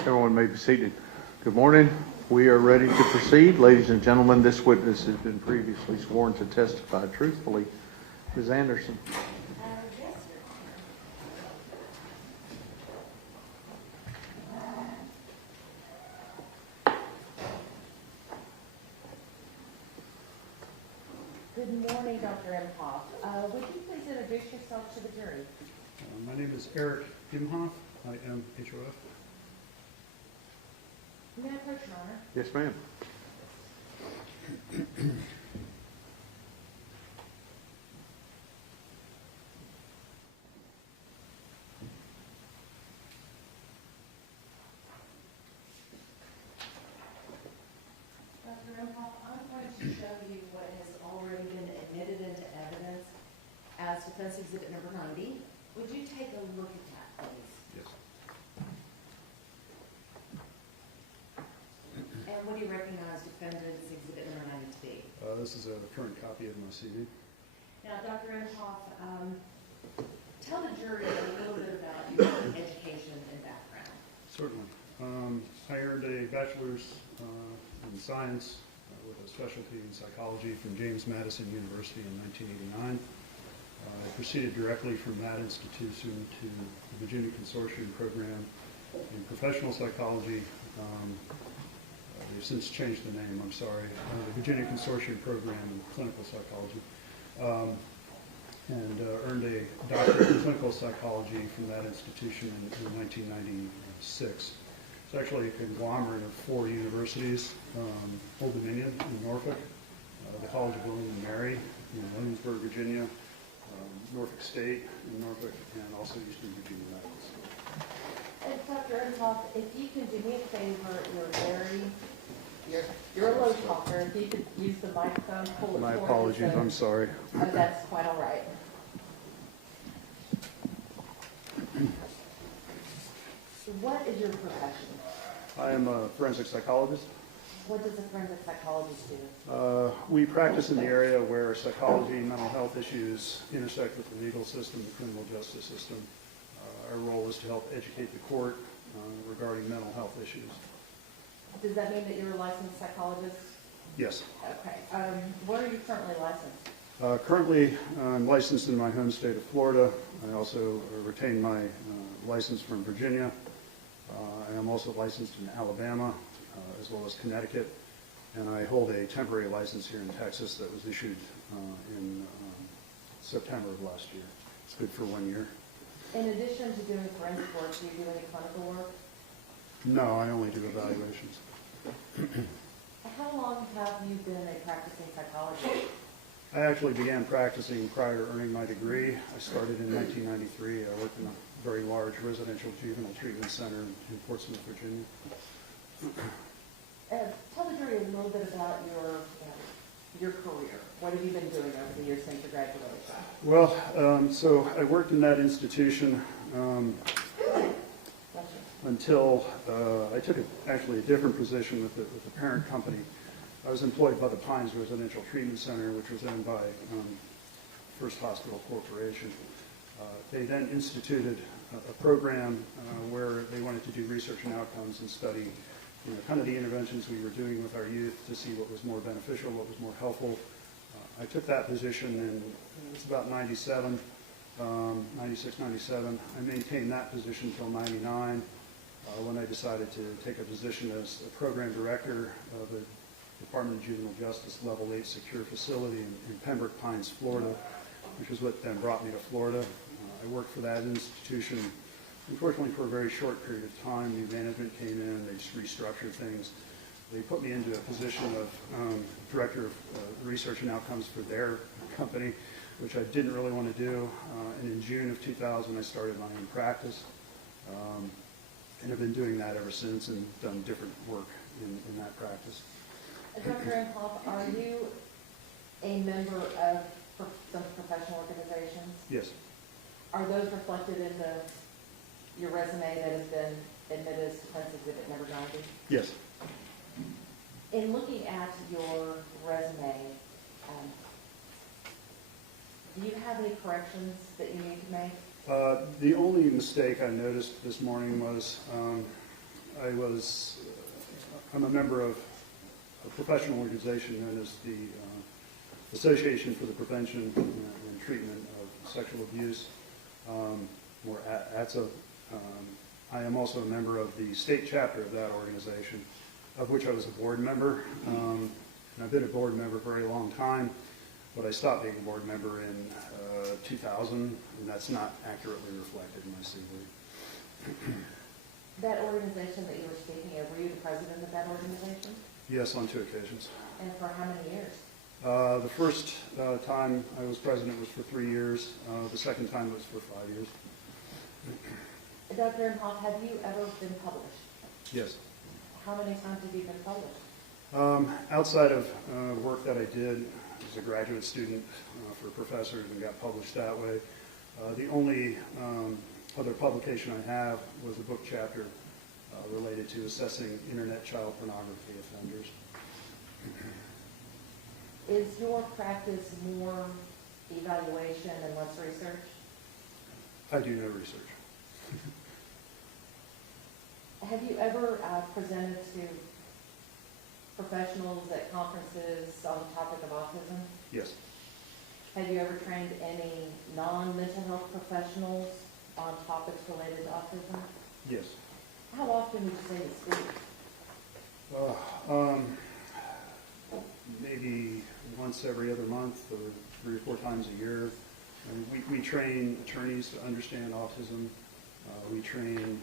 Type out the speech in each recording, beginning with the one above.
Everyone may be seated. Good morning. We are ready to proceed. Ladies and gentlemen, this witness has been previously sworn to testify truthfully. Ms. Anderson. Yes, sir. Good morning, Dr. Imhof. Would you please introduce yourself to the jury? My name is Eric Imhof. I am HOF. May I approach, Your Honor? Yes, ma'am. Dr. Imhof, I'm going to show you what has already been admitted into evidence as defense exhibit number 90. Would you take a look at that, please? Yes. And what do you recognize defendant's exhibit number 90 to be? This is a current copy of my CV. Now, Dr. Imhof, tell the jury a little bit about your education and background. Certainly. I earned a bachelor's in science with a specialty in psychology from James Madison University in 1989. I proceeded directly from that institution to the Virginia Consortium program in professional psychology. They've since changed the name, I'm sorry. The Virginia Consortium program in clinical psychology. And earned a doctorate in clinical psychology from that institution in 1996. It's actually a conglomerate of 4 universities: Old Dominion in Norfolk, the College of William and Mary in Williamsburg, Virginia, Norfolk State in Norfolk, and also Eastern Virginia Medical School. And Dr. Imhof, if you can do me a favor, you're a low talker. If you could use the microphone, pull it My forward. apologies, I'm sorry. Oh, that's quite all right. What is your profession? I am a forensic psychologist. What does a forensic psychologist do? We practice in the area where psychology and mental health issues intersect with the legal system, the criminal justice system. Our role is to help educate the court regarding mental health issues. Does that mean that you're a licensed psychologist? Yes. Okay. Where are you currently licensed? Currently, I'm licensed in my home state of Florida. I also retain my license from Virginia. I am also licensed in Alabama, as well as Connecticut, and I hold a temporary license here in Texas that was issued in September of last year. It's good for 1 year. In addition to doing forensic work, do you do any clinical work? No, I only do evaluations. How long have you been a practicing psychologist? I actually began practicing prior to earning my degree. I started in 1993. I worked in a very large residential juvenile treatment center in Portsmouth, Virginia. Tell the jury a little bit about your career. What have you been doing over the years since your graduation? Well, so I worked in that institution until I took actually a different position with the parent company. I was employed by the Pines Residential Treatment Center, which was owned by First Hospital Corporation. They then instituted a program where they wanted to do research and outcomes and study kind of the interventions we were doing with our youth to see what was more beneficial, what was more helpful. I took that position in, it was about 97, 96, 97. I maintained that position until 99 when I decided to take a position as a program director of the Department of Juvenile Justice Level 8 secure facility in Pembroke Pines, Florida, which is what then brought me to Florida. I worked for that institution, unfortunately, for a very short period of time. New management came in, they just restructured things. They put me into a position of director of research and outcomes for their company, which I didn't really want to do. And in June of 2000, I started my own practice. And I've been doing that ever since and done different work in that practice. Dr. Imhof, are you a member of some professional organizations? Yes. Are those reflected in your resume that has been admitted as defense exhibit number 90? Yes. In looking at your resume, do you have any corrections that you need to make? The only mistake I noticed this morning was I'm a member of a professional organization known as the Association for the Prevention and Treatment of Sexual Abuse, or ATSA. I am also a member of the state chapter of that organization, of which I was a board member. And I've been a board member a very long time, but I stopped being a board member in 2000, and that's not accurately reflected in my CV. That organization that you were speaking of, were you the president of that organization? Yes, on 2 occasions. And for how many years? The first time I was president was for 3 years. The second time was for 5 years. Dr. Imhof, have you ever been published? Yes. How many times have you been published? Outside of work that I did as a graduate student for professors and got published that way, the only other publication I have was a book chapter related to assessing internet child pornography offenders. Is your practice more evaluation and less research? I do no research. Have you ever presented to professionals at conferences on the topic of autism? Yes. Have you ever trained any non-mental health professionals on topics related to autism? Yes. How often would you say you speak? Maybe once every other month or 3 or 4 times a year. And we train attorneys to understand autism. We train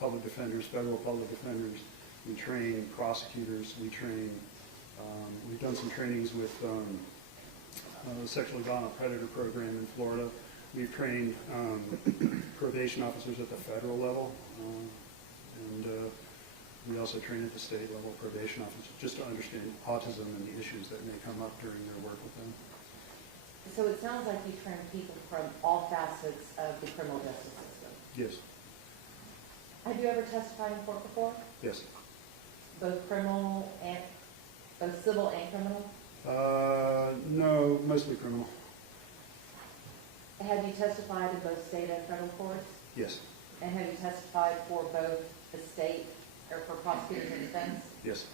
public defenders, federal public defenders. We train prosecutors. We've done some trainings with the Sexually Violent Predator Program in Florida. We've trained probation officers at the federal level, and we also train at the state level probation officers just to understand autism and the issues that may come up during their work with them. So it sounds like you train people from all facets of the criminal justice system. Yes. Have you ever testified in court before? Yes. Both civil and criminal? No, mostly criminal. Have you testified in both state and federal courts? Yes. And have you testified for both the state or for prosecutors and defense? Yes.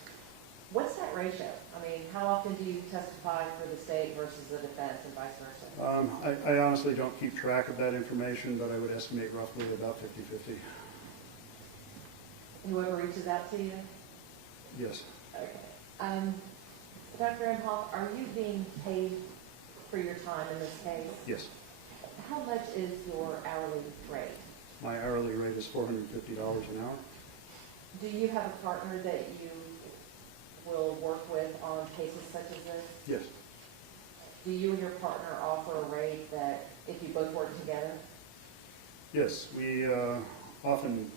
What's that ratio? I mean, how often do you testify for the state versus the defense and vice versa? I honestly don't keep track of that information, but I would estimate roughly about 50-50. Whoever reaches out to you? Yes. Okay. Dr. Imhof, are you being paid for your time in this case? Yes. How much is your hourly rate? My hourly rate is $450 an hour. Do you have a partner that you will work with on cases such as this? Yes. Do you and your partner offer a rate that if you both work together? Yes, we often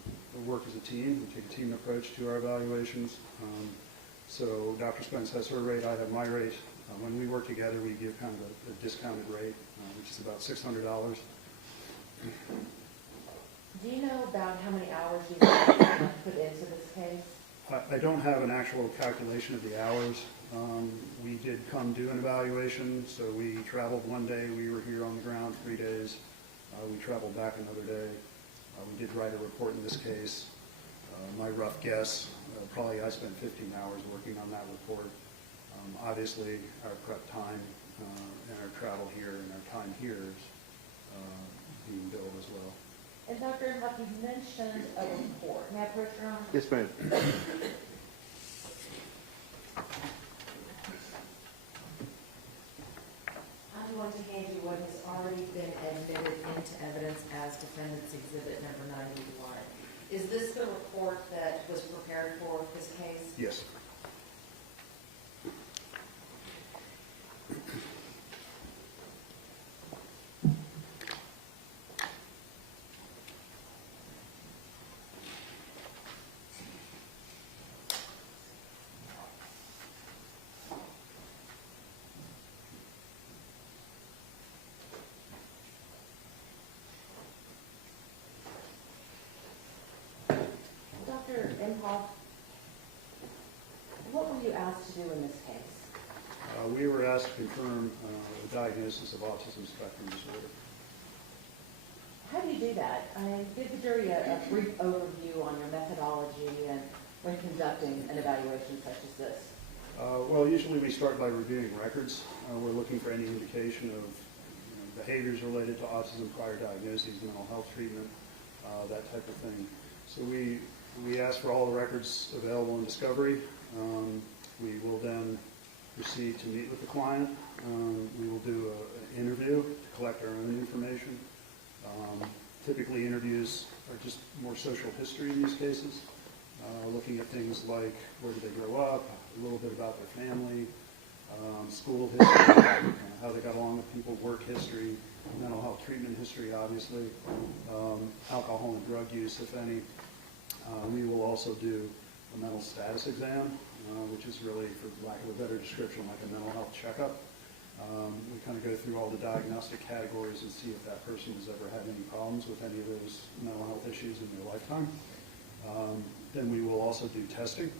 work as a team. We take a team approach to our evaluations. So Dr. Spence has her rate, I have my rate. When we work together, we give kind of a discounted rate, which is about $600. Do you know about how many hours you put into this case? I don't have an actual calculation of the hours. We did come do an evaluation, so we traveled one day. We were here on the ground 3 days. We traveled back another day. We did write a report in this case. My rough guess, probably I spent 15 hours working on that report. Obviously, our prep time and our travel here and our time here is being billed as well. And Dr. Imhof, you mentioned a report. May I approach your honor? Yes, ma'am. I'm going to hand you what has already been admitted into evidence as Defendant's Exhibit number 91. Is this the report that was prepared for this case? Yes. Dr. Imhof, what were you asked to do in this case? We were asked to confirm the diagnosis of autism spectrum disorder. How do you you do that? Give the jury a brief overview on your methodology and when conducting an evaluation such as this. Well, usually we start by reviewing records. We're looking for any indication of behaviors related to autism, prior diagnoses, mental health treatment, that type of thing. So we ask for all the records available in discovery. We will then proceed to meet with the client. We will do an interview to collect our own information. Typically interviews are just more social history in these cases, looking at things like where did they grow up, a little bit about their family, school history, how they got along with people, work history, mental health treatment history, obviously, alcohol and drug use, if any. We will also do a mental status exam, which is really, for lack of a better description, like a mental health checkup. We kind of go through all the diagnostic categories and see if that person has ever had any problems with any of those mental health issues in their lifetime. Then we will also do testing,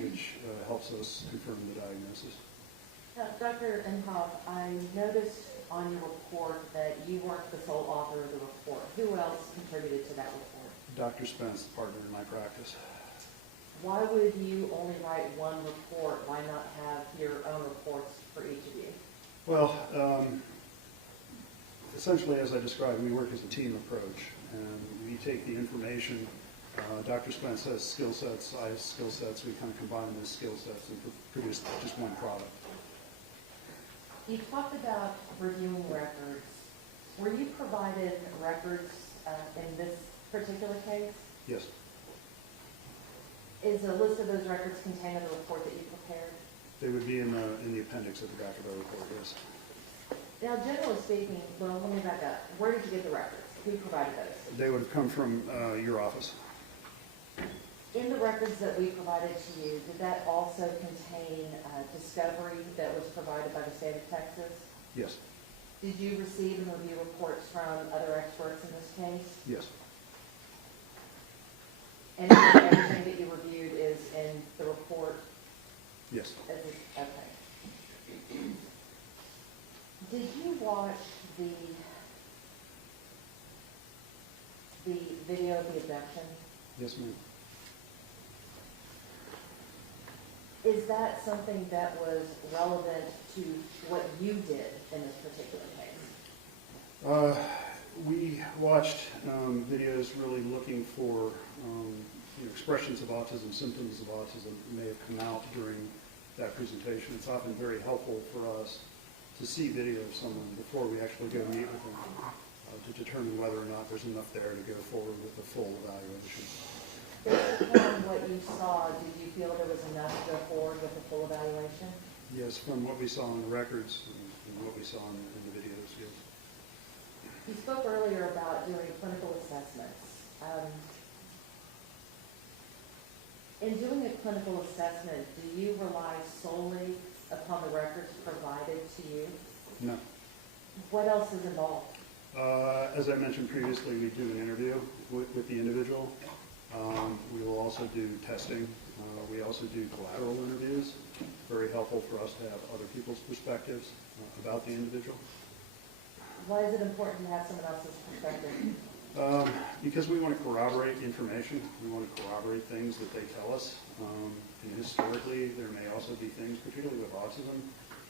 which helps us confirm the diagnosis. Dr. Imhof, I noticed on your report that you weren't the sole author of the report. Who else contributed to that report? Dr. Spence, partner in my practice. Why would you only write one report? Why not have your own reports for each of you? Well, essentially, as I described, we work as a team approach, and we take the information. Dr. Spence has skill sets, I have skill sets. We kind of combine those skill sets and produce just one product. You talked about reviewing records. Were you provided records in this particular case? Yes. Is a list of those records contained in the report that you prepared? They would be in the appendix at the back of the report, yes. Now, generally speaking, well, let me back up. Where did you get the records? Who provided those? They would have come from your office. In the records that we provided to you, did that also contain discovery that was provided by the state of Texas? Yes. Did you receive and review reports from other experts in this case? Yes. And everything that you reviewed is in the report? Yes. Okay. Did you watch the video of the abduction? Yes, ma'am. Is that something that was relevant to what you did in this particular case? We watched videos really looking for expressions of autism, symptoms of autism that may have come out during that presentation. It's often very helpful for us to see video of someone before we actually go meet with them to determine whether or not there's enough there to go forward with the full evaluation. Based upon what you saw, did you feel there was enough to go forward with the full evaluation? Yes, from what we saw in the records and what we saw in the videos, yes. You spoke earlier about doing clinical assessments. In doing a clinical assessment, do you rely solely upon the records provided to you? No. What else is involved? As I mentioned previously, we do an interview with the individual. We will also do testing. We also do collateral interviews. Very helpful for us to have other people's perspectives about the individual. Why is it important to have someone else's perspective? Because we want to corroborate information. We want to corroborate things that they tell us. And historically, there may also be things, particularly with autism,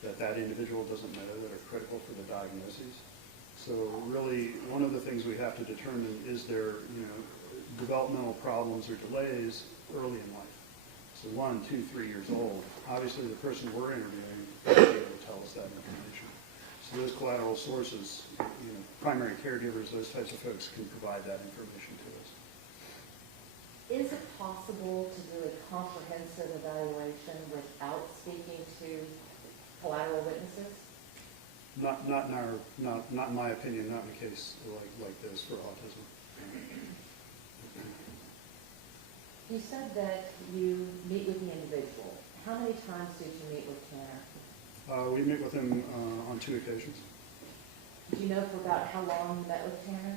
that individual doesn't know that are critical for the diagnosis. So really, one of the things we have to determine is there, developmental problems or delays early in life. So 1, 2, 3 years old. Obviously, the person we're interviewing will be able to tell us that information. So those collateral sources, primary caregivers, those types of folks can provide that information to us. Is it possible to do a comprehensive evaluation without speaking to collateral witnesses? Not in my opinion, not in a case like this for autism. You said that you meet with the individual. How many times did you meet with Tanner? We meet with him on 2 occasions. Do you know for about how long you met with Tanner?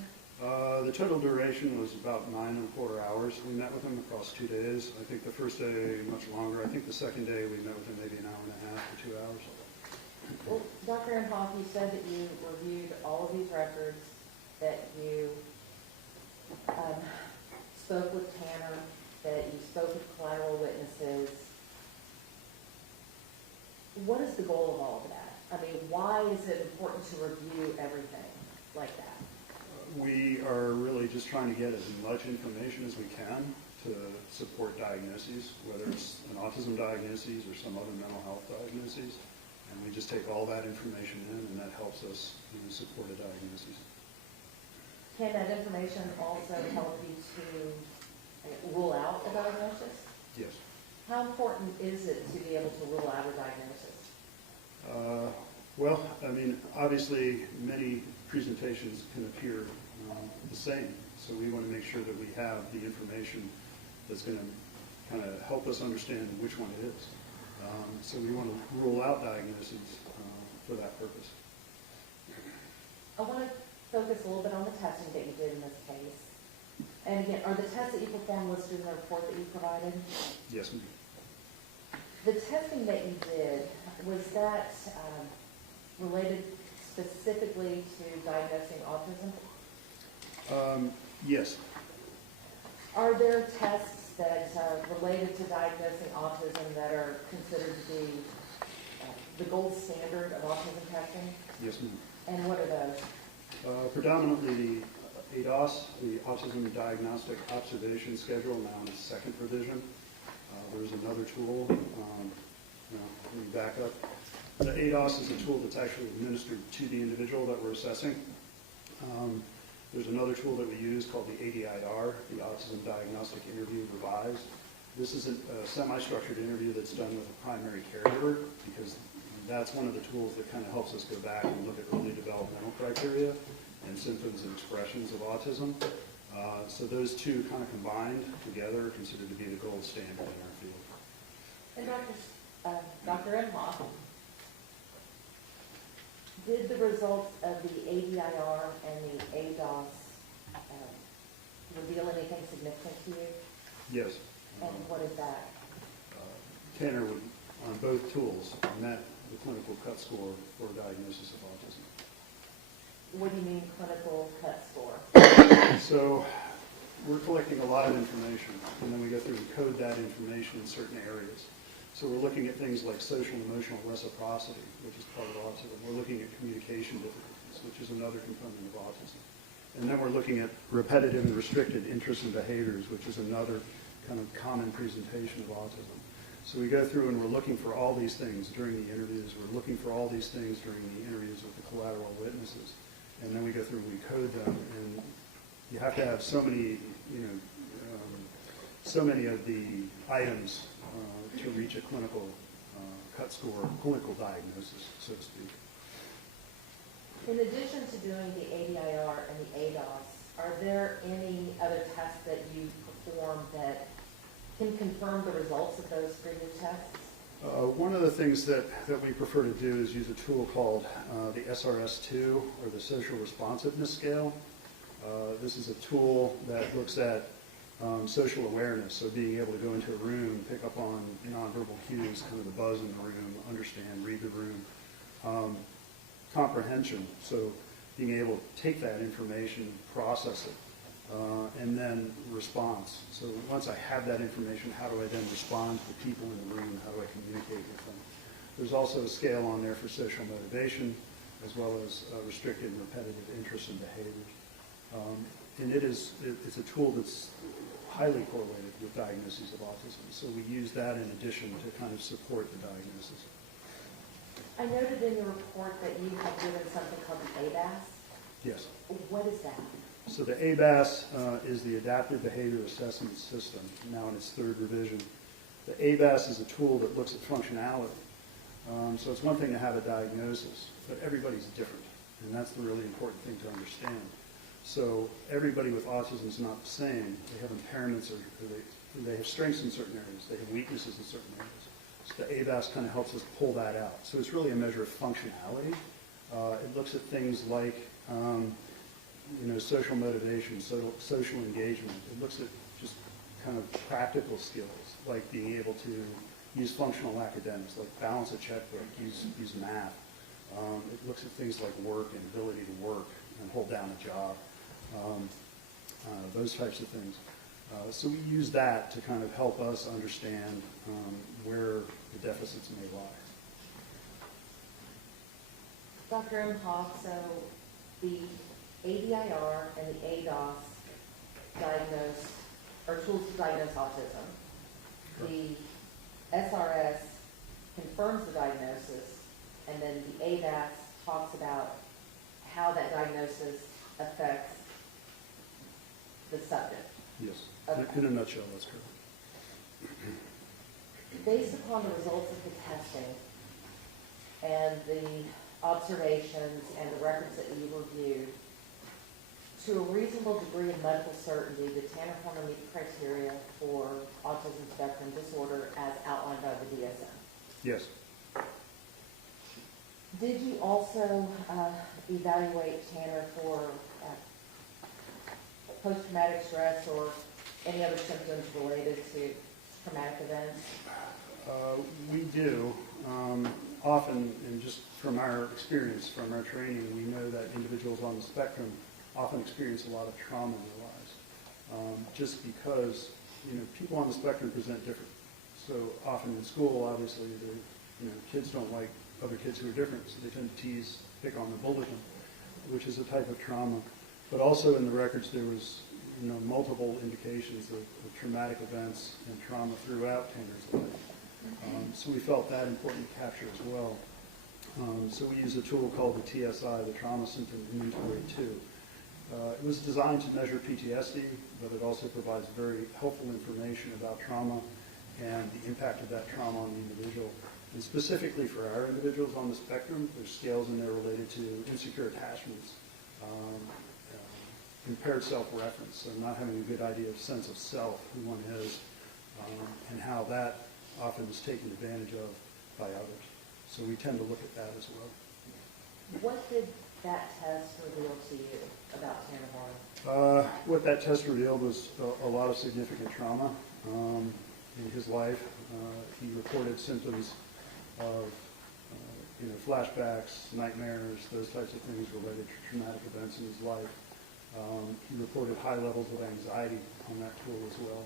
The total duration was about 9¼ hours. We met with him across 2 days. I think the first day much longer. I think the second day we met with him maybe an hour and a half to 2 hours. Well, Dr. Imhof, you said that you reviewed all of these records that you spoke with Tanner, that you spoke with collateral witnesses. What is the goal of all of that? I mean, why is it important to review everything like that? We are really just trying to get as much information as we can to support diagnoses, whether it's an autism diagnosis or some other mental health diagnoses. And we just take all that information in, and that helps us support a diagnosis. Can that information also help you to rule out a diagnosis? Yes. How important is it to be able to rule out a diagnosis? Well, I mean, obviously, many presentations can appear the same. So we want to make sure that we have the information that's going to kind of help us understand which one it is. So we want to rule out diagnoses for that purpose. I want to focus a little bit on the testing that you did in this case. And again, are the tests that you performed listed in the report that you provided? Yes, ma'am. The testing that you did, was that related specifically to diagnosing autism? Yes. Are there tests that are related to diagnosing autism that are considered to be the gold standard of autism testing? Yes, ma'am. And what are those? Predominantly the ADOS, the Autism Diagnostic Observation Schedule, now in its second revision. There's another tool. Let me back up. The ADOS is a tool that's actually administered to the individual that we're assessing. There's another tool that we use called the ADIR, the Autism Diagnostic Interview Revised. This is a semi-structured interview that's done with a primary caregiver, because that's one of the tools that kind of helps us go back and look at early developmental criteria and symptoms and expressions of autism. So those two kind of combined together are considered to be the gold standard in our field. And Dr. Imhof, did the results of the ADIR and the ADOS reveal anything significant to you? Yes. And what is that? Tanner would, on both tools, met the clinical cut score for diagnosis of autism. What do you mean clinical cut score? So we're collecting a lot of information, and then we go through and code that information in certain areas. So we're looking at things like social and emotional reciprocity, which is part of autism. We're looking at communication difficulties, which is another component of autism. And then we're looking at repetitive and restricted interests and behaviors, which is another kind of common presentation of autism. So we go through and we're looking for all these things during the interviews. We're looking for all these things during the interviews with the collateral witnesses. And then we go through and we code them. And you have to have so many, so many of the items to reach a clinical cut score, clinical diagnosis, so to speak. In addition to doing the ADIR and the ADOS, are there any other tests that you perform that can confirm the results of those previous tests? One of the things that we prefer to do is use a tool called the SRS-2, or the Social Responsiveness Scale. This is a tool that looks at social awareness, so being able to go into a room, pick up on nonverbal cues, kind of the buzz in the room, understand, read the room. Comprehension, so being able to take that information, process it, and then response. So once I have that information, how do I then respond to the people in the room? How do I communicate with them? There's also a scale on there for social motivation, as well as restricted and repetitive interests and behaviors. And it's a tool that's highly correlated with diagnoses of autism. So we use that in addition to kind of support the diagnosis. I noted in your report that you have given something called the ABAS. Yes. What is that? So the ABAS is the Adaptive Behavior Assessment System, now in its third revision. The ABAS is a tool that looks at functionality. So it's one thing to have a diagnosis, but everybody's different, and that's the really important thing to understand. So everybody with autism is not the same. They have impairments, or they have strengths in certain areas. They have weaknesses in certain areas. So the ABAS kind of helps us pull that out. So it's really a measure of functionality. It looks at things like social motivation, social engagement. It looks at just kind of practical skills, like being able to use functional academics, like balance a checkbook, use math. It looks at things like work and ability to work and hold down a job. those types of things. So we use that to kind of help us understand where the deficits may lie. Dr. Imhof, so the ADIR and the ADOS diagnose, or tools to diagnose autism. The SRS confirms the diagnosis, and then the ADAS talks about how that diagnosis affects the subject. Yes, Okay. in a nutshell, that's correct. Based upon the results of the testing and the observations and the records that you reviewed, to a reasonable degree of medical certainty, did Tanner Horner meet criteria for autism spectrum disorder as outlined by the DSM? Yes. Did you also evaluate Tanner for post-traumatic stress or any other symptoms related to traumatic events? We do. Often, and just from our experience, from our training, we know that individuals on the spectrum often experience a lot of trauma in their lives. Just because, people on the spectrum present different. So often in school, obviously, kids don't like other kids who are different, so they tend to tease, pick on, and bully them, which is a type of trauma. But also in the records, there was, multiple indications of traumatic events and trauma throughout Tanner's life. So we felt that important to capture as well. So we use a tool called the TSI, the Trauma Symptom Inventory 2. It was designed to measure PTSD, but it also provides very helpful information about trauma and the impact of that trauma on the individual. And specifically for our individuals on the spectrum, there's scales in there related to insecure attachments, impaired self-reference, so not having a good idea of sense of self, who one is, and how that often is taken advantage of by others. So we tend to look at that as well. What did that test reveal to you about Tanner Horner? What that test revealed was a lot of significant trauma in his life. He reported symptoms of flashbacks, nightmares, those types of things related to traumatic events in his life. He reported high levels of anxiety on that tool as well.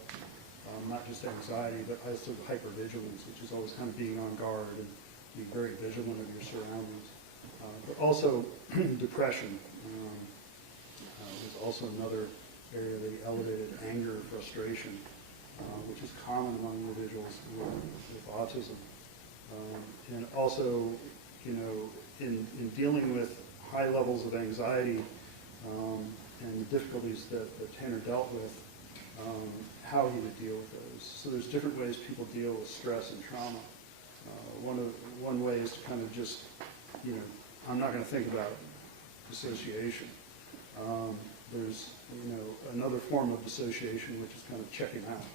Not just anxiety, but also hypervigilance, which is always kind of being on guard and being very vigilant of your surroundings. But also depression was also another area that he elevated. Anger, frustration, which is common among individuals with autism. And also, in dealing with high levels of anxiety and the difficulties that Tanner dealt with, how he would deal with those. So there's different ways people deal with stress and trauma. One way is to kind of just, I'm not going to think about dissociation. There's, another form of dissociation, which is kind of checking out,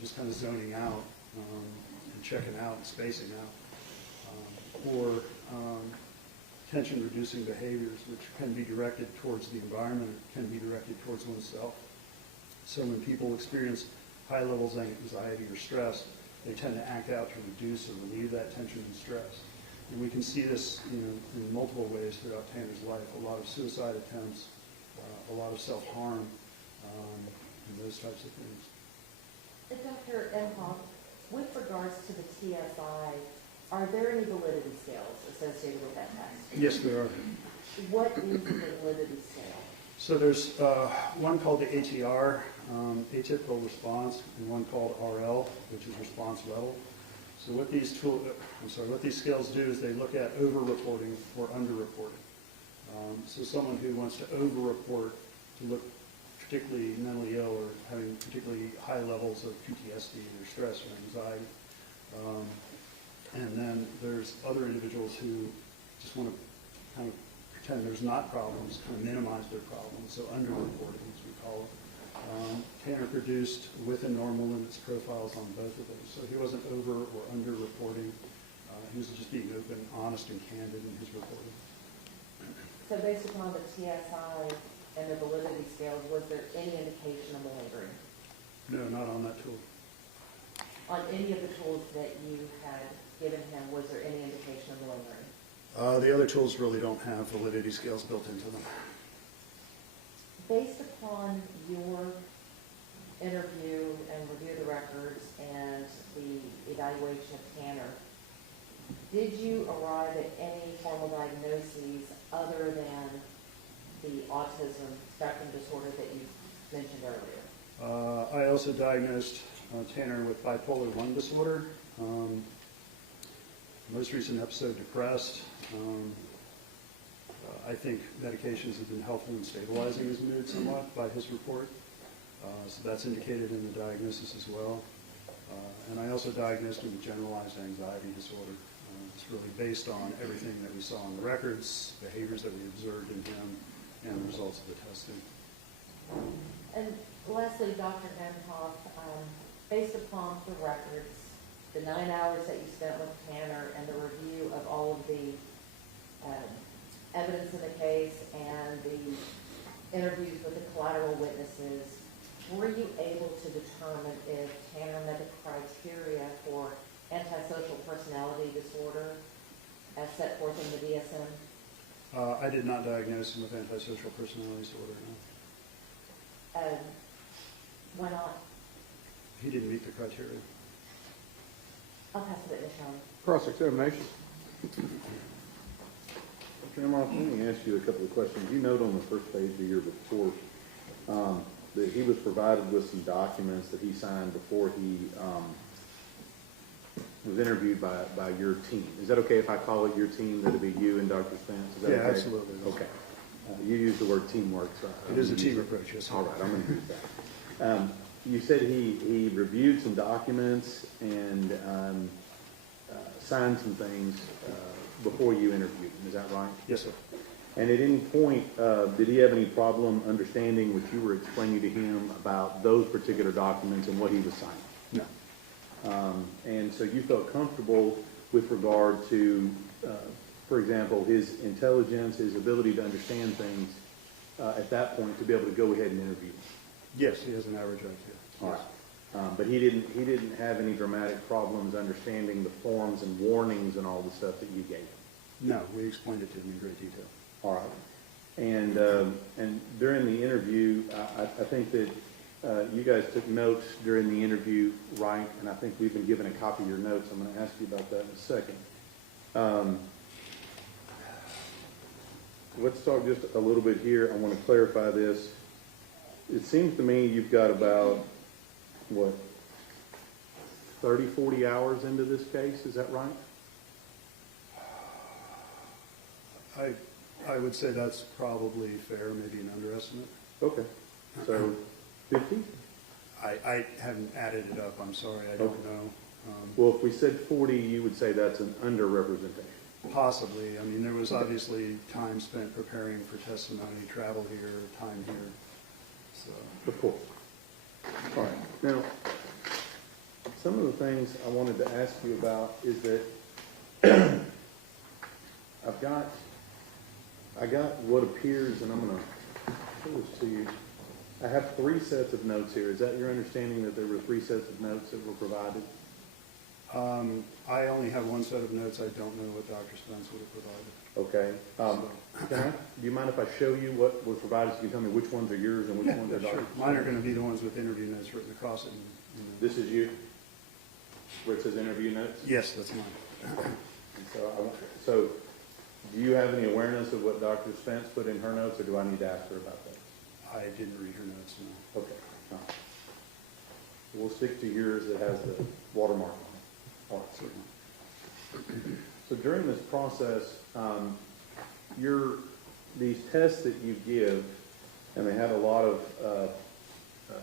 just kind of zoning out and checking out and spacing out. Or tension-reducing behaviors, which can be directed towards the environment, can be directed towards oneself. So when people experience high levels of anxiety or stress, they tend to act out to reduce or relieve that tension and stress. And we can see this in multiple ways throughout Tanner's life. A lot of suicide attempts, a lot of self-harm, and those types of things. And Dr. Imhof, with regards to the TSI, are there any validity scales associated with that test? Yes, there are. What is the validity scale? So there's one called the ATR, atypical response, and one called RL, which is response level. So what these scales do is they look at over-reporting or under-reporting. So someone who wants to over-report to look particularly mentally ill or having particularly high levels of PTSD or stress or anxiety. And then there's other individuals who just want to kind of pretend there's not problems, kind of minimize their problems, so under-reporting, as we call it. Tanner produced within normal limits profiles on both of those. So he wasn't over or under-reporting. He was just being open, honest, and candid in his reporting. So based upon the TSI and the validity scales, was there any indication of malingering? No, not on that tool. On any of the tools that you had given him, was there any indication of malingering? The other tools really don't have validity scales built into them. Based upon your interview and review of the records and the evaluation of Tanner, did you arrive at any formal diagnoses other than the autism spectrum disorder that you mentioned earlier? I also diagnosed Tanner with bipolar 1 disorder. Most recent episode depressed. I think medications have been helpful in stabilizing his mood somewhat by his report. So that's indicated in the diagnosis as well. And I also diagnosed him with generalized anxiety disorder. It's really based on everything that we saw in the records, behaviors that we observed in him, and the results of the testing. And lastly, Dr. Imhof, based upon the records, the 9 hours that you spent with Tanner and the review of all of the evidence in the case and the interviews with the collateral witnesses, were you able to determine if Tanner met the criteria for antisocial personality disorder as set forth in the DSM? I did not diagnose him with antisocial personality disorder, no. Why not? He didn't meet the criteria. I'll pass the witness on. Cross-examination. Dr. Imhof, let me ask you a couple of questions. You note on the first page of your report that he was provided with some documents that he signed before he was interviewed by your team. Is that okay if I call it your team? That'll be you and Dr. Spence? Is that okay? Absolutely. Okay. You used the word teamwork. So It is a team approach, yes. All right, I'm going to use that. You said he reviewed some documents and signed some things before you interviewed him. Is that right? Yes, sir. And at any point, did he have any problem understanding what you were explaining to him about those particular documents and what he was signing? No. And so you felt comfortable with regard to, for example, his intelligence, his ability to understand things at that point to be able to go ahead and interview him? Yes, he has an average IQ. All right. But he didn't have any dramatic problems understanding the forms and warnings and all the stuff that you gave him? No, we explained it to him in great detail. All right. And during the interview, I think that you guys took notes during the interview, right? And I think we've been given a copy of your notes. I'm going to ask you about that in a second. Let's talk just a little bit here. I want to clarify this. It seems to me you've got about, 30, 40 hours into this case. Is that right? I would say that's probably fair, maybe an underestimate. Okay. So 50? I haven't added it up, I'm sorry, I don't know. Well, if we said 40, you would say that's an underrepresentation. Possibly. I mean, there was obviously time spent preparing for testimony, travel here, time here. So. Of course. All right. Now, some of the things I wanted to ask you about is that I got what appears, and I'm going to show this to you. I have 3 sets of notes here. Is that your understanding that there were 3 sets of notes that were provided? I only have 1 set of notes. I don't know what Dr. Spence would have provided. Okay. Do you mind if I show you what was provided so you can tell me which ones are yours and which ones are sure. Dr. Mine are going to be the ones with interview notes written across it. This is you, where it says interview notes? Yes, that's mine. And so do you have any awareness of what Dr. Spence put in her notes, or do I need to ask her about that? I didn't read her notes, no. Okay. All right. We'll stick to yours that has the watermark on it. All right, certainly. So during this process, these tests that you give, and they have a lot of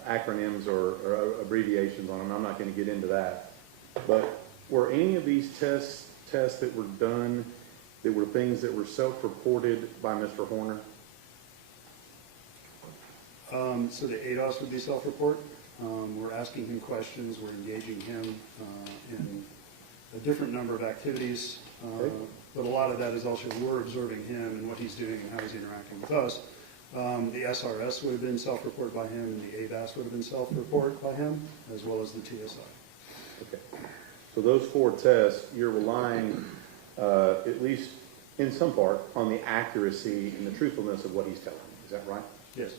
acronyms or abbreviations on them. I'm not going to get into that. But were any of these tests that were done that were things that were self-reported by Mr. Horner? So the ADOS would be self-report. We're asking him questions. We're engaging him in a different number of activities. Okay. But a lot of that is also we're observing him and what he's doing and how he's interacting with us. The SRS would have been self-report by him, and the ABAS would have been self-report by him, as well as the TSI. Okay. So those 4 tests, you're relying, at least in some part, on the accuracy and the truthfulness of what he's telling you. Is that right? Yes.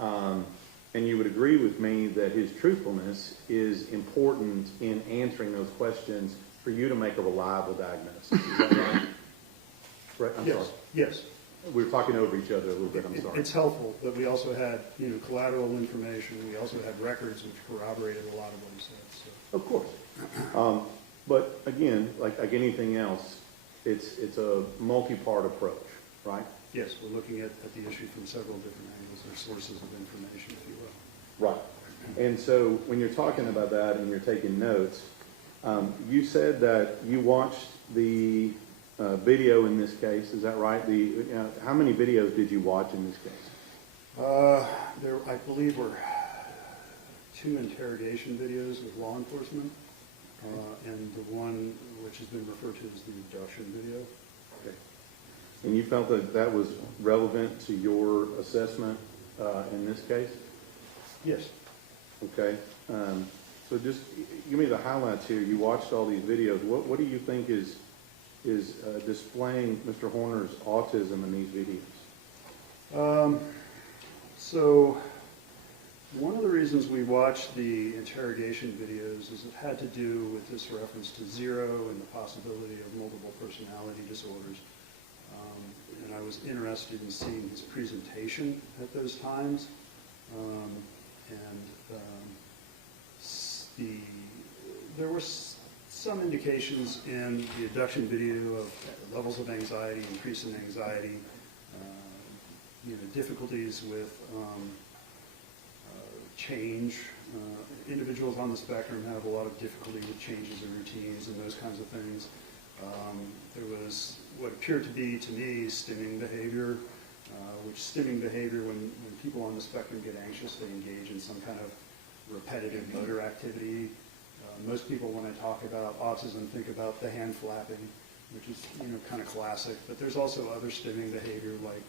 And you would agree with me that his truthfulness is important in answering those questions for you to make a reliable diagnosis. Is that right? Right, I'm sorry. Yes. We were talking over each other a little bit, I'm sorry. It's helpful, but we also had, collateral information. We also had records which corroborated a lot of what he said. So. Of course. But again, like anything else, it's a multi-part approach, right? Yes, we're looking at the issue from several different angles or sources of information, if you will. Right. And so when you're talking about that and you're taking notes, you said that you watched the video in this case. Is that right? How many videos did you watch in this case? There, I believe, were 2 interrogation videos with law enforcement, and the one which has been referred to as the abduction video. Okay. And you felt that that was relevant to your assessment in this case? Yes. Okay. So just give me the highlights here. You watched all these videos. What do you think is displaying Mr. Horner's autism in these videos? So one of the reasons we watched the interrogation videos is it had to do with this reference to zero and the possibility of multiple personality disorders. And I was interested in seeing his presentation at those times. There were some indications in the abduction video of levels of anxiety, increase in anxiety, difficulties with change. Individuals on the spectrum have a lot of difficulty with changes in routines and those kinds of things. There was what appeared to be, to me, stimming behavior, which stimming behavior, when people on the spectrum get anxious, they engage in some kind of repetitive motor activity. Most people, when I talk about autism, think about the hand flapping, which is kind of classic. But there's also other stimming behavior, like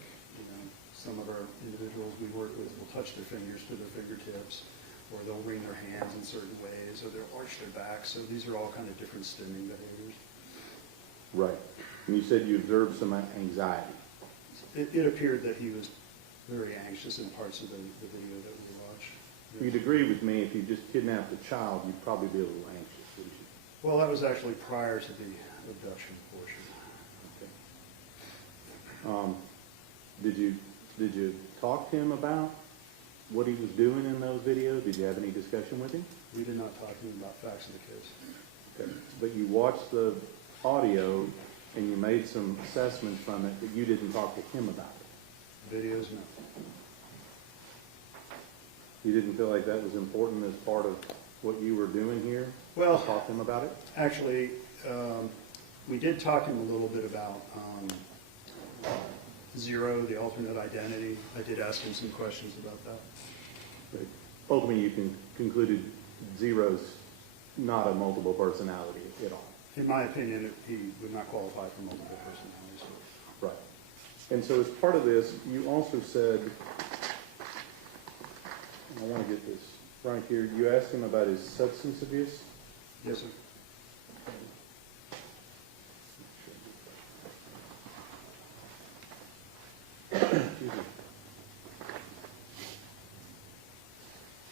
some of our individuals we work with will touch their fingers to their fingertips, or they'll wring their hands in certain ways, or they'll arch their back. So these are all kind of different stimming behaviors. Right. And you said you observed some anxiety. It appeared that he was very anxious in parts of the video that we watched. You'd agree with me, if you just kidnapped a child, you'd probably be a little anxious, wouldn't you? Well, that was actually prior to the abduction portion. Okay. Did you talk to him about what he was doing in those videos? Did you have any discussion with him? We did not talk to him about facts of the case. Okay. But you watched the audio and you made some assessments from it, but you didn't talk to him about it. Videos, no. You didn't feel like that was important as part of what you were doing here? Well, talk to him about it? Actually, we did talk to him a little bit about zero, the alternate identity. I did ask him some questions about that. But ultimately, you concluded zero's not a multiple personality at all. In my opinion, he would not qualify for multiple personality disorder. Right. And so as part of this, you also said, I want to get this right here, you asked him about his substance abuse? Yes, sir.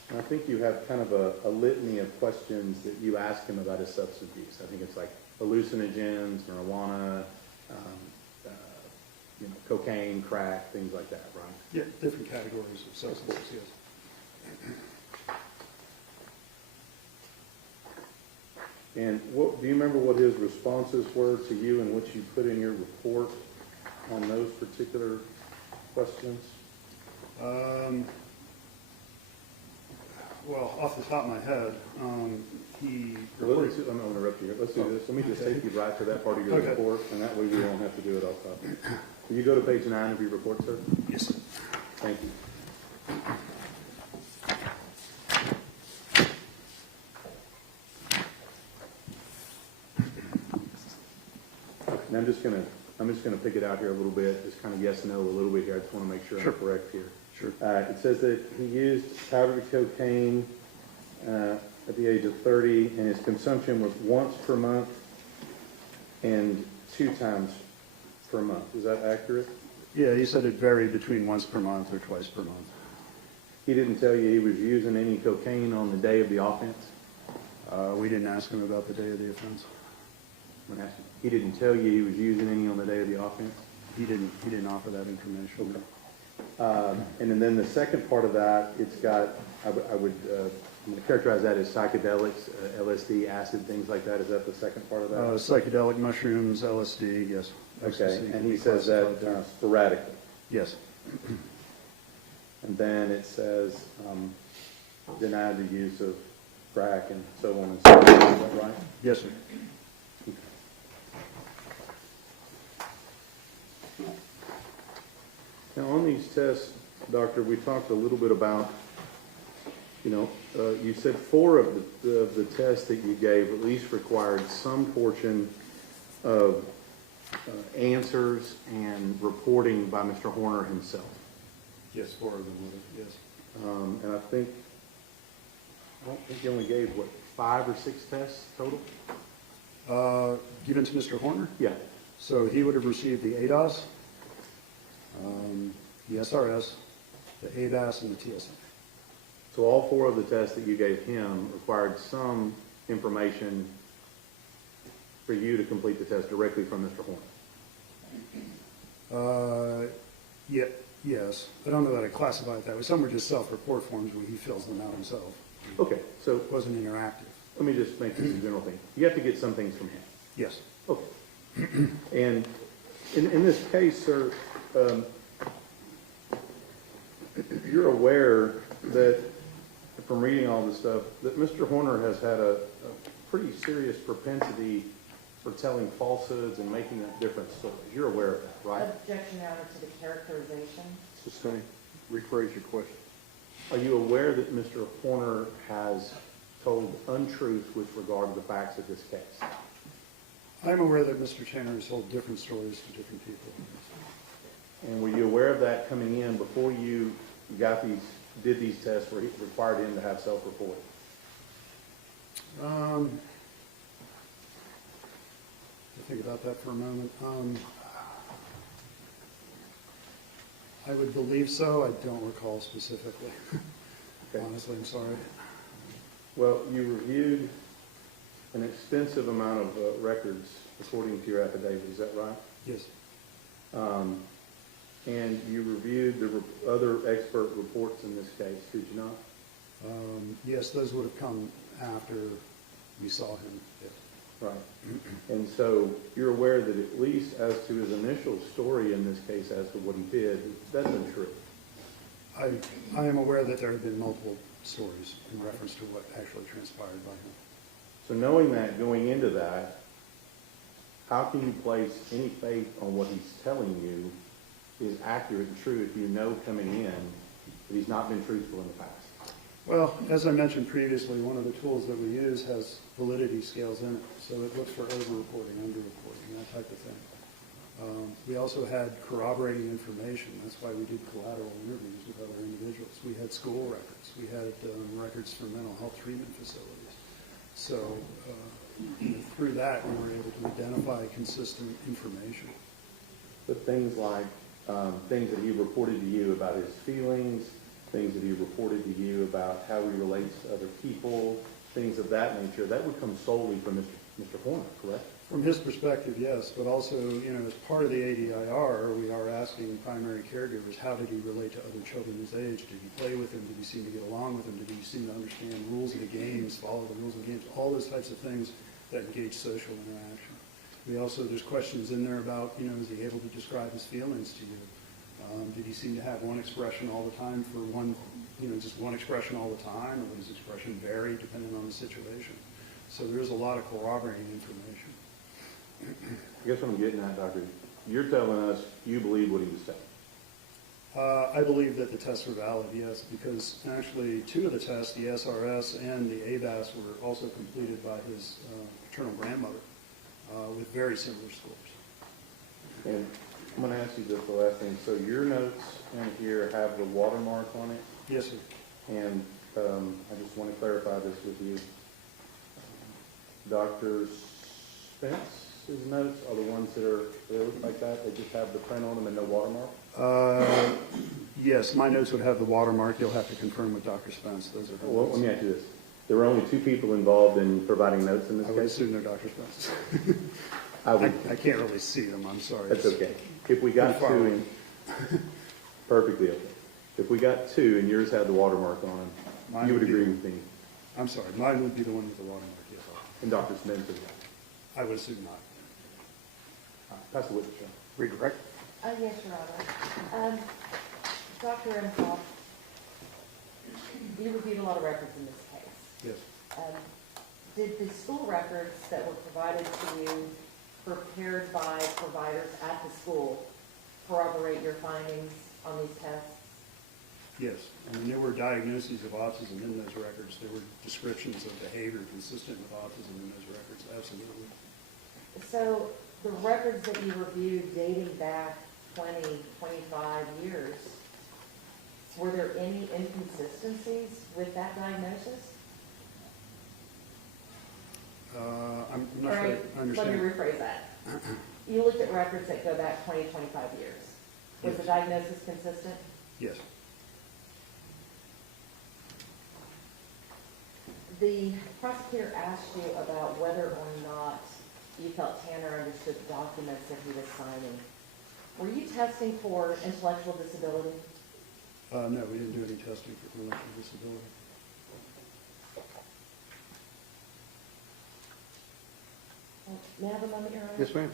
And I think you have kind of a litany of questions that you ask him about his substance abuse. I think it's like hallucinogens, marijuana, cocaine, crack, things like that, right? Yeah, different categories of substances, yes. And do you remember what his responses were to you and what you put in your report on those particular questions? Well, off the top of my head, he I'm going to interrupt you here. Let's do this. Let me just take you right to that part of your Okay. report, and that way we don't have to do it off topic. Can you go to page 9 of your report, sir? Yes, sir. Thank you. And I'm just gonna pick it out here a little bit, just kind of yes, no, a little bit here. I just want to make sure Sure. I'm correct here. Sure. It says that he used powdered cocaine at the age of 30, and his consumption was once per month and 2 times per month. Is that accurate? Yeah, he said it varied between once per month or twice per month. He didn't tell you he was using any cocaine on the day of the offense? We didn't ask him about the day of the offense. I'm gonna ask you. He didn't tell you he was using any on the day of the offense? He didn't offer that information. And then the second part of that, it's got, I'm gonna characterize that as psychedelics, LSD, acid, things like that. Is that the second part of that? Psychedelic mushrooms, LSD, yes. Okay, Ecstasy and can he be says classified that there. sporadically. Yes. And then it says, denied the use of crack and so on and so forth. Is that right? Yes, sir. Now, on these tests, Doctor, we talked a little bit about, you said 4 of the tests that you gave at least required some portion of answers and reporting by Mr. Horner himself. Yes, 4 of them would have, yes. And I don't think you only gave, 5 or 6 tests total? Given to Mr. Horner? Yeah. So he would have received the ADOS, the SRS, the ABAS, and the TSA. So all 4 of the tests that you gave him required some information for you to complete the test directly from Mr. Horner. Yes. I don't know that I classify it that way. Some were just self-report forms where he fills them out himself. Okay, so It wasn't interactive. let me just make this a general thing. You have to get some things from him. Yes. Okay. And in this case, sir, you're aware that, from reading all this stuff, that Mr. Horner has had a pretty serious propensity for telling falsehoods and making up different stories. You're aware of that, right? Objection, Your Honor, to the characterization. Just going to rephrase your question. Are you aware that Mr. Horner has told untruths with regard to the facts of this case? I'm aware that Mr. Channer has told different stories to different people. And were you aware of that coming in before you did these tests where he required him to have self-report? I'll think about that for a moment. I would believe so. I don't recall specifically. Okay. Honestly, I'm sorry. Well, you reviewed an extensive amount of records according to your affidavit, is that right? Yes. And you reviewed the other expert reports in this case, did you not? Yes, those would have come after we saw him. Yes. Right. And so you're aware that at least as to his initial story in this case as to what he did, that's untrue. I am aware that there have been multiple stories in reference to what actually transpired by him. So knowing that, going into that, how can you place any faith on what he's telling you is accurate and true if you know coming in that he's not been truthful in the past? Well, as I mentioned previously, one of the tools that we use has validity scales in it. So it looks for over-reporting, under-reporting, that type of thing. We also had corroborating information. That's why we did collateral interviews with other individuals. We had school records. We had records from mental health treatment facilities. So through that, we were able to identify consistent information. But things like things that he reported to you about his feelings, things that he reported to you about how he relates to other people, things of that nature, that would come solely from Mr. Horner, correct? From his perspective, yes, but also, as part of the ADIR, we are asking primary caregivers, how did he relate to other children his age? Did he play with them? Did he seem to get along with them? Did he seem to understand rules of the games, follow the rules of the games? All those types of things that engage social interaction. We also, there's questions in there about, is he able to describe his feelings to you? Did he seem to have one expression all the time for one, just one expression all the time, or would his expression vary depending on the situation? So there's a lot of corroborating information. I guess what I'm getting at, Doctor, you're telling us you believe what he was saying. I believe that the tests were valid, yes, because actually 2 of the tests, the SRS and the ABAS, were also completed by his paternal grandmother with very similar scores. And I'm going to ask you just the last thing. So your notes in here have the watermark on it, Yes, sir. and I just want to clarify this with you. Dr. Spence's notes are the ones that look like that. They just have the print on them and no watermark. Yes, my notes would have the watermark. You'll have to confirm with Dr. Spence. Those are her Well, notes. let me ask you this. There were only 2 people involved in providing notes in this I would case? assume they're Dr. Spence's. I would, I can't really see them, I'm sorry. that's okay. If we got Pretty far 2, away. perfectly okay. If we got 2 and yours had the watermark on them, Mine you would would be- agree with me? I'm sorry, mine would be the one with the watermark, yes. And Dr. Spence as well? I would assume not. Pass the witness, John. Redirect. Yes, Your Honor. Dr. Imhof, you reviewed a lot of records in this case. Yes. Did the school records that were provided to you, prepared by providers at the school, corroborate your findings on these tests? Yes. I mean, there were diagnoses of autism in those records. There were descriptions of behavior consistent with autism in those records, absolutely. So the records that you reviewed dating back 20, 25 years, were there any inconsistencies with that diagnosis? I'm not All sure right, I understand. let me rephrase that. You looked at records that go back 20, 25 years. Was the Yes. diagnosis consistent? Yes. The prosecutor asked you about whether or not you felt Tanner understood the documents that he was signing. Were you testing for intellectual disability? No, we didn't do any testing for intellectual disability. May I have a moment, Your Honor? Yes, ma'am.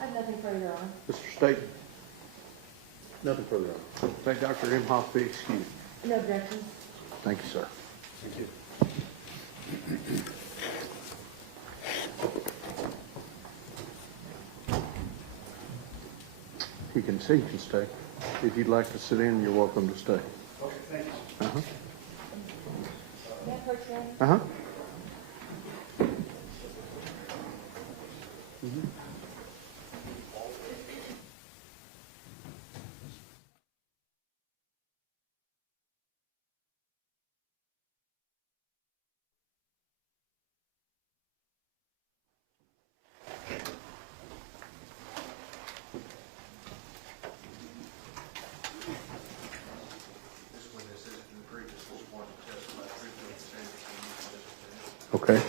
I have nothing further, Your Honor. Mr. Staten, Nothing further on. may Dr. Imhoff be excused. No objections? Thank you, sir. Thank you. He can stay. If you'd like to sit in, you're welcome to stay. Okay, thank you. Uh-huh. May I approach, Your Honor? Uh-huh. Okay.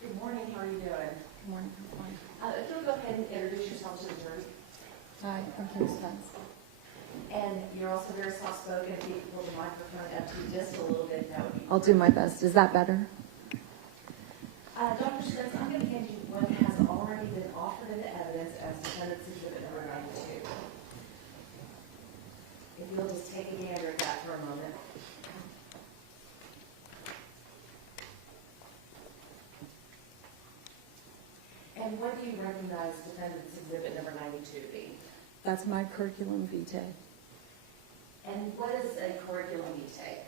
Good morning, how are you doing? Good morning, I'm fine. If you'll go ahead and introduce yourself to the jury. Hi, I'm Kim Spence. And you're also very soft-spoken. If you could hold the microphone up to you just a little bit, that would be. I'll do my best. Is that better? Dr. Spence, I'm going to hand you what has already been offered into evidence as defendant's exhibit number 92. If you'll And what do you recognize defendant's exhibit number 92 to be? That's my curriculum vitae. And what is a curriculum vitae?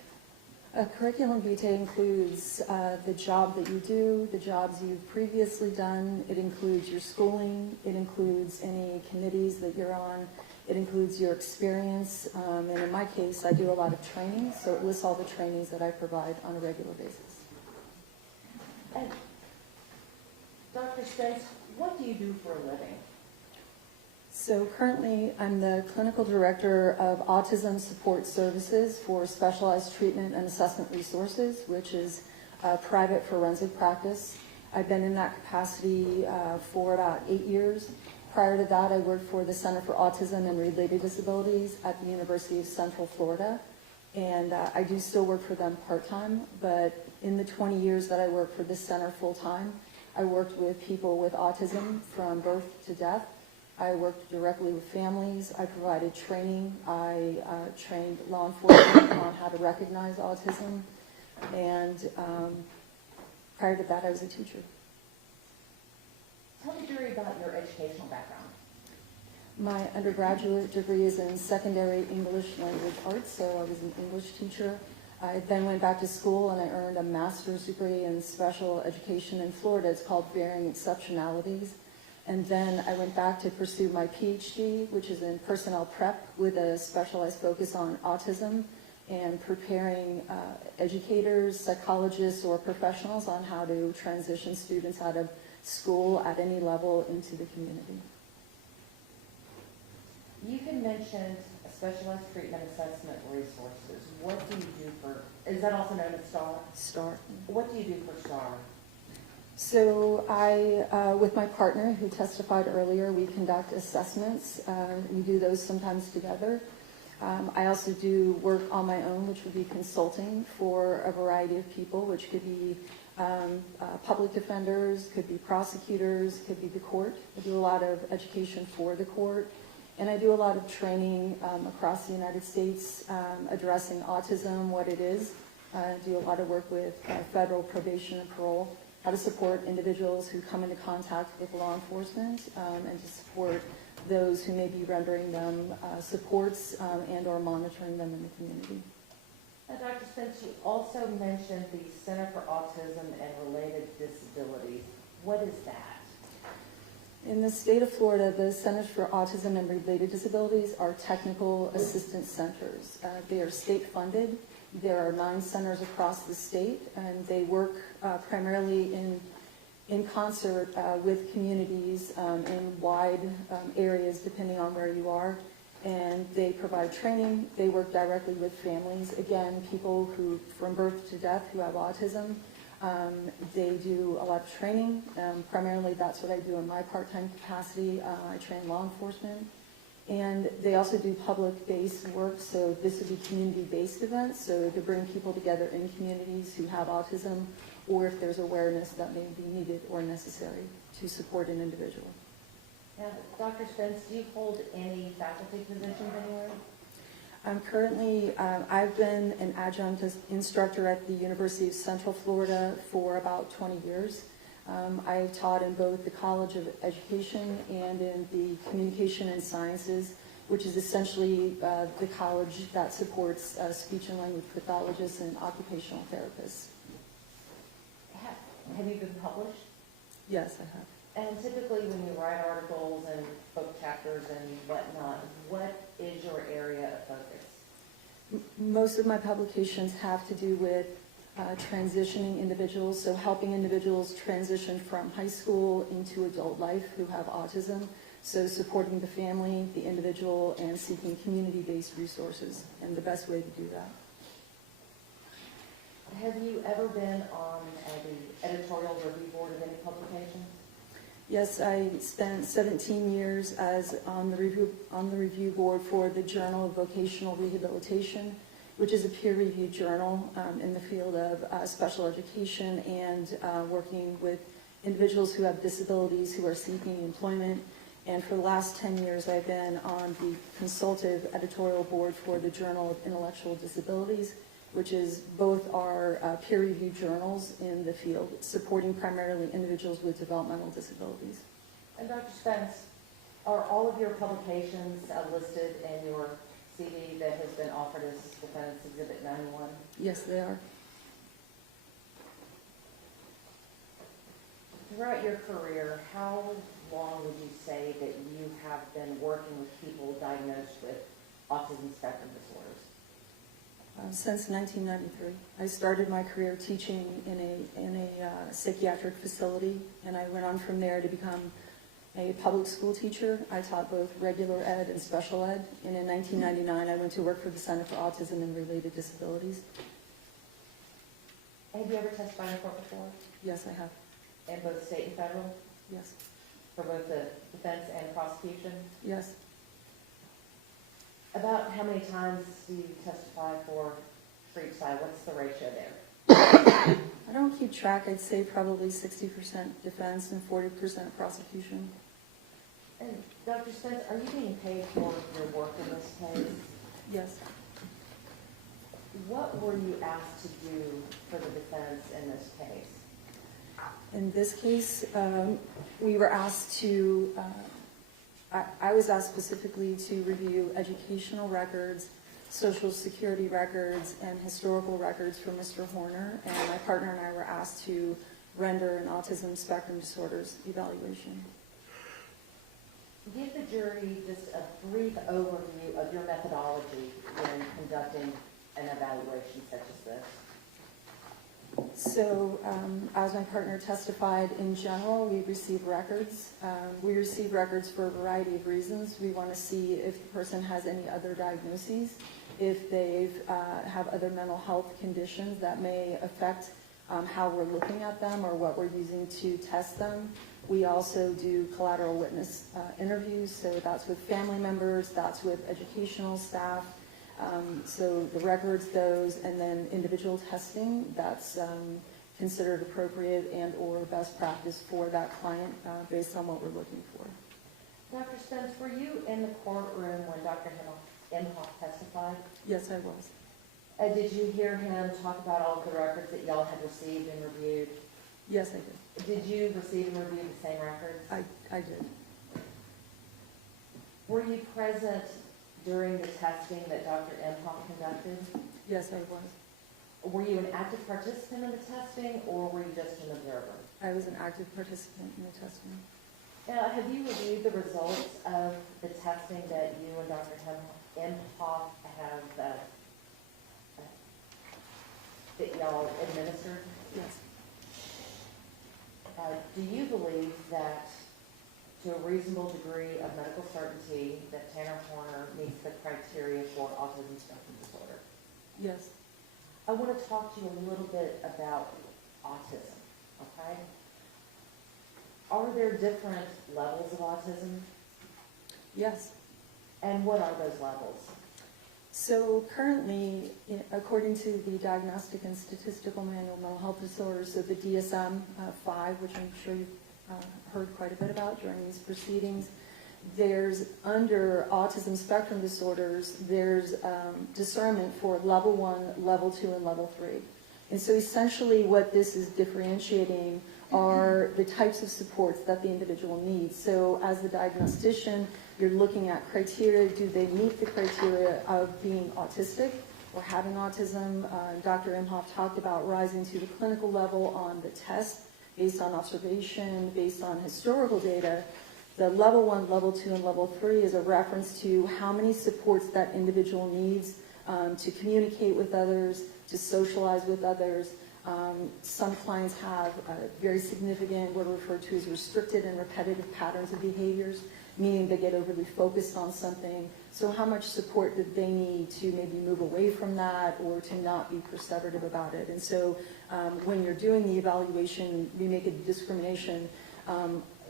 A curriculum vitae includes the job that you do, the jobs you've previously done. It includes your schooling. It includes any committees that you're on. It includes your experience. And in my case, I do a lot of training, so it lists all the trainings that I provide on a regular basis. And Dr. Spence, what do you do for a living? So currently, I'm the clinical director of Autism Support Services for Specialized Treatment and Assessment Resources, which is a private forensic practice. I've been in that capacity for about 8 years. Prior to that, I worked for the Center for Autism and Related Disabilities at the University of Central Florida. And I do still work for them part-time, but in the 20 years that I worked for this center full-time, I worked with people with autism from birth to death. I worked directly with families. I provided training. I trained law enforcement on how to recognize autism. And prior to that, I was a teacher. Tell the jury about your educational background. My undergraduate degree is in secondary English language arts, so I was an English teacher. I then went back to school and I earned a master's degree in special education in Florida. It's called Varying Exceptionalities. And then I went back to pursue my PhD, which is in personnel prep with a specialized focus on autism and preparing educators, psychologists, or professionals on how to transition students out of school at any level into the community. You had mentioned a specialized treatment assessment resources. What do you do for, is that also known as STAR? STAR. What do you do for STAR? So I, with my partner who testified earlier, we conduct assessments. We do those sometimes together. I also do work on my own, which would be consulting for a variety of people, which could be public defenders, could be prosecutors, could be the court. I do a lot of education for the court. And I do a lot of training across the United States addressing autism, what it is. I do a lot of work with federal probation and parole, how to support individuals who come into contact with law enforcement, and to support those who may be rendering them supports and or monitoring them in the community. Dr. Spence, you also mentioned the Center for Autism and Related Disabilities. What is that? In the state of Florida, the Centers for Autism and Related Disabilities are technical assistance centers. They are state funded. There are 9 centers across the state, and they work primarily in concert with communities in wide areas, depending on where you are. And they provide training. They work directly with families. Again, people who, from birth to death, who have autism. They do a lot of training. Primarily, that's what I do in my part-time capacity. I train law enforcement. And they also do public-based work, so this would be community-based events, so to bring people together in communities who have autism, or if there's awareness that may be needed or necessary to support an individual. Now, Dr. Spence, do you hold any faculty positions anywhere? I'm currently, I've been an adjunct instructor at the University of Central Florida for about 20 years. I've taught in both the College of Education and in the Communication and Sciences, which is essentially the college that supports speech and language pathologists and occupational therapists. Have you been published? Yes, I have. And typically when you write articles and book chapters and whatnot, what is your area of focus? Most of my publications have to do with transitioning individuals, so helping individuals transition from high school into adult life who have autism, so supporting the family, the individual, and seeking community-based resources, and the best way to do that. Have you ever been on the editorial review board of any publication? Yes, I spent 17 years as on the review board for the Journal of Vocational Rehabilitation, which is a peer-reviewed journal in the field of special education and working with individuals who have disabilities who are seeking employment. And for the last 10 years, I've been on the consultative editorial board for the Journal of Intellectual Disabilities, which is both our peer-reviewed journals in the field, supporting primarily individuals with developmental disabilities. And Dr. Spence, are all of your publications listed in your CV that has been offered as Defendant's Exhibit 91? Yes, they are. Throughout your career, how long would you say that you have been working with people diagnosed with autism spectrum disorders? Since 1993. I started my career teaching in a psychiatric facility, and I went on from there to become a public school teacher. I taught both regular ed and special ed, and in 1999 I went to work for the Center for Autism and Related Disabilities. Have you ever testified in court before? Yes, I have. In both state and federal? Yes. For both the defense and prosecution? Yes. About how many times do you testify for each side? What's the ratio there? I don't keep track. I'd say probably 60% defense and 40% prosecution. And Dr. Spence, are you being paid for your work in this case? Yes. What were you asked to do for the defense in this case? In this case, we were asked to, I was asked specifically to review educational records, social security records, and historical records for Mr. Horner, and my partner and I were asked to render an autism spectrum disorders evaluation. Give the jury just a brief overview of your methodology when conducting an evaluation such as this. So, as my partner testified, in general, we receive records. We receive records for a variety of reasons. We want to see if the person has any other diagnoses, if they have other mental health conditions that may affect how we're looking at them or what we're using to test them. We also do collateral witness interviews, so that's with family members, that's with educational staff. So the records, those, and then individual testing, that's considered appropriate and or best practice for that client based on what we're looking for. Dr. Spence, were you in the courtroom when Dr. Imhof testified? Yes, I was. Did you hear him talk about all of the records that y'all had received and reviewed? Yes, I did. Did you receive and review the same records? I did. Were you present during the testing that Dr. Imhof conducted? Yes, I was. Were you an active participant in the testing, or were you just an observer? I was an active participant in the testing. Now, have you reviewed the results of the testing that you and Dr. Imhof have, that y'all administered? Yes. Do you believe that, to a reasonable degree of medical certainty, that Tanner Horner meets the criteria for autism spectrum disorder? Yes. I want to talk to you a little bit about autism, okay? Are there different levels of autism? Yes. And what are those levels? So currently, according to the Diagnostic and Statistical Manual of Mental Health Disorders, so the DSM-5, which I'm sure you've heard quite a bit about during these proceedings, there's, under autism spectrum disorders, there's discernment for level 1, level 2, and level 3. And so essentially what this is differentiating are the types of supports that the individual needs. So as the diagnostician, you're looking at criteria. Do they meet the criteria of being autistic or having autism? Dr. Imhof talked about rising to the clinical level on the test based on observation, based on historical data. The level 1, level 2, and level 3 is a reference to how many supports that individual needs to communicate with others, to socialize with others. Some clients have very significant, what are referred to as restricted and repetitive patterns of behaviors, meaning they get overly focused on something. So how much support do they need to maybe move away from that or to not be perseverative about it? And so when you're doing the evaluation, we make a discrimination.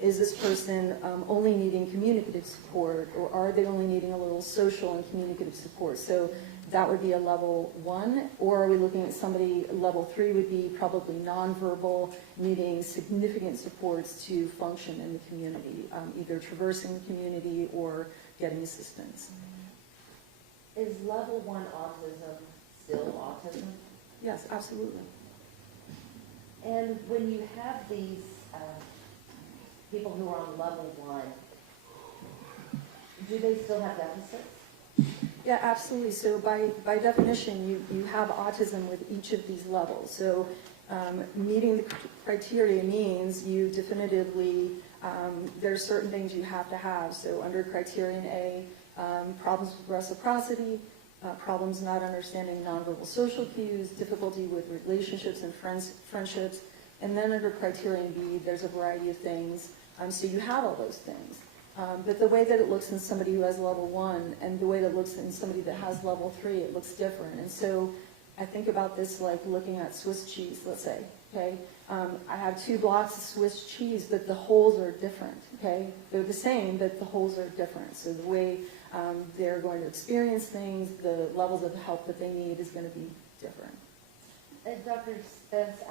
Is this person only needing communicative support, or are they only needing a little social and communicative support? So that would be a level 1, or are we looking at somebody, level 3 would be probably nonverbal, needing significant supports to function in the community, either traversing the community or getting assistance. Is level 1 autism still autism? Yes, absolutely. And when you have these people who are on level 1, do they still have deficits? Yeah, absolutely. So by definition, you have autism with each of these levels. So meeting the criteria means you definitively, there's certain things you have to have. So under criterion A, problems with reciprocity, problems not understanding nonverbal social cues, difficulty with relationships and friendships. And then under criterion B, there's a variety of things. So you have all those things. But the way that it looks in somebody who has level 1 and the way that it looks in somebody that has level 3, it looks different. And so I think about this like looking at Swiss cheese, let's say, okay? I have 2 blocks of Swiss cheese, but the holes are different, okay? They're the same, but the holes are different. So the way they're going to experience things, the levels of help that they need is going to be different. Dr. Spence,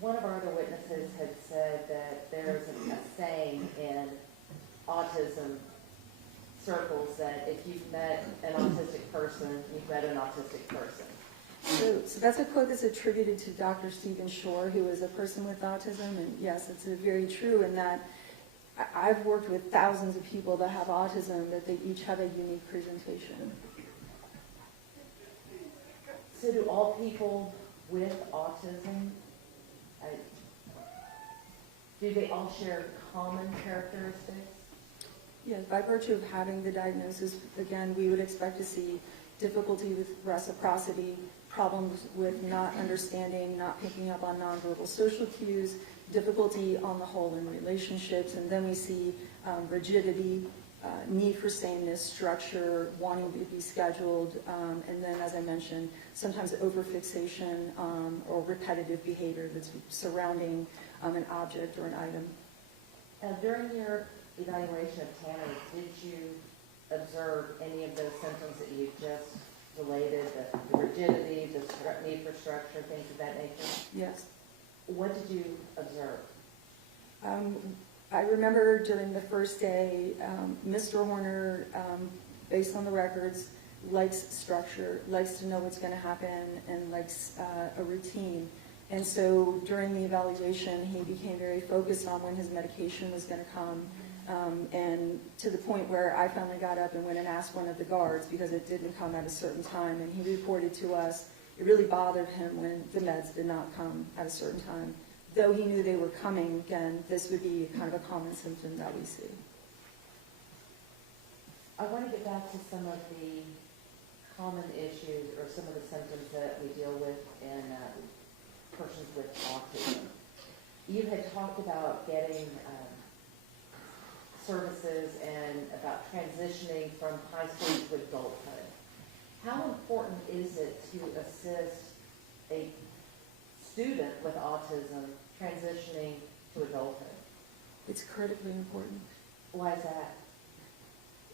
one of our other witnesses had said that there's a saying in autism circles that if you've met an autistic person, you've met an autistic person. So that's a quote that's attributed to Dr. Stephen Shore, who is a person with autism, and yes, it's very true in that I've worked with thousands of people that have autism, that they each have a unique presentation. So do all people with autism, do they all share common characteristics? Yes, by virtue of having the diagnosis, again, we would expect to see difficulty with reciprocity, problems with not understanding, not picking up on nonverbal social cues, difficulty on the whole in relationships, and then we see rigidity, need for sameness, structure, wanting to be scheduled, and then, as I mentioned, sometimes overfixation or repetitive behavior that's surrounding an object or an item. During your evaluation of Tanner, did you observe any of those symptoms that you just related, the rigidity, the need for structure, things of that nature? Yes. What did you observe? I remember during the first day, Mr. Horner, based on the records, likes structure, likes to know what's going to happen, and likes a routine. And so during the evaluation, he became very focused on when his medication was going to come, and to the point where I finally got up and went and asked one of the guards because it didn't come at a certain time, and he reported to us it really bothered him when the meds did not come at a certain time. Though he knew they were coming, again, this would be kind of a common symptom that we see. I want to get back to some of the common issues or some of the symptoms that we deal with in persons with autism. You had talked about getting services and about transitioning from high school to adulthood. How important is it to assist a student with autism transitioning to adulthood? It's critically important. Why is that?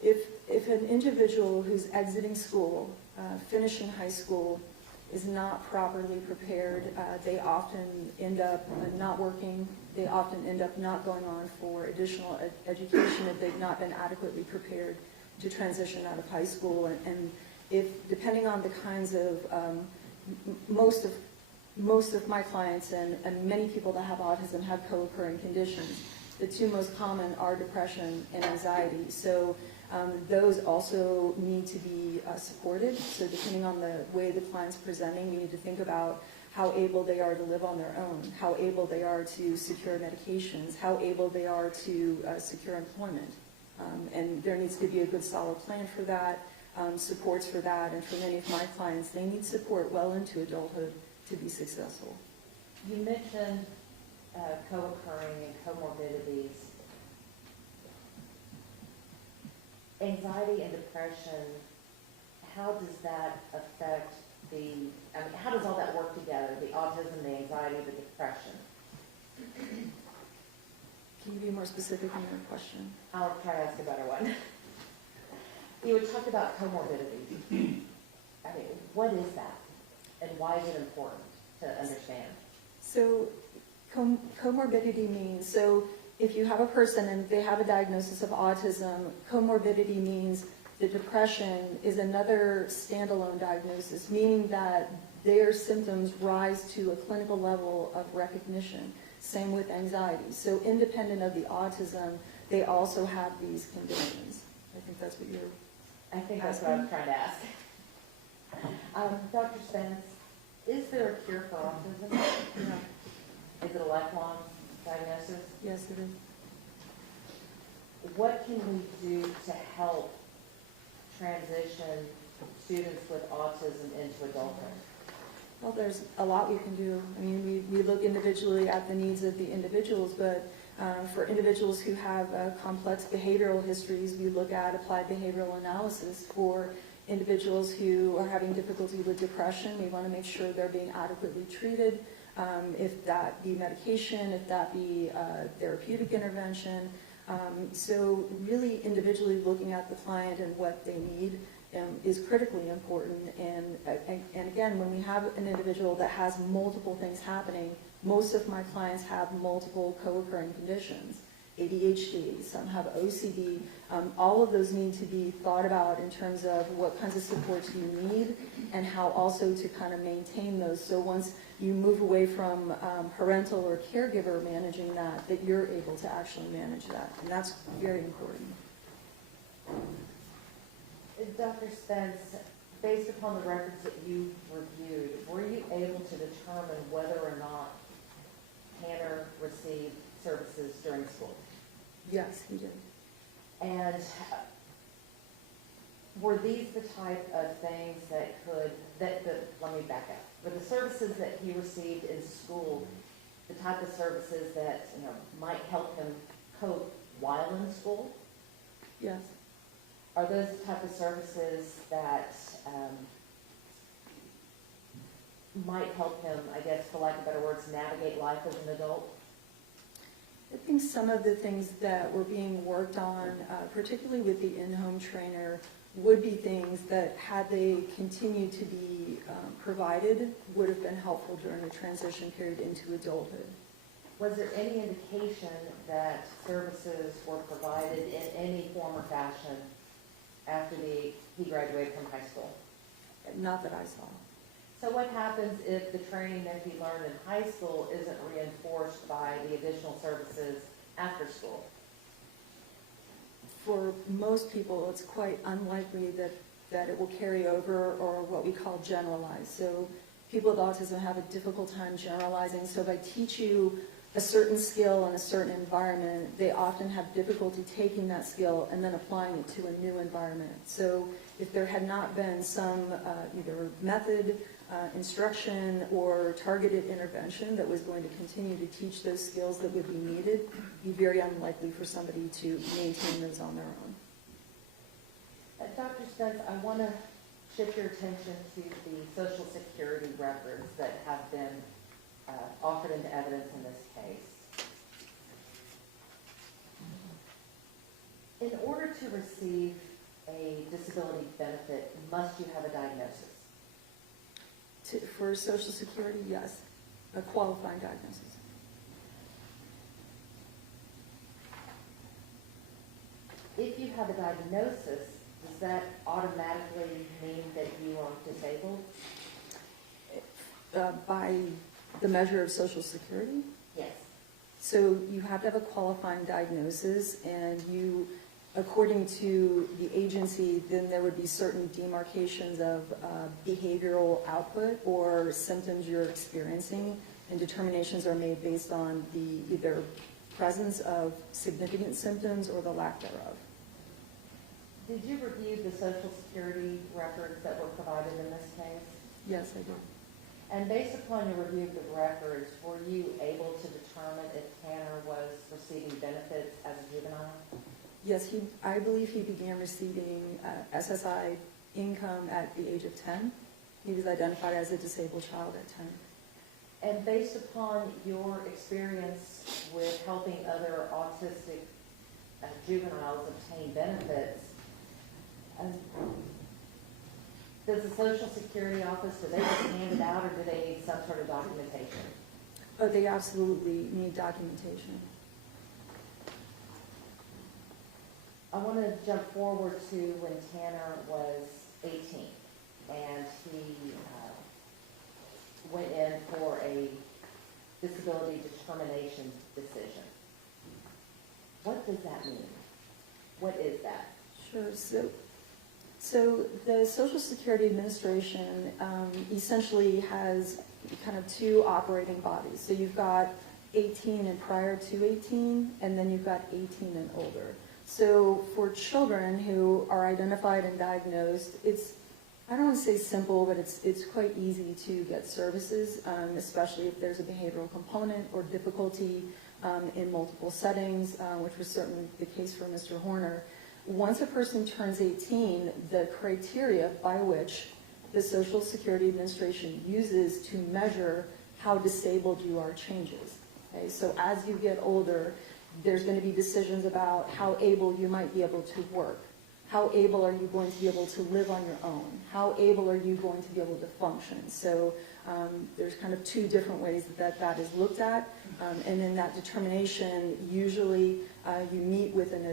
If an individual who's exiting school, finishing high school, is not properly prepared, they often end up not working. They often end up not going on for additional education if they've not been adequately prepared to transition out of high school. And if, depending on the kinds of, most of my clients and many people that have autism have co-occurring conditions. The 2 most common are depression and anxiety. So those also need to be supported. So depending on the way the client's presenting, we need to think about how able they are to live on their own, how able they are to secure medications, how able they are to secure employment. And there needs to be a good solid plan for that, supports for that. And for many of my clients, they need support well into adulthood to be successful. You mentioned co-occurring and comorbidities. Anxiety and depression, how does that affect how does all that work together? The autism, the anxiety, the depression? Can you be more specific in your question? I'll try to ask a better one. You had talked about comorbidities. What is that? And why is it important to understand? So comorbidity means, so if you have a person and they have a diagnosis of autism, comorbidity means The depression is another standalone diagnosis, meaning that their symptoms rise to a clinical level of recognition. Same with anxiety. So independent of the autism, they also have these conditions. I think that's what you're I think that's what I was trying to ask. Dr. Spence, is there a cure for autism? Yeah. Is it a lifelong diagnosis? Yes, it is. What can we do to help transition students with autism into adulthood? Well, there's a lot we can do. I mean, we look individually at the needs of the individuals, but for individuals who have complex behavioral histories, we look at applied behavioral analysis. For individuals who are having difficulty with depression, we want to make sure they're being adequately treated, if that be medication, if that be therapeutic intervention. So really individually looking at the client and what they need is critically important. And again, when we have an individual that has multiple things happening, most of my clients have multiple co-occurring conditions. ADHD, some have OCD. All of those need to be thought about in terms of what kinds of supports you need and how also to kind of maintain those. So once you move away from parental or caregiver managing that you're able to actually manage that. And that's very important. Dr. Spence, based upon the records that you reviewed, were you able to determine whether or not Tanner received services during school? Yes, he did. And were these the type of things let me back up. Were the services that he received in school the type of services that, might help him cope while in school? Yes. Are those the type of services that might help him, I guess, for lack of better words, navigate life as an adult? I think some of the things that were being worked on, particularly with the in-home trainer, would be things that, had they continued to be provided, would have been helpful during the transition period into adulthood. Was there any indication that services were provided in any form or fashion after he graduated from high school? Not that I saw. So what happens if the training that he learned in high school isn't reinforced by the additional services after school? For most people, it's quite unlikely that it will carry over, or what we call generalize. So people with autism have a difficult time generalizing. So if I teach you a certain skill in a certain environment, they often have difficulty taking that skill and then applying it to a new environment. So if there had not been some either method, instruction, or targeted intervention that was going to continue to teach those skills that would be needed, it'd be very unlikely for somebody to maintain those on their own. Dr. Spence, I want to shift your attention to the Social Security records that have been offered into evidence in this case. In order to receive a disability benefit, must you have a diagnosis? For Social Security, yes, a qualifying diagnosis. If you have a diagnosis, does that automatically mean that you are disabled? By the measure of Social Security? Yes. So you have to have a qualifying diagnosis, and you, according to the agency, then there would be certain demarcations of behavioral output or symptoms you're experiencing, and determinations are made based on the either presence of significant symptoms or the lack thereof. Did you review the Social Security records that were provided in this case? Yes, I did. And based upon your review of the records, were you able to determine if Tanner was receiving benefits as a juvenile? Yes, I believe he began receiving SSI income at the age of 10. He was identified as a disabled child at 10. And based upon your experience with helping other autistic juveniles obtain benefits, does the Social Security office, do they just hand it out, or do they need some sort of documentation? Oh, they absolutely need documentation. I want to jump forward to when Tanner was 18, and he went in for a disability determination decision. What does that mean? What is that? Sure. So the Social Security Administration essentially has kind of two operating bodies. So you've got 18 and prior to 18, and then you've got 18 and older. So for children who are identified and diagnosed, it's, I don't want to say simple, but it's quite easy to get services, especially if there's a behavioral component or difficulty in multiple settings, which was certainly the case for Mr. Horner. Once a person turns 18, the criteria by which the Social Security Administration uses to measure how disabled you are changes. Okay? So as you get older, there's going to be decisions about how able you might be able to work. How able are you going to be able to live on your own? How able are you going to be able to function? So there's kind of two different ways that is looked at. And in that determination, usually you meet with an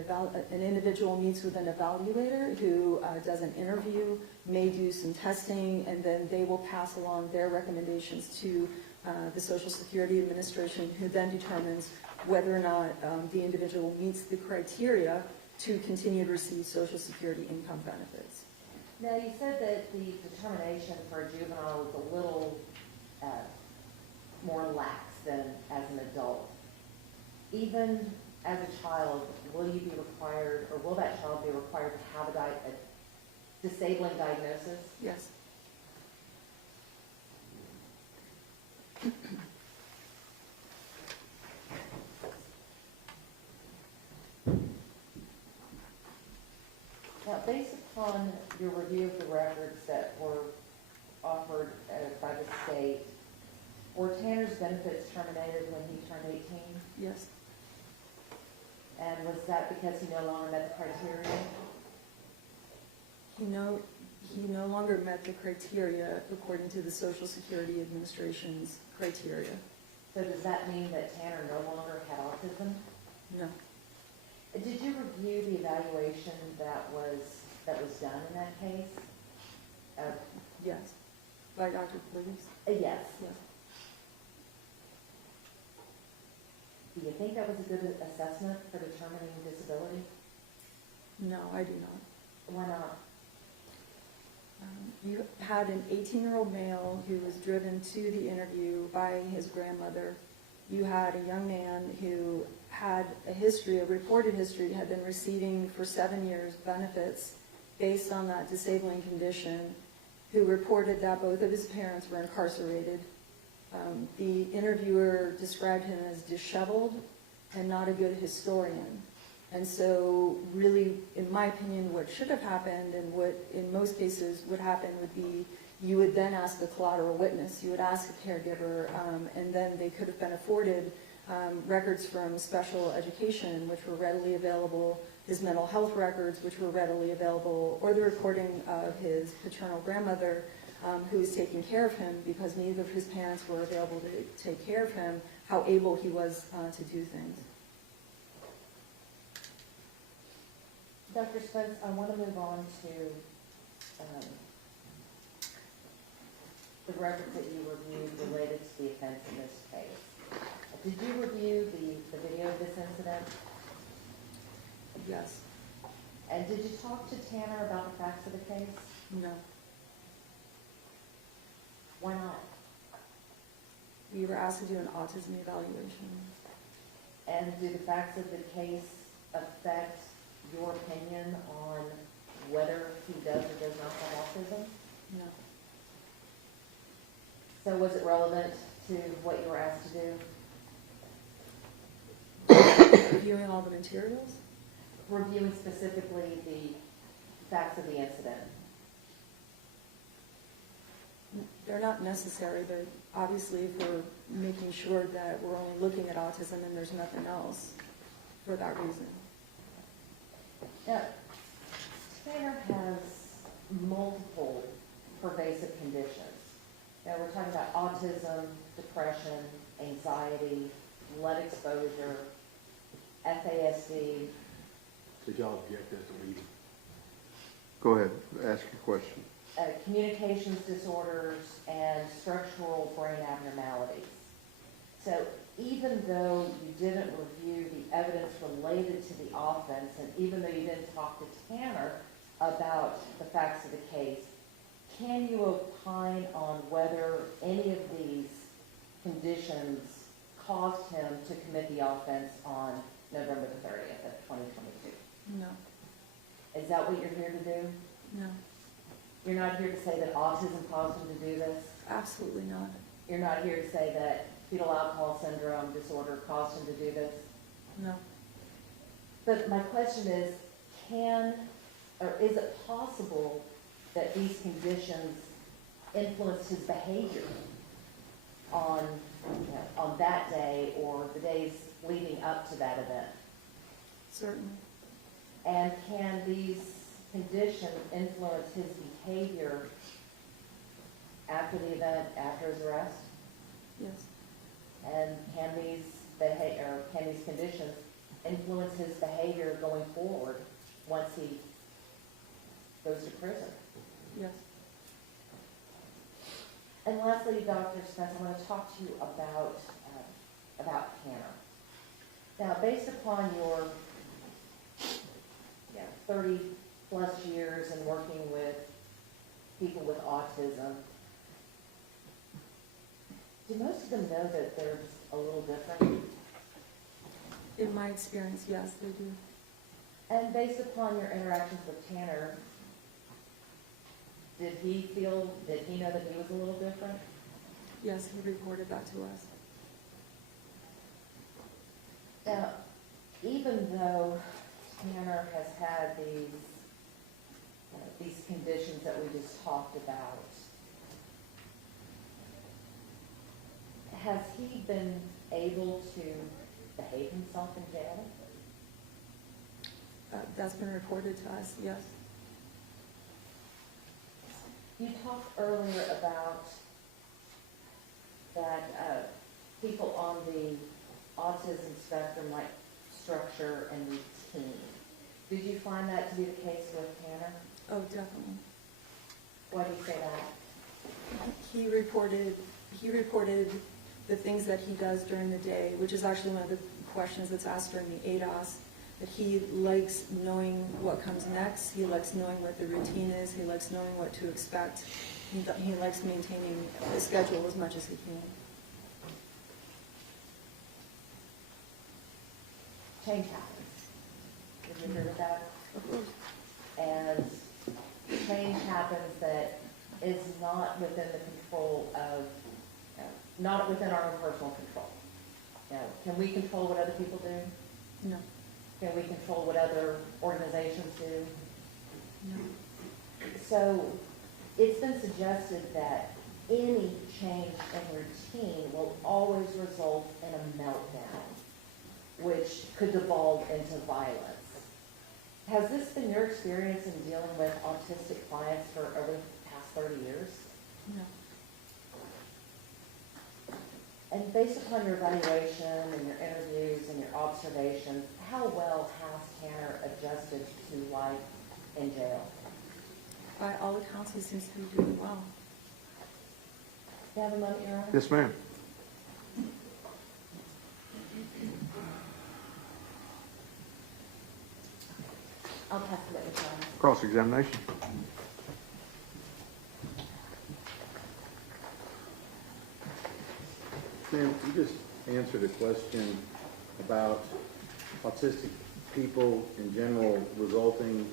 individual meets with an evaluator who does an interview, may do some testing, and then they will pass along their recommendations to the Social Security Administration, who then determines whether or not the individual meets the criteria to continue to receive Social Security income benefits. Now, you said that the determination for a juvenile was a little more lax than as an adult. Even as a child, will you be required, or will that child be required to have a disabling diagnosis? Yes. Now, based upon your review of the records that were offered by the state, were Tanner's benefits terminated when he turned 18? Yes. And was that because he no longer met the criteria? He no longer met the criteria according to the Social Security Administration's criteria. So does that mean that Tanner no longer had autism? No. Did you review the evaluation that was done in that case? Yes. By Dr. Pleaded? Yes. Yes. Do you think that was a good assessment for determining disability? No, I do not. Why not? You had an 18-year-old male who was driven to the interview by his grandmother. You had a young man who had a reported history, had been receiving for 7 years benefits based on that disabling condition, who reported that both of his parents were incarcerated. The interviewer described him as disheveled and not a good historian. And so really, in my opinion, what should have happened, and what in most cases would happen, would be you would then ask a collateral witness, you would ask a caregiver, and then they could have been afforded records from special education, which were readily available, his mental health records, which were readily available, or the recording of his paternal grandmother, who was taking care of him because neither of his parents were available to take care of him, how able he was to do things. Dr. Spence, I want to move on to the records that you reviewed related to the offense in this case. Did you review the video of this incident? Yes. And did you talk to Tanner about the facts of the case? No. Why not? We were asked to do an autism evaluation. And do the facts of the case affect your opinion on whether he does or does not have autism? No. So was it relevant to what you were asked to do? Reviewing all the materials? Reviewing specifically the facts of the incident. They're not necessary. They're obviously for making sure that we're only looking at autism and there's nothing else for that reason. Now, Tanner has multiple pervasive conditions. Now, we're talking about autism, depression, anxiety, lead exposure, FASD. Did y'all object as to leaving? Go ahead, ask your question. Communications disorders and structural brain abnormalities. So even though you didn't review the evidence related to the offense, and even though you didn't talk to Tanner about the facts of the case, can you opine on whether any of these conditions caused him to commit the offense on November the 30th of 2022? No, Is that what you're here to do? no, You're not here to say that autism caused him to do this? absolutely not. You're not here to say that fetal alcohol syndrome disorder caused him to do this? No, But my question is, is it possible that these conditions influenced his behavior on, on that day or the days leading up to that event? certainly. And can these conditions influence his behavior after the event, after his arrest? Yes, And can these conditions influence his behavior going forward once he goes to prison? yes. And lastly, Dr. Spence, I want to talk to you about Tanner. Now, based upon your 30-plus years in working with people with autism, do most of them know that they're just a little different? In my experience, yes, they do. And based upon your interactions with Tanner, did he know that he was a little different? Yes, he reported that to us. Now, even though Tanner has had these conditions that we just talked about, has he been able to behave himself in jail? That's been reported to us, yes. You talked earlier about that people on the autism spectrum like structure and routine. Did you find that to be the case with Tanner? Oh, definitely. Why do you say that? He reported the things that he does during the day, which is actually one of the questions that's asked during the ADOS, that he likes knowing what comes next, he likes knowing what the routine is, he likes knowing what to expect, he likes maintaining the schedule as much as he can. Change happens. Did you agree with that? Of course. And change happens that is not within the control of, not within our own personal control. Can we control what other people do? No, Can we control what other organizations do? no. So it's been suggested that any change in routine will always result in a meltdown, which could devolve into violence. Has this been your experience in dealing with autistic clients for over the past 30 years? No. And based upon your evaluation and your interviews and your observations, how well has Tanner adjusted to life in jail? By all accounts, he seems to be doing well. Do you have a moment, Your Honor? Yes, ma'am. I'll pass the witness, Your Honor. Cross-examination. Tim, you just answered a question about autistic people in general resulting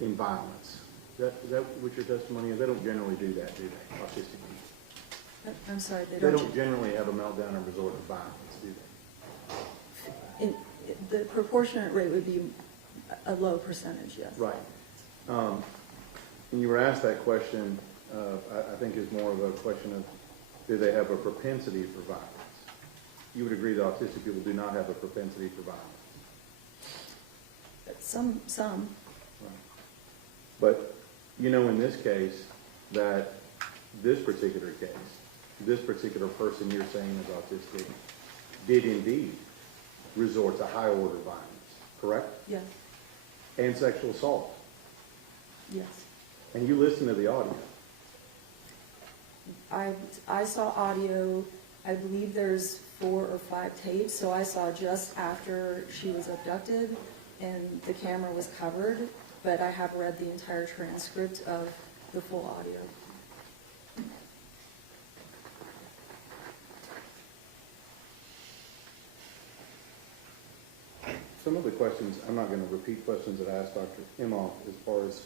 in violence. Is that what your testimony is? They don't generally do that, do they, autistic people? I'm sorry, They don't generally have a meltdown and resort to violence, do they? The proportionate rate would be a low percentage, yes. Right. When you were asked that question, I think is more of a question of, do they have a propensity for violence? You would agree that autistic people do not have a propensity for violence? Some. Right. But you know in this case that this particular case, this particular person you're saying is autistic did indeed resort to high order violence, correct? Yes, and sexual assault. Yes. And you listened to the audio. I saw audio, I believe there's 4 or 5 tapes, so I saw just after she was abducted and the camera was covered, but I have read the entire transcript of the full audio. Some of the questions, I'm not going to repeat questions that I asked Dr. Imhof as far as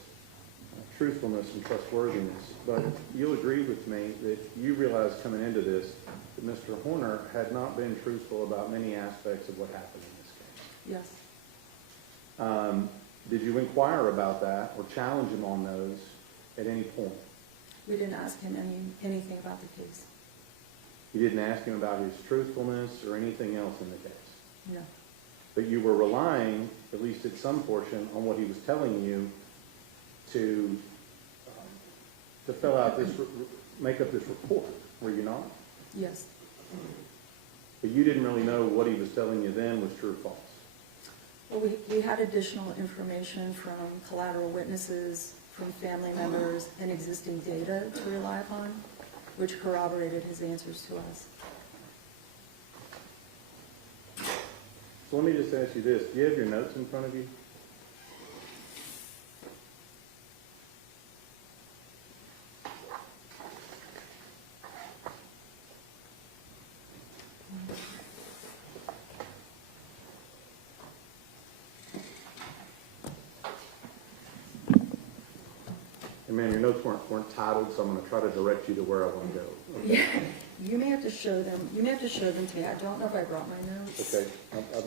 truthfulness and trustworthiness, but you'll agree with me that you realized coming into this that Mr. Horner had not been truthful about many aspects of what happened in this case. Yes. Did you inquire about that or challenge him on those at any point? We didn't ask him anything about the case. You didn't ask him about his truthfulness or anything else in the case? No. But you were relying, at least at some portion, on what he was telling you to fill out this, make up this report, were you not? Yes. But you didn't really know what he was telling you then was true or false. Well, we had additional information from collateral witnesses, from family members, and existing data to rely upon, which corroborated his answers to us. So let me just ask you this. Do you have your notes in front of you? And man, your notes weren't titled, so I'm going to try to direct you to where I want to go. Okay. Yeah, you may have to show them. You may have to show them to me. I don't know if I brought my notes. Okay.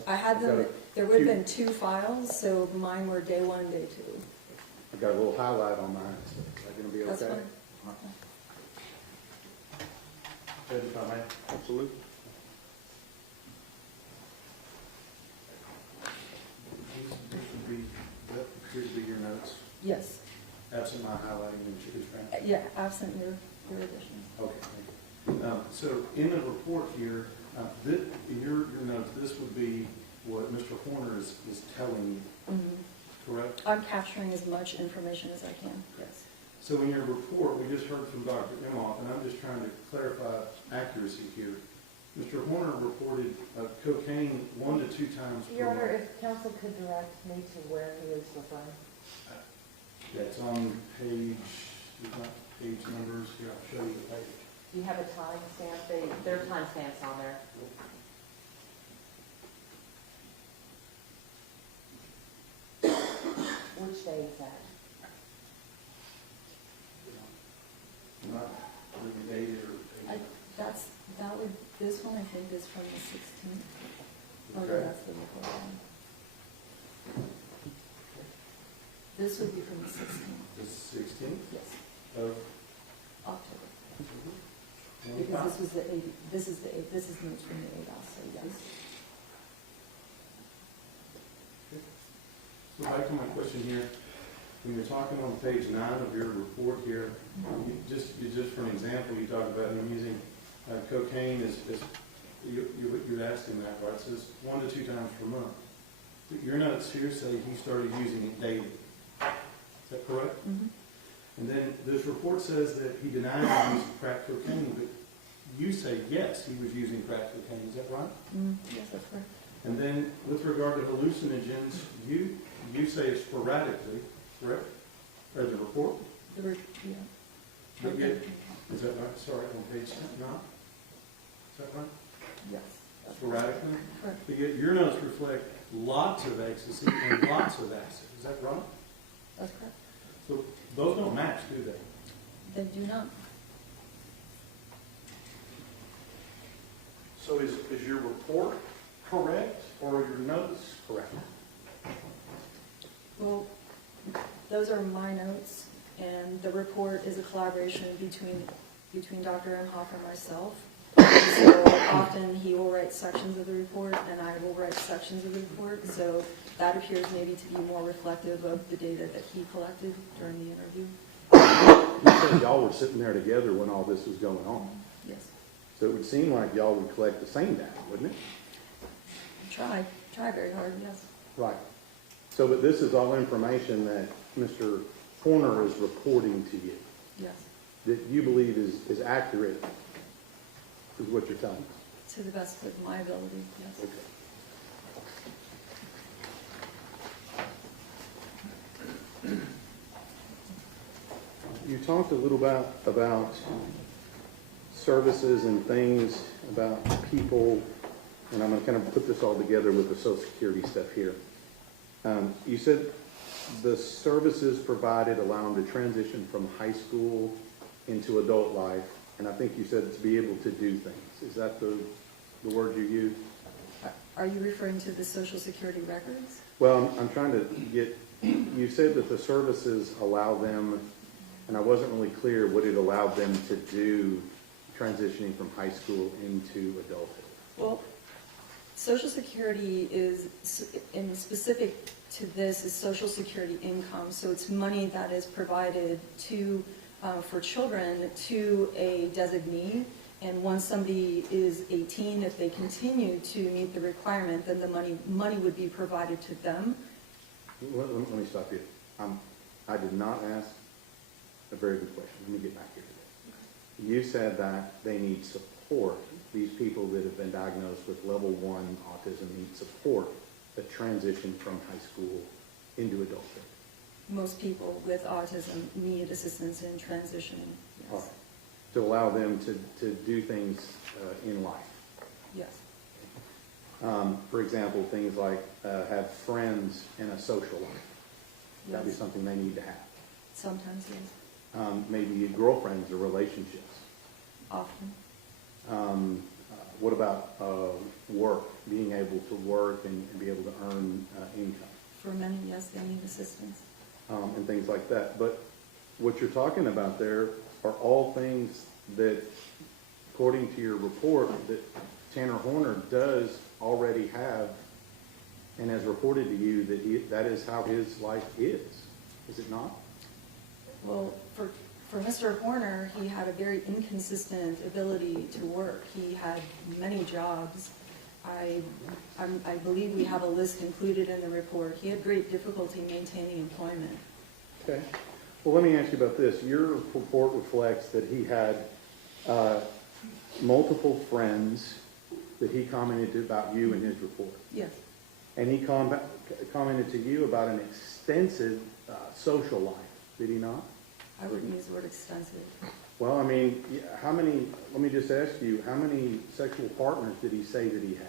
I had I've them. got There would have been 2 files, so mine were day 1 and day 2. I've got a little highlight on mine. So is that going to be okay? That's fine. Judge, if I may? Absolutely. That appear to be your notes, Yes. absent my highlighting and Chicken Strand. Yeah, absent your addition. Okay, thank you. So in the report here, in your notes, this would be what Mr. Horner is telling you, correct? I'm capturing as much information as I can. Yes. So in your report, we just heard from Dr. Imhof, and I'm just trying to clarify accuracy here. Mr. Horner reported cocaine 1 to 2 times per Your Honor, month. if counsel could direct me to where he is referring. That's on page, there's not page numbers here, I'll show you the page. Do you have a timestamp? There are timestamps on there. Which day is that? Not really dated or page. This one I think is from the 16th. Oh, Okay. no, that's the report one. This would be from the 16th. The 16th Yes, of October. October. Because this is notes from the ADOS, so yes. So back to my question here, when you're talking on page 9 of your report here, just for an example, you talk about him using cocaine you're asking that, right? It says 1 to 2 times per month. But your notes here say he started using it daily. Is that correct? Mm-hmm. And then this report says that he denied the use of crack cocaine, but you say yes, he was using crack cocaine. Is that right? Yes, that's correct. And then with regard to hallucinogens, you say it sporadically, correct? Or the report? Yeah. But yet, is that right? Sorry, on page 9? Is that right? Yes. that's Sporadically? Correct. But yet your notes reflect lots of ecstasy and lots of acid. Is that right? That's correct. So those don't match, do they? They do not. So is your report correct or are your notes correct? Well, those are my notes, and the report is a collaboration between Dr. Imhof and myself. So often he will write sections of the report, and I will write sections of the report. So that appears maybe to be more reflective of the data that he collected during the interview. You said y'all were sitting there together when all this was going on. Yes. So it would seem like y'all would collect the same data, wouldn't it? Try very hard, yes. Right. So, but this is all information that Mr. Horner is reporting to you, Yes, that you believe is accurate, is what you're telling us. to the best of my ability, yes. Okay. You talked a little about services and things, about people, and I'm going to kind of put this all together with the Social Security stuff here. You said the services provided allow them to transition from high school into adult life, and I think you said to be able to do things. Is that the word you used? Are you referring to the Social Security records? Well, I'm trying to get, you said that the services allow them, and I wasn't really clear what it allowed them to do transitioning from high school into adulthood. Well, Social Security is, in specific to this, is Social Security income. So it's money that is provided to, for children to a designee. And once somebody is 18, if they continue to meet the requirement, then the money would be provided to them. Let me stop you. I did not ask a very good question. Let me get back here to this. You said that they need support. These people that have been diagnosed with level 1 autism need support that transition from high school into adulthood. Most people with autism need assistance in transitioning, All yes. right. To allow them to do things in life. Yes, For example, things like have friends and a social life. That'd be yes, something they need to have. sometimes, yes, Maybe girlfriends or relationships. often, What about work, being able to work and be able to earn income, for many, yes, they need assistance. and things like that. But what you're talking about there are all things that, according to your report, that Tanner Horner does already have and has reported to you that that is how his life is it not? Well, for Mr. Horner, he had a very inconsistent ability to work. He had many jobs. I believe we have a list included in the report. He had great difficulty maintaining employment. Okay. Well, let me ask you about this. Your report reflects that he had multiple friends that he commented about you in his report. Yes, And he commented to you about an extensive social life, did he not? I wouldn't use the word extensive. Well, I mean, how many, let me just ask you, how many sexual partners did he say that he had?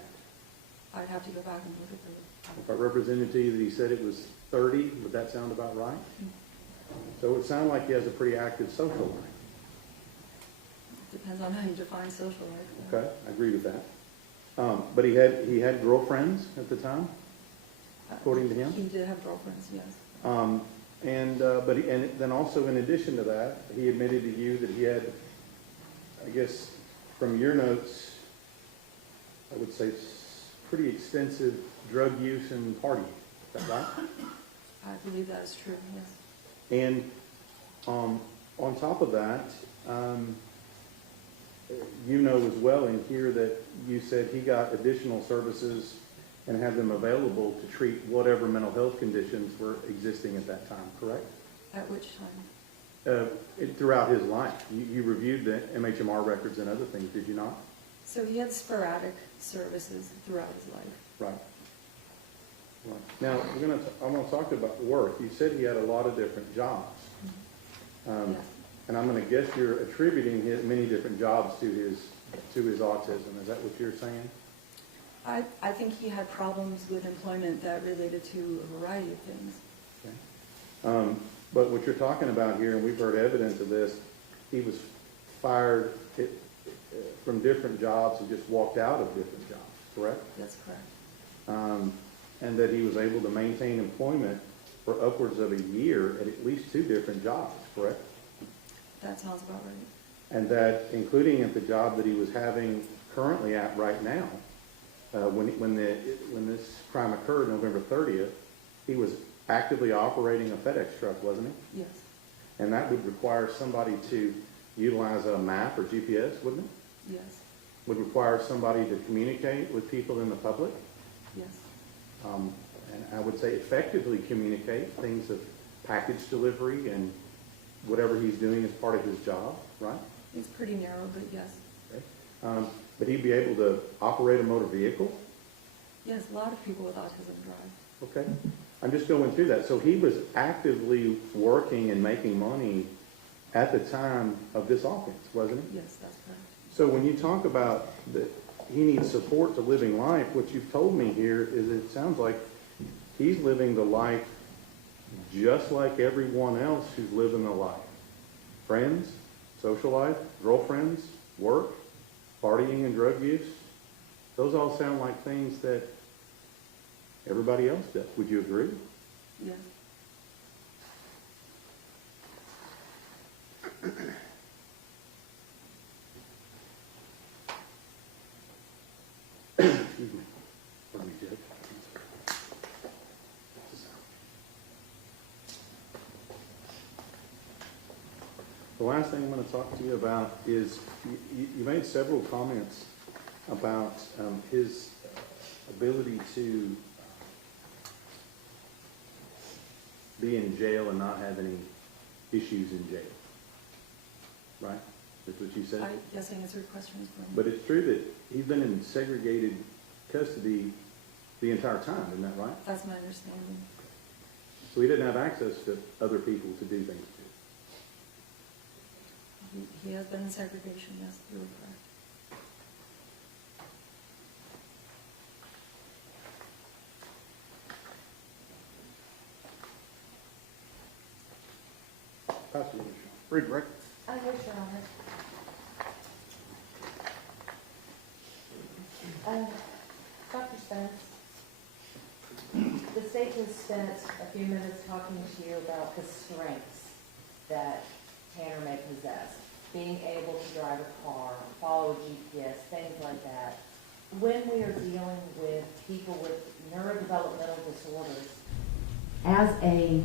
I'd have to go back and look at the, If I represented to you that he said it was 30, would that sound about right? So it sounds like he has a pretty active social life. depends on how you define social life. Okay, I agree with that. But he had girlfriends at the time, according to him? He did have girlfriends, yes. And then also in addition to that, he admitted to you that he had, I guess, from your notes, I would say pretty extensive drug use and partying. Is that right? I believe that is true, yes. And on top of that, you know as well in here that you said he got additional services and had them available to treat whatever mental health conditions were existing at that time, correct? At which time? Throughout his life. You reviewed the MHMR records and other things, did you not? So he had sporadic services throughout his life. Right. Now, I want to talk about work. You said he had a lot of different jobs. Yes. And I'm going to guess you're attributing many different jobs to his autism. Is that what you're saying? I think he had problems with employment that related to a variety of things. Okay. But what you're talking about here, and we've heard evidence of this, he was fired from different jobs and just walked out of different jobs, correct? That's correct. And that he was able to maintain employment for upwards of a year at least 2 different jobs, correct? That sounds about right. And that, including at the job that he was having currently at right now, when this crime occurred, November 30th, he was actively operating a FedEx truck, wasn't he? Yes, And that would require somebody to utilize a map or GPS, wouldn't it? yes, Would require somebody to communicate with people in the public. yes. and I would say effectively communicate things of package delivery and whatever he's doing as part of his job, right? It's pretty narrow, but yes. Okay. But he'd be able to operate a motor vehicle? Yes, a lot of people with autism drive. Okay. I'm just going through that. So he was actively working and making money at the time of this offense, wasn't he? Yes, that's correct. So when you talk about that he needs support to living life, what you've told me here is it sounds like he's living the life just like everyone else who's living a life. Friends, social life, girlfriends, work, partying and drug use. Those all sound like things that everybody else does. Would you agree? Yes. Excuse me. Let me get it. The last thing I'm going to talk to you about is you made several comments about his ability to be in jail and not have any issues in jail. Right? That's what you said? Yes, I answered questions for him. But it's true that he's been in segregated custody the entire time, isn't that right? That's my understanding. So he didn't have access to other people to do things to. He has been in segregation, yes, you're correct. Pastor Shaw. Read the record. Yes, Your Honor. Dr. Spence, the state has spent a few minutes talking to you about the strengths that Tanner may possess. Being able to drive a car, follow GPS, things like that. When we are dealing with people with neurodevelopmental disorders, as a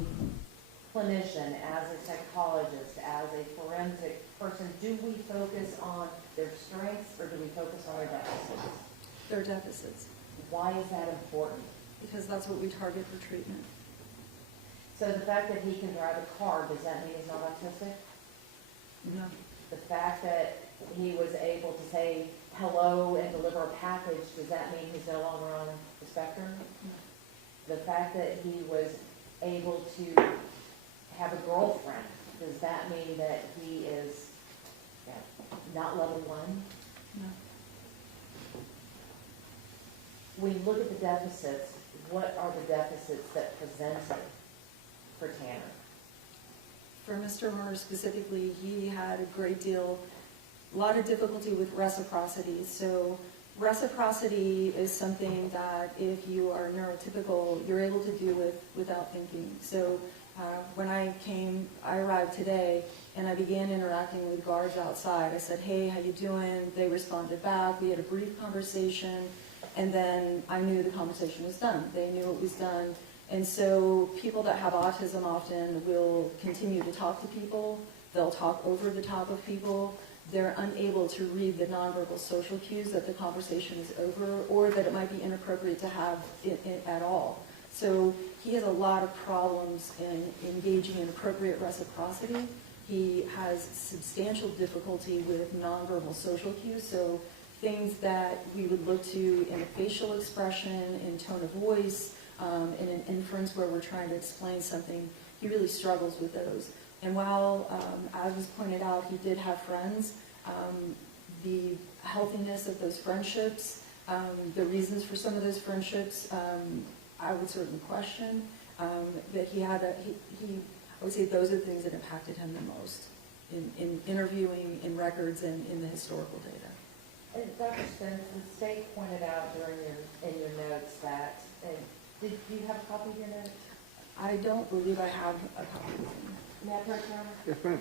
clinician, as a psychologist, as a forensic person, do we focus on their strengths or do we focus on their deficits? Their deficits, Why is that important? because that's what we target for treatment. So the fact that he can drive a car, does that mean he's not autistic? No. The fact that he was able to say hello and deliver a package, does that mean he's no longer on the spectrum? The fact that he was able to have a girlfriend, does that mean that he is not level 1? No. When you look at the deficits, what are the deficits that presented for Tanner? For Mr. Murr specifically, he had a lot of difficulty with reciprocity. So reciprocity is something that if you are neurotypical, you're able to do without thinking. So when I arrived today and I began interacting with guards outside. I said, hey, how you doing? They responded back. We had a brief conversation, and then I knew the conversation was done. They knew it was done. And so people that have autism often will continue to talk to people. They'll talk over the top of people. They're unable to read the nonverbal social cues that the conversation is over or that it might be inappropriate to have it at all. So he has a lot of problems in engaging in appropriate reciprocity. He has substantial difficulty with nonverbal social cues, so things that we would look to in a facial expression, in tone of voice, in an inference where we're trying to explain something, he really struggles with those. And while, as was pointed out, he did have friends, the healthiness of those friendships, the reasons for some of those friendships, I would certainly question. That I would say those are the things that impacted him the most in interviewing, in records, and in the historical data. And Dr. Spence, the state pointed out in your notes that, did you have a copy of your notes? I don't believe I have a copy of them. May I approach, Your Honor? Yes, ma'am.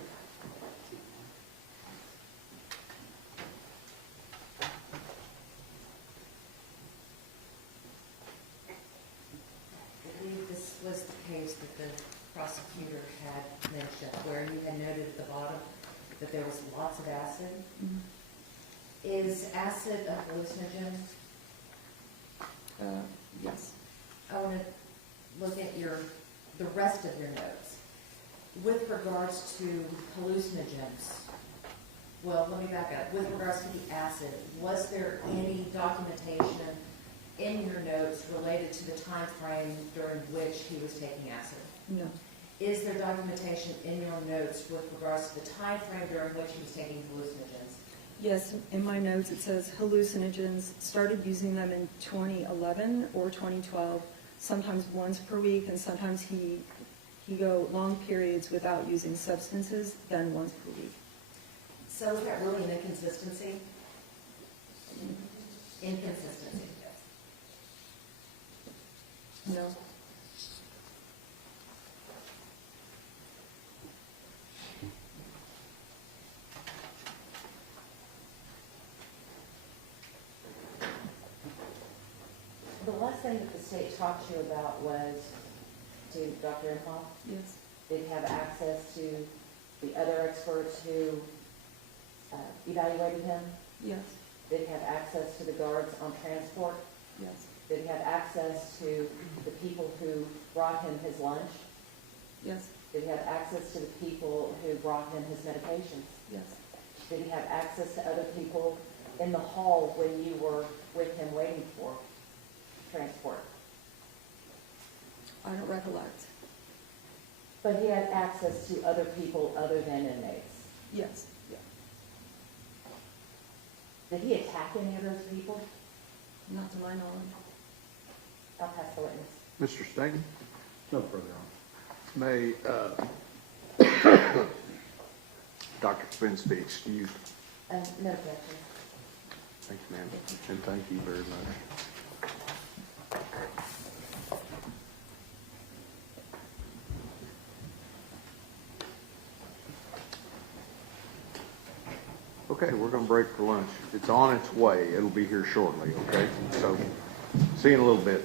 I believe this was the case that the prosecutor had mentioned, where you had noted at the bottom that there was lots of acid. Mm-hmm. Is acid a hallucinogen? Yes. I want to look at the rest of your notes. With regards to hallucinogens, well, let me back up. With regards to the acid, was there any documentation in your notes related to the time frame during which he was taking acid? No. Is there documentation in your notes with regards to the time frame during which he was taking hallucinogens? Yes, in my notes it says hallucinogens, started using them in 2011 or 2012, sometimes once per week, and sometimes he go long periods without using substances, then once per week. So is that really an inconsistency? Inconsistency. No. The last thing that the state talked to you about was to Dr. Imhof. Yes. Did he have access to the other experts who evaluated him? Yes. Did he have access to the guards on transport? Yes. Did he have access to the people who brought him his lunch? Yes. Did he have access to the people who brought him his medications? Yes. Did he have access to other people in the hall when you were with him waiting for transport? I don't recollect. But he had access to other people other than inmates. Yes. Yeah. Did he attack any of those people? Not to my knowledge. I'll pass the witness. Mr. Stanton? No further on. May Dr. Spence be excused? No objection. Thank you, ma'am, and thank you very much. Okay, we're going to break for lunch. It's on its way. It'll be here shortly, okay? So, see you in a little bit.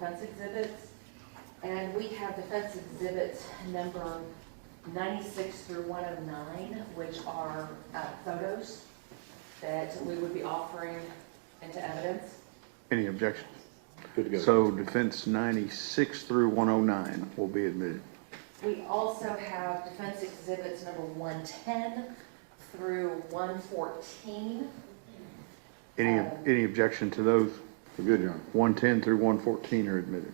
defense exhibits. And we have defense exhibits number 96 through 109, which are photos that we would be offering into evidence. Any objection? Good to go. So defense 96 through 109 will be admitted. We also have defense exhibits number 110 through 114. Any objection to those? We're good, Your Honor. 110 through 114 are admitted.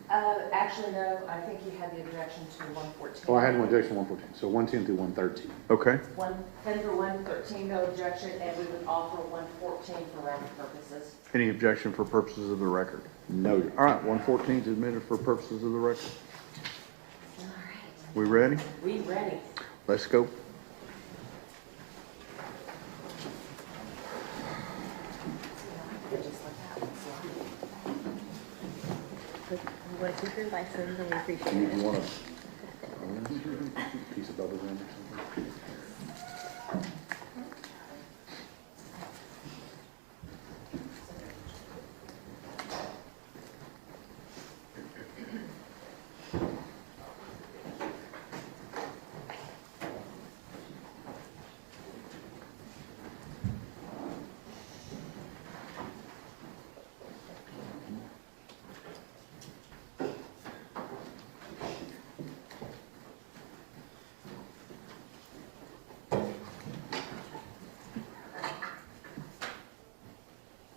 Actually, no, I think you had the objection to 114. Oh, I had one objection, 114, so 110 through 113. Okay. 110 through 113, no objection, and we would offer 114 for record purposes. Any objection for purposes of the record? No, Your Honor. All right, 114 is admitted for purposes of the record. All right, We ready? we ready. Let's go. Just like that. You want to keep your license and we appreciate You it. want a piece of bubble gum or something?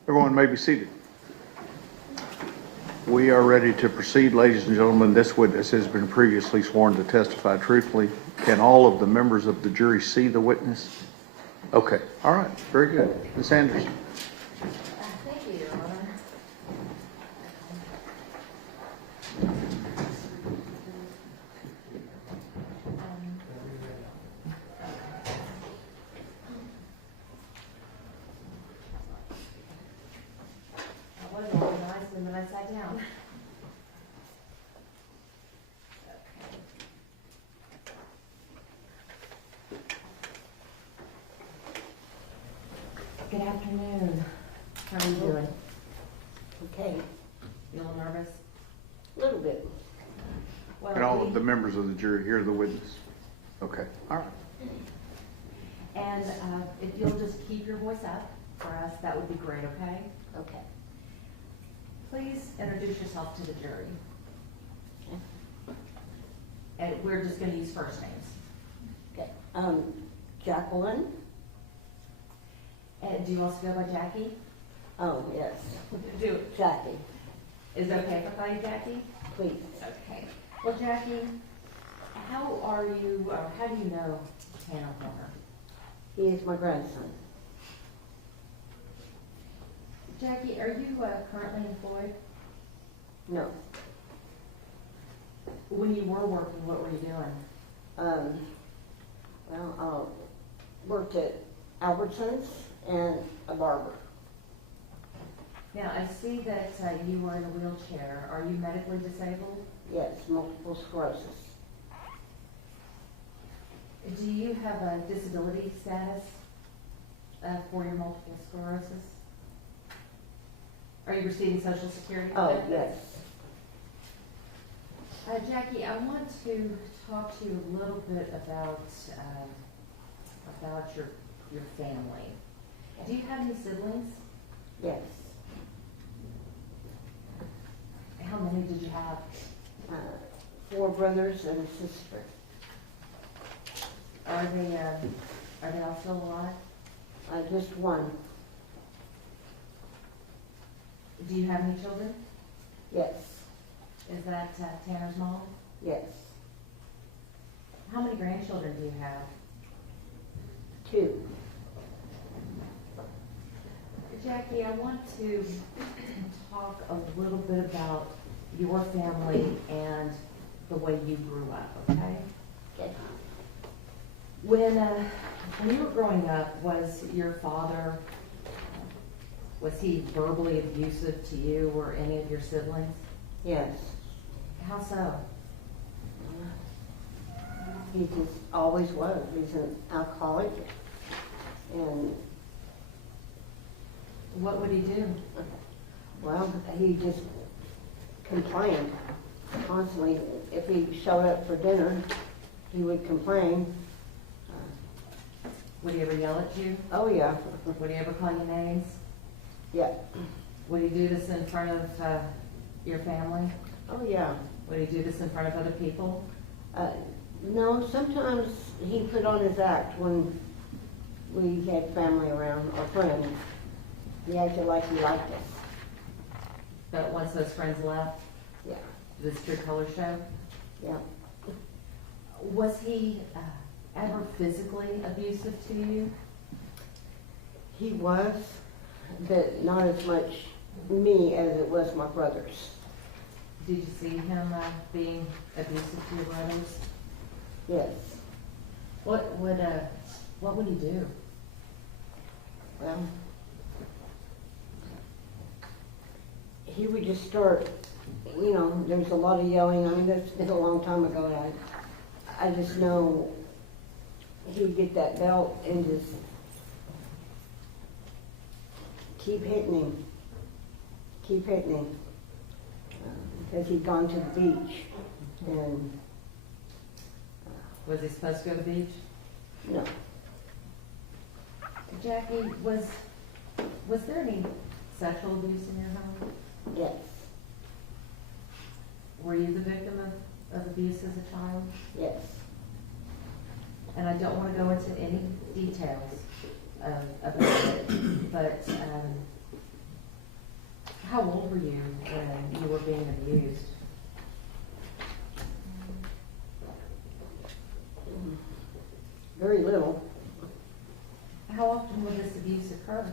Everyone may be seated. We are ready to proceed, ladies and gentlemen. This witness has been previously sworn to testify truthfully. Can all of the members of the jury see the witness? Okay, all right, very good. Ms. Anderson. Thank you, Your Honor. I was organized and then I sat down. Good afternoon. How are you doing? Okay, You a little nervous? a little bit. Well, Can all of the members of the jury hear the witness? Okay, all right. And if you'll just keep your voice up for us, that would be great, okay? Okay. Please introduce yourself to the jury. And we're just gonna use first names. Okay. Jacqueline? And do you also go by Jackie? Oh, yes. Do, Jackie, is it okay if I call you Jackie? please. Okay. Well, Jackie, how are you, or how do you know Tanner Horner? He is my grandson. Jackie, are you currently employed? No. When you were working, what were you doing? Well, I worked at Albertsons and a barber. Now, I see that you were in a wheelchair. Are you medically disabled? Yes, multiple sclerosis. Do you have a disability status for your multiple sclerosis? Are you receiving Social Security Oh, benefits? yes. Jackie, I want to talk to you a little bit about your family. Do you have any siblings? Yes. How many did you have? 4 brothers and a sister. Are they all still alive? Just one. Do you have any children? Yes. Is that Tanner's mom? Yes. How many grandchildren do you have? 2. Jackie, I want to talk a little bit about your family and the way you grew up, okay? Okay. When you were growing up, was your father, was he verbally abusive to you or any of your siblings? Yes. How so? He just always was. He's an alcoholic. And, What would he do? well, he just complain constantly. If he showed up for dinner, he would complain. Would he ever yell at you? Oh, yeah, Would he ever call you names? yeah, Would he do this in front of your family? oh, yeah. Would he do this in front of other people? No, sometimes he put on his act when we had family around or friends. He acted like he liked us. But once those friends left, Yeah, did his true colors show? yeah. Was he ever physically abusive to you? He was, but not as much me as it was my brothers. Did you see him being abusive to your brothers? Yes. What would he do? Well, he would just start, you know, there's a lot of yelling. I mean, that's been a long time ago. And I just know he'd get that belt and just keep hitting him. Keep hitting him. Because he'd gone to the beach and, Was he supposed to go to the beach? no, Jackie, was there any sexual abuse in your home? yes, Were you the victim of abuse as a child? yes. And I don't want to go into any details about it, but how old were you when you were being abused? Very little. How often would this abuse occur?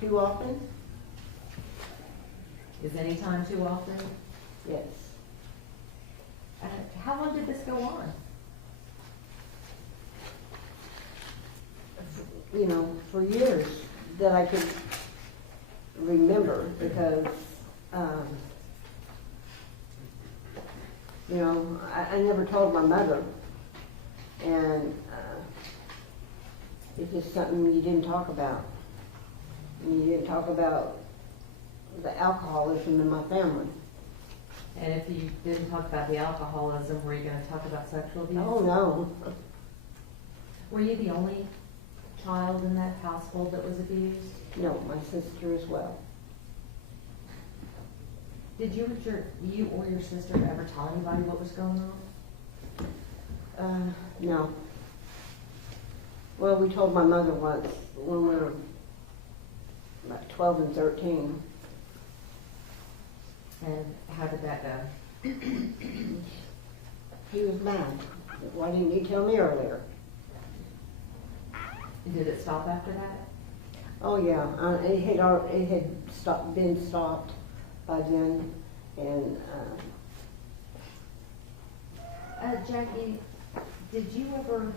Too often? Is any time too often? Yes. How long did this go on? You know, for years that I could remember because, you know, I never told my mother. And it's just something you didn't talk about. And you didn't talk about the alcoholism in my family. And if you didn't talk about the alcoholism, were you going to talk about sexual abuse? Oh, no. Were you the only child in that household that was abused? No, my sister as well. Did you or your sister ever tell anybody what was going on? No. Well, we told my mother once when we were about 12 and 13. And how did that go? He was mad. Why didn't you tell me earlier? Did it stop after that? Oh, yeah. It had been stopped by then. And Jackie, did you ever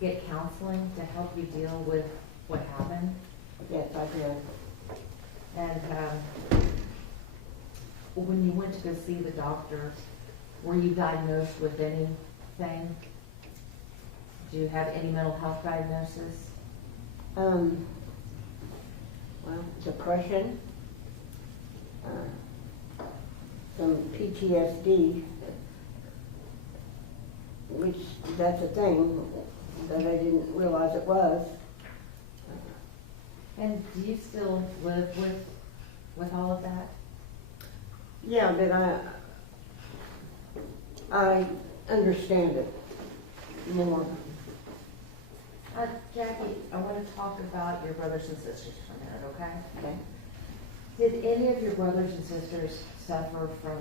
get counseling to help you deal with what happened? yes, I did. And when you went to go see the doctor, were you diagnosed with anything? Do you have any mental health diagnosis? Well, depression, some PTSD, which that's a thing that I didn't realize it was. And do you still live with all of that? Yeah, but I understand it more. Jackie, I want to talk about your brothers and sisters for a minute, okay? Okay. Did any of your brothers and sisters suffer from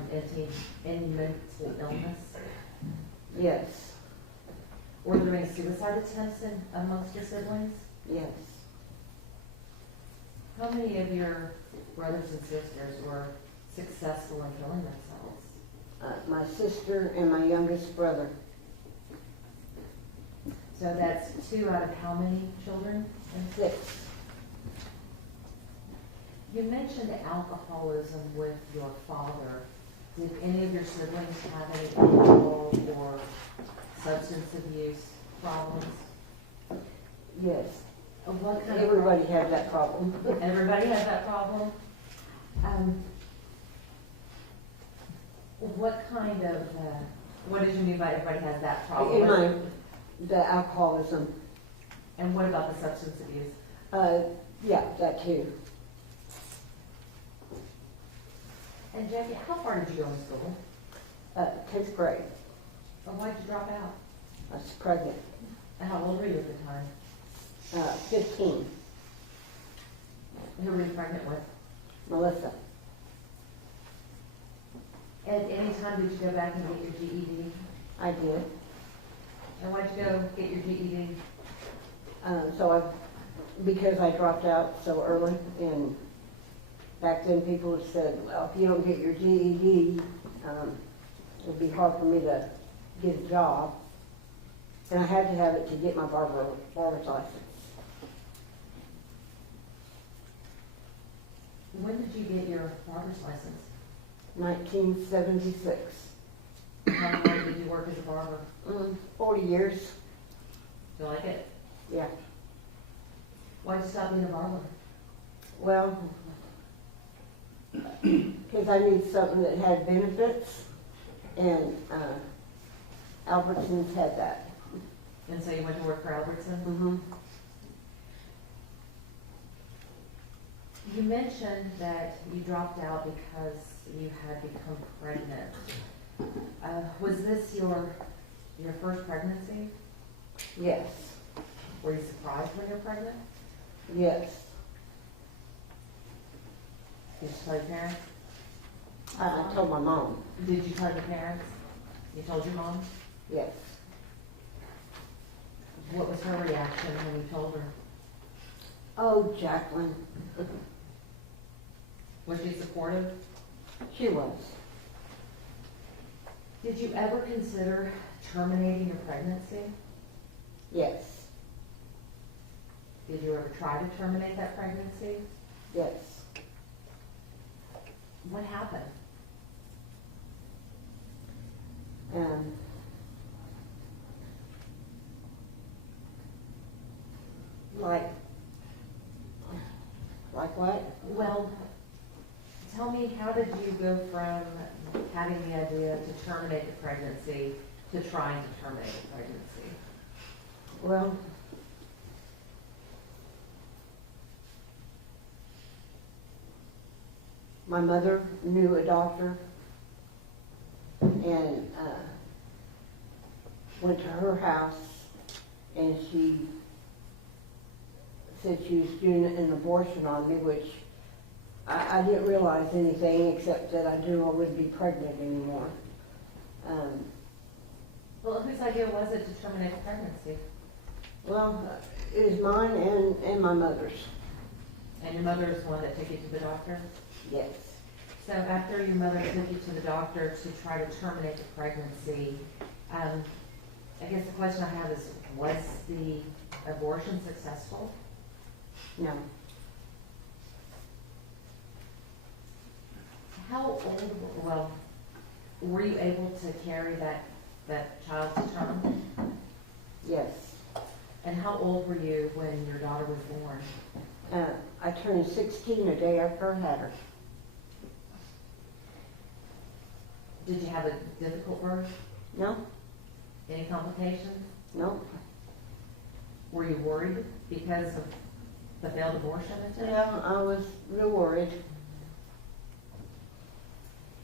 any mental illness? Yes, Were there any suicide attempts amongst your siblings? yes. How many of your brothers and sisters were successful in killing themselves? My sister and my youngest brother. So that's 2 out of how many children? 6. You mentioned alcoholism with your father. Did any of your siblings have any alcohol or substance abuse problems? Yes. What kind of Everybody has that problem. Everybody has that problem? What kind of, what did you mean by everybody has that problem? In my, the alcoholism, And what about the substance abuse? yeah, that too. And Jackie, how far did you go to school? 10th grade, Or why'd you drop out? I was pregnant, And how old were you at the time? 15, And who were you pregnant with? Melissa. At any time did you go back and get your GED? I did. And why'd you go get your GED? Because I dropped out so early, and back then people had said, well, if you don't get your GED, it'd be hard for me to get a job. And I had to have it to get my barber's license. When did you get your barber's license? 1976. How long did you work as a barber? 40 years, Do you like it? yeah. Why'd you stop being a barber? Well, because I need something that had benefits, and Albertsons had that. And so you went to work for Albertson? Mm-hmm. You mentioned that you dropped out because you had become pregnant. Was this your first pregnancy? Yes, Were you surprised when you were pregnant? yes. Did you tell your parents? I told my mom, Did you tell your parents? You told your mom? yes. What was her reaction when you told her? Oh, Jacqueline, Was she supportive? she was. Did you ever consider terminating your pregnancy? Yes, Did you ever try to terminate that pregnancy? yes. What happened? Um, like what? Well, tell me, how did you go from having the idea to terminate the pregnancy to trying to terminate the pregnancy? Well, my mother knew a doctor, and went to her house, and she said she was doing an abortion on me, which I didn't realize anything except that I knew I wouldn't be pregnant anymore. Well, whose idea was it to terminate the pregnancy? Well, it was mine and my mother's. And your mother is the one that took you to the doctor? Yes. So after your mother took you to the doctor to try to terminate the pregnancy, I guess the question I have is, was the abortion successful? No. How old, well, were you able to carry that child to term? Yes. And how old were you when your daughter was born? I turned 16 a day after I had her. Did you have a difficult birth? No, Any complications? no. Were you worried because of the failed abortion attempt? Yeah, I was real worried.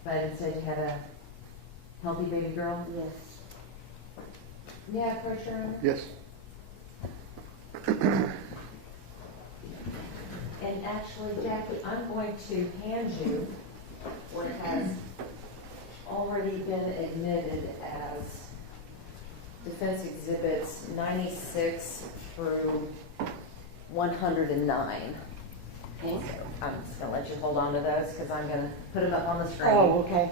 But instead you had a healthy baby girl? Yes. Yeah, pressure on it. Yes. And actually, Jackie, I'm going to hand you what has already been admitted as Defense Exhibits 96 through 109. Okay, so I'm just gonna let you hold on to those because I'm gonna put them up on the screen. Oh, okay. Okay.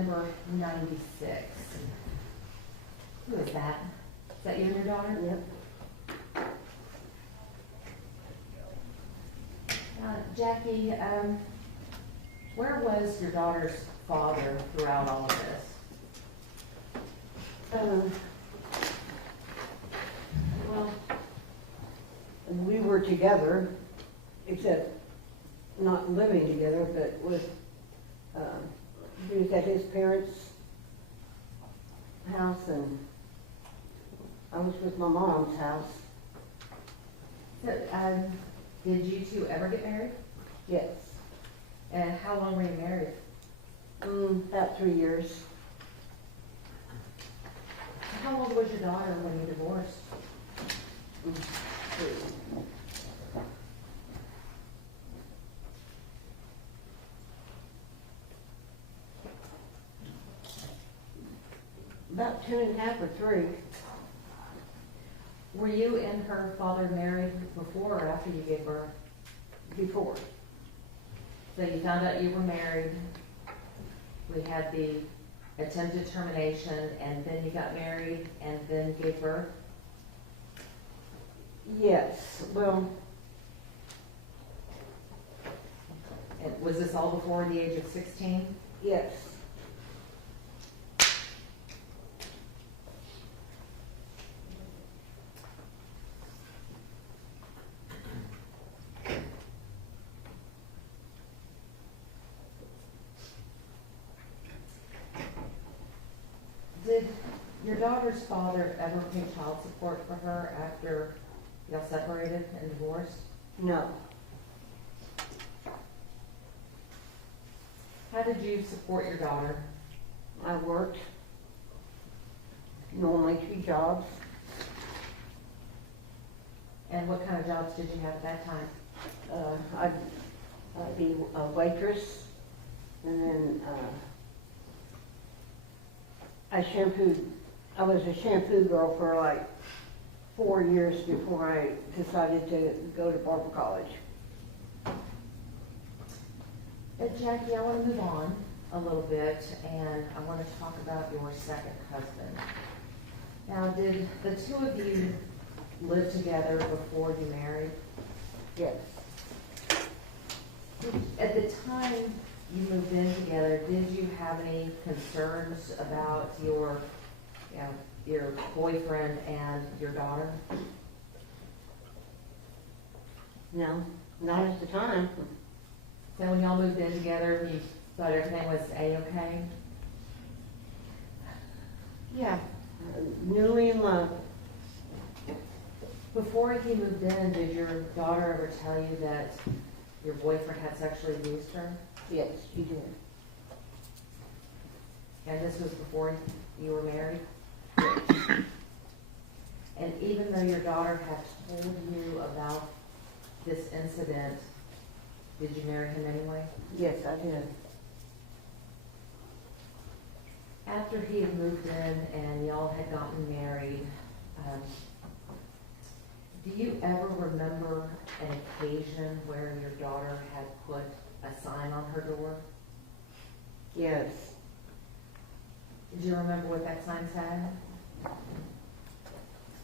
number 96. Who is that? Is that you and your daughter? Yep. Jackie, where was your daughter's father throughout all of this? Well, we were together, except not living together, but with, he was at his parents' house, and I was with my mom's house. So, did you two ever get married? Yes. And how long were you married? About 3 years. How old was your daughter when you divorced? About 2.5 or 3. Were you and her father married before or after you gave birth? Before. So you found out you were married, we had the attempted termination, and then you got married and then gave birth? Yes, well, And was this all before the age of 16? yes. Did your daughter's father ever pay child support for her after y'all separated and divorced? No. How did you support your daughter? I worked normally 2 jobs. And what kind of jobs did you have at that time? I'd be a waitress, and then I was a shampoo girl for like 4 years before I decided to go to Barber College. Jackie, I want to move on a little bit, and I want to talk about your second husband. Now, did the two of you live together before you married? Yes. At the time you moved in together, did you have any concerns about your boyfriend and your daughter? No, not at the time. So when y'all moved in together, you thought everything was A-okay? Yeah. Newly in love. Before he moved in, did your daughter ever tell you that your boyfriend had sexually abused her? Yes, she did. And this was before you were married? And even though your daughter had told you about this incident, did you marry him anyway? Yes, I did. After he had moved in and y'all had gotten married, do you ever remember an occasion where your daughter had put a sign on her door? Yes. Did you remember what that sign said?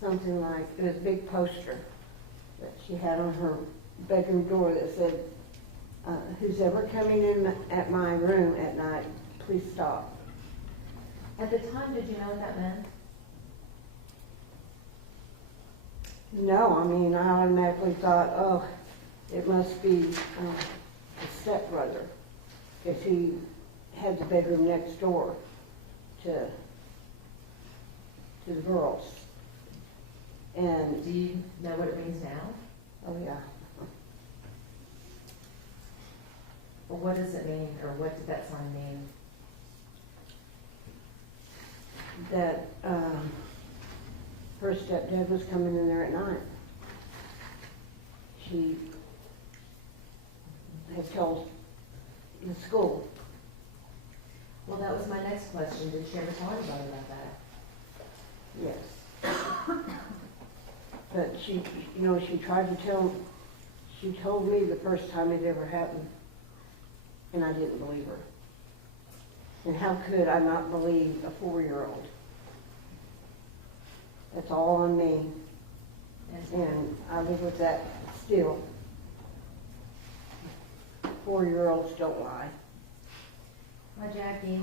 Something like, it was a big poster that she had on her bedroom door that said, who's ever coming in at my room at night, please stop. At the time, did you know what that meant? No, I mean, I automatically thought, oh, it must be a stepbrother, because he had the bedroom next door to the girls. And, Do you know what it means now? oh yeah, Or what does it mean, or what did that sign mean? that her stepdad was coming in there at night. She had told the school. Well, that was my next question. Did she ever tell anybody about that? Yes. But she, she tried to tell, she told me the first time it ever happened, and I didn't believe her. And how could I not believe a 4-year-old? That's all on me, and I live with that still. 4-year-olds don't lie. Hi, Jackie.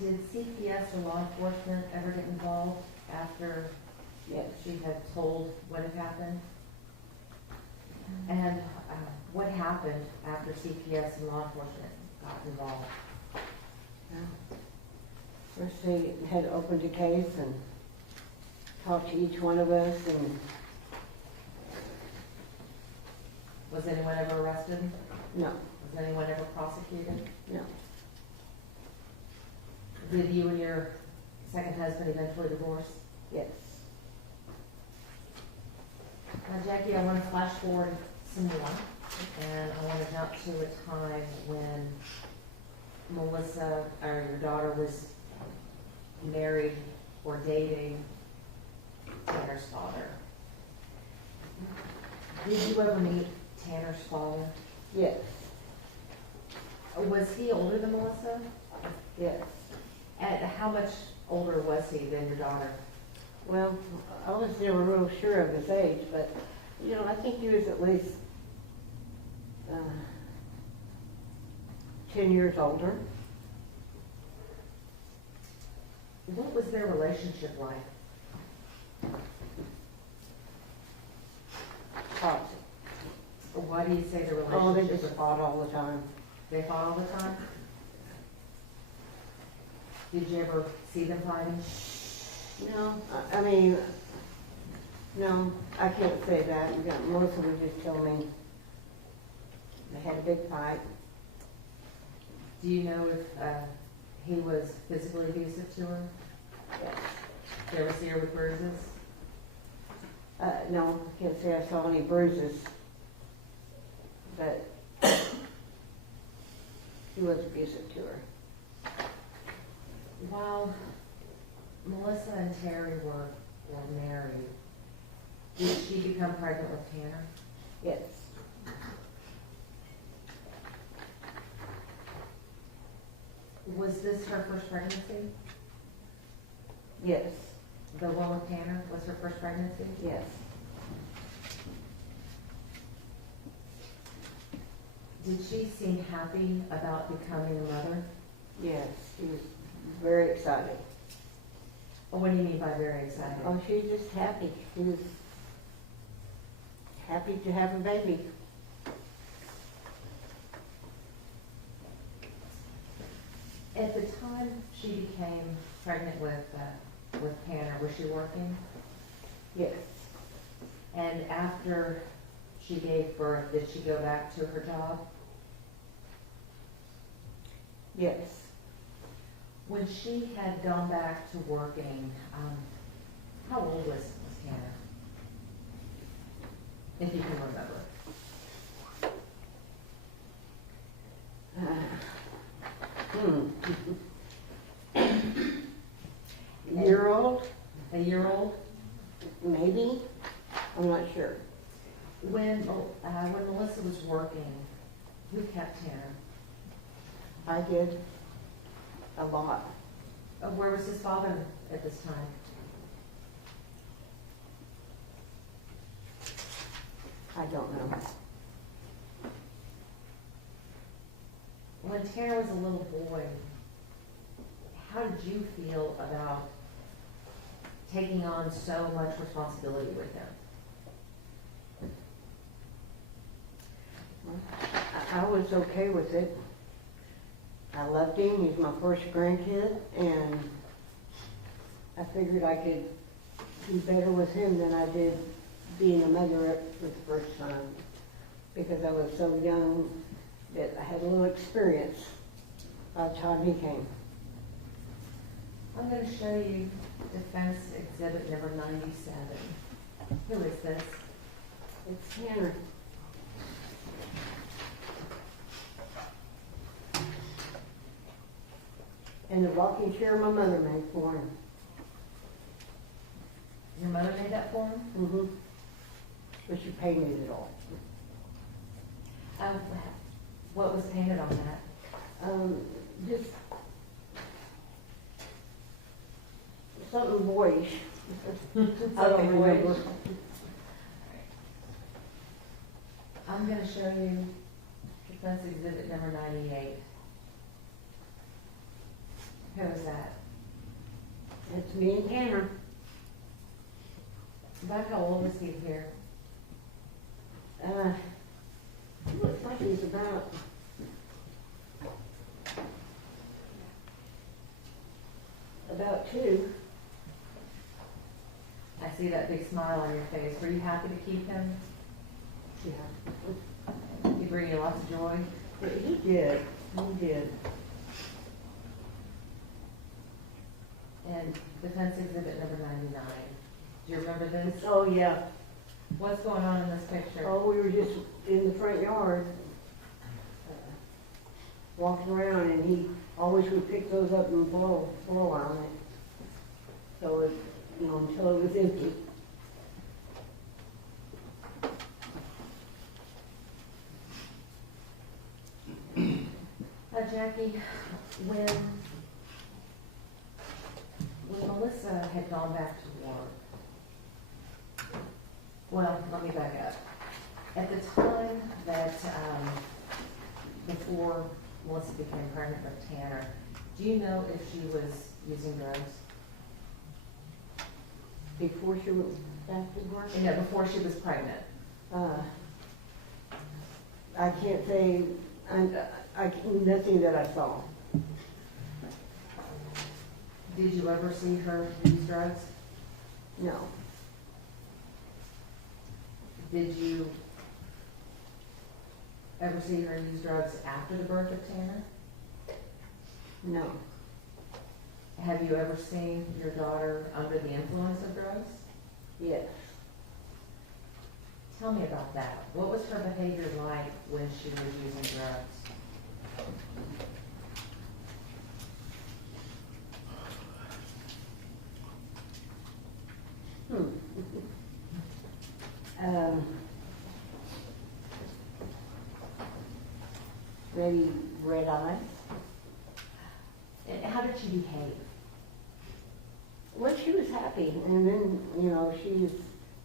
Did CPS or law enforcement ever get involved after Yes. she had told what had happened? And what happened after CPS and law enforcement got involved? First they had opened a case and talked to each one of us, and Was anyone ever arrested? no, Was anyone ever prosecuted? no. Did you and your second husband eventually divorce? Yes. Jackie, I want to flash forward some more, and I want to jump to a time when Melissa, or your daughter, was married or dating Tanner's father. Did you ever meet Tanner's father? Yes. Was he older than Melissa? Yes. And how much older was he than your daughter? Well, I was never real sure of his age, but, you know, I think he was at least 10 years older. What was their relationship like? Toxic. Or why do you say the relationship Oh, they was? just fought all the time. They fought all the time? Did you ever see them fighting? No, I mean, no, I can't say that. You got, Melissa would just tell me they had a big fight. Do you know if he was physically abusive to her? Yes. Did you ever see her with bruises? No, I can't say I saw any bruises, but he was abusive to her. While Melissa and Terry were married, did she become pregnant with Tanner? Yes. Was this her first pregnancy? Yes. The one with Tanner was her first pregnancy? Yes. Did she seem happy about becoming a mother? Yes. She was very excited. Or what do you mean by very excited? Oh, she was just happy. She was happy to have a baby. At the time she became pregnant with Tanner, was she working? Yes. And after she gave birth, did she go back to her job? Yes. When she had gone back to working, how old was Tanner? If you can remember. Year old? A year old? Maybe. I'm not sure. When Melissa was working, who kept Tanner? I did a lot. Where was his father at this time? I don't know. When Tanner was a little boy, how did you feel about taking on so much responsibility with him? I was okay with it. I loved him. He's my first grandkid, and I figured I could do better with him than I did being a mother for the first time, because I was so young that I had a little experience by the time he came. I'm going to show you Defense Exhibit number 97. Who is this? It's Tanner. And the rocking chair my mother made for him. Your mother made that for him? Mm-hmm. But she painted it all. What was painted on that? Just something boyish. I don't Something remember. boyish. I'm gonna show you defense exhibit number 98. Who is that? It's me and Tanner. About how old is he here? He looks like he's about 2. I see that big smile on your face. Were you happy to keep him? Yeah. He bring you lots of joy? He did. He did. And defense exhibit number 99. Do you remember this? Oh, yeah. What's going on in this picture? Oh, we were just in the front yard, walking around, and he always would pick those up and blow on it. So it, until it was empty. Jackie, when Melissa had gone back to work, well, let me back up. At the time that, before Melissa became pregnant with Tanner, do you know if she was using drugs? Before she went back to work? No, before she was pregnant. I can't say, nothing that I saw. Did you ever see her use drugs? No. Did you ever see her use drugs after the birth of Tanner? No. Have you ever seen your daughter under the influence of drugs? Yes. Tell me about that. What was her behavior like when she was using drugs? Maybe red eyes. And how did she behave? Well, she was happy, and then, she was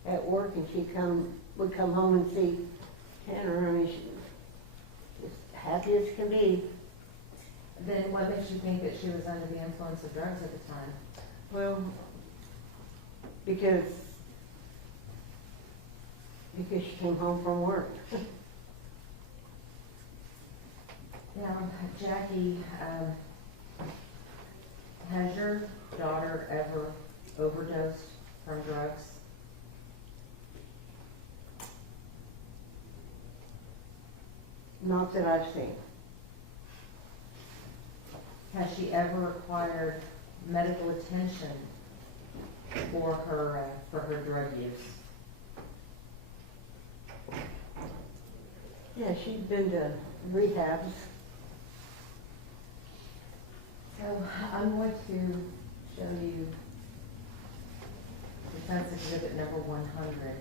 at work, and would come home and see Tanner. I mean, she was as happy as can be. Then what makes you think that she was under the influence of drugs at the time? Well, because she came home from work. Now, Jackie, has your daughter ever overdosed from drugs? Not that I've seen. Has she ever required medical attention for her drug use? Yeah, she's been to rehabs. So I'm going to show you defense exhibit number 100.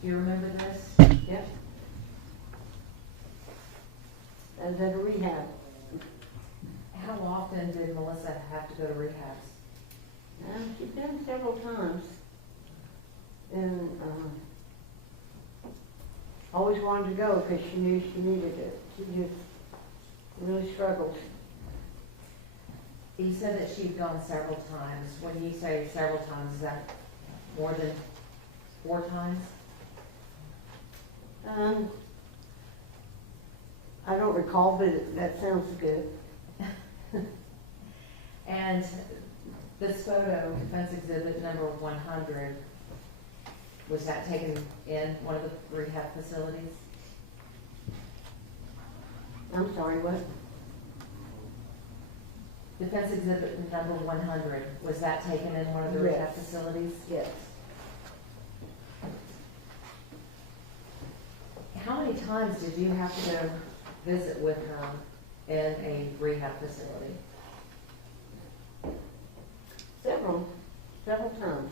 Do you remember this? Yep. I was at a rehab. How often did Melissa have to go to rehabs? She's been several times. And always wanted to go because she knew she needed it. She just really struggled. You said that she'd gone several times. When you say several times, is that more than 4 times? I don't recall, but that sounds good. And this photo, defense exhibit number 100, was that taken in one of the rehab facilities? I'm sorry, what? Defense exhibit number 100, was that taken in one of the rehab facilities? Yes. How many times did you have to go visit with her in a rehab facility? Several times.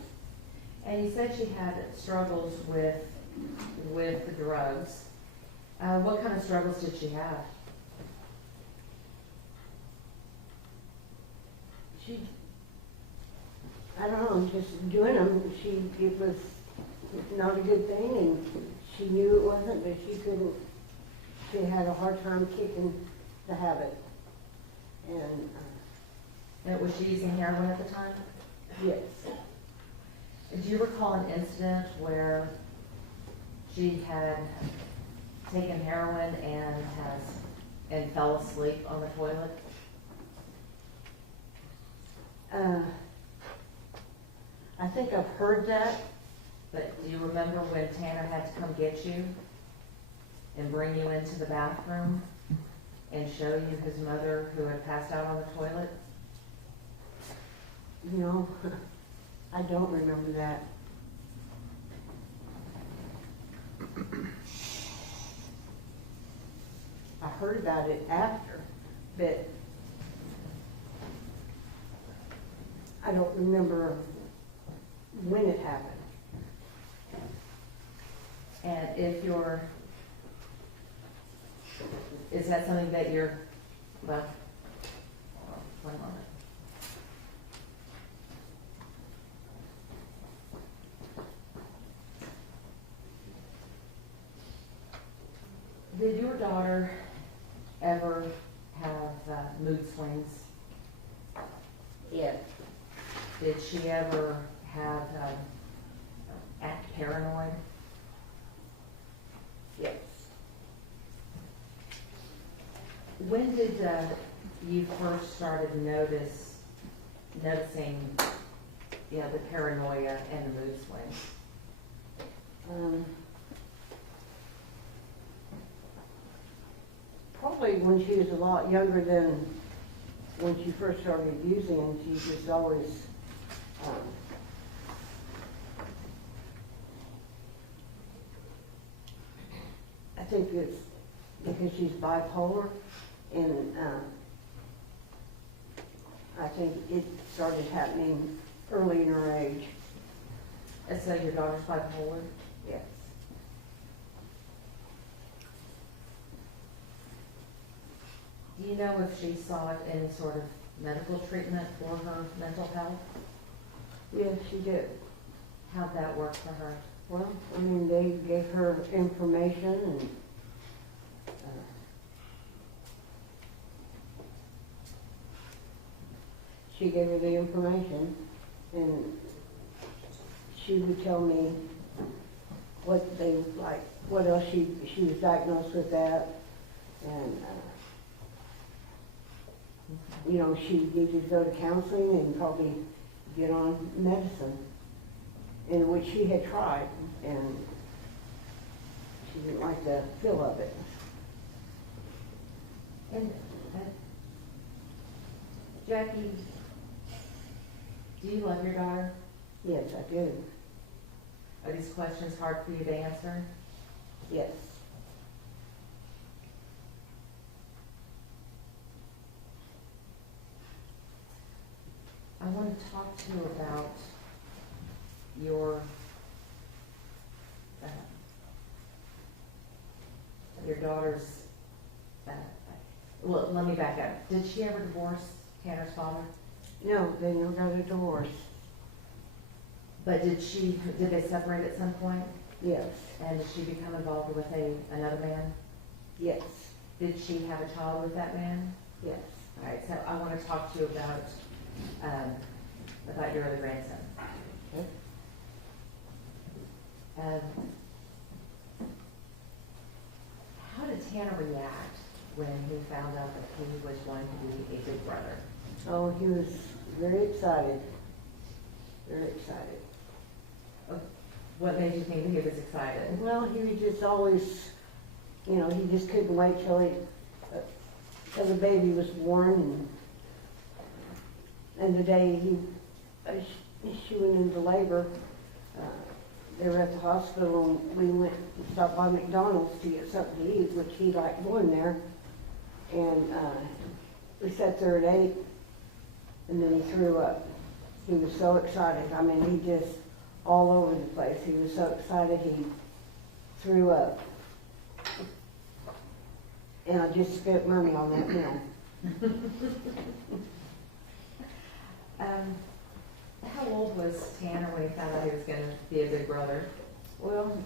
And you said she had struggles with the drugs. What kind of struggles did she have? I don't know, just doing them, it was not a good thing, and she knew it wasn't, but she had a hard time kicking the habit. And, And was she using heroin at the time? yes, Do you recall an incident where she had taken heroin and fell asleep on the toilet? I think I've heard that. But do you remember when Tanner had to come get you and bring you into the bathroom and show you his mother who had passed out on the toilet? No, I don't remember that. I heard about it after, but I don't remember when it happened. And is that something that well, hold on, one moment. Did your daughter ever have mood swings? Yes. Did she ever have act paranoid? Yes. When did you first started noticing, the paranoia and the mood swings? Probably when she was a lot younger than when she first started using them. She just always, I think it's because she's bipolar, and I think it started happening early in her age. And so your daughter's bipolar? Yes. Do you know if she sought any sort of medical treatment for her mental health? Yes, she did. How'd that work for her? Well, I mean, they gave her information, and she gave her the information, and she would tell me what they, like, what else she was diagnosed with that, and, she needed to go to counseling and probably get on medicine, and which she had tried, and she didn't like the feel of it. And Jackie, do you love your daughter? Yes, I do. Are these questions hard for you to answer? Yes. I want to talk to you about your daughter's, well, let me back up. Did she ever divorce Tanner's father? No, they never got a divorce. But did they separate at some point? Yes. And did she become involved with another man? Yes. Did she have a child with that man? Yes. All right, so I want to talk to you about your other grandson. Okay. How did Tanner react when he found out that he was going to be a big brother? Oh, he was very excited. Very excited. What made you think that he was excited? Well, he was just always, he just couldn't wait till the baby was born, and the day she went into labor, they were at the hospital, and we went and stopped by McDonald's to get something to eat, which he liked going there, and we sat there and ate, and then he threw up. He was so excited. I mean, he just all over the place. He was so excited he threw up. And I just spent money on that meal. How old was Tanner when he found out he was gonna be a big brother? Well,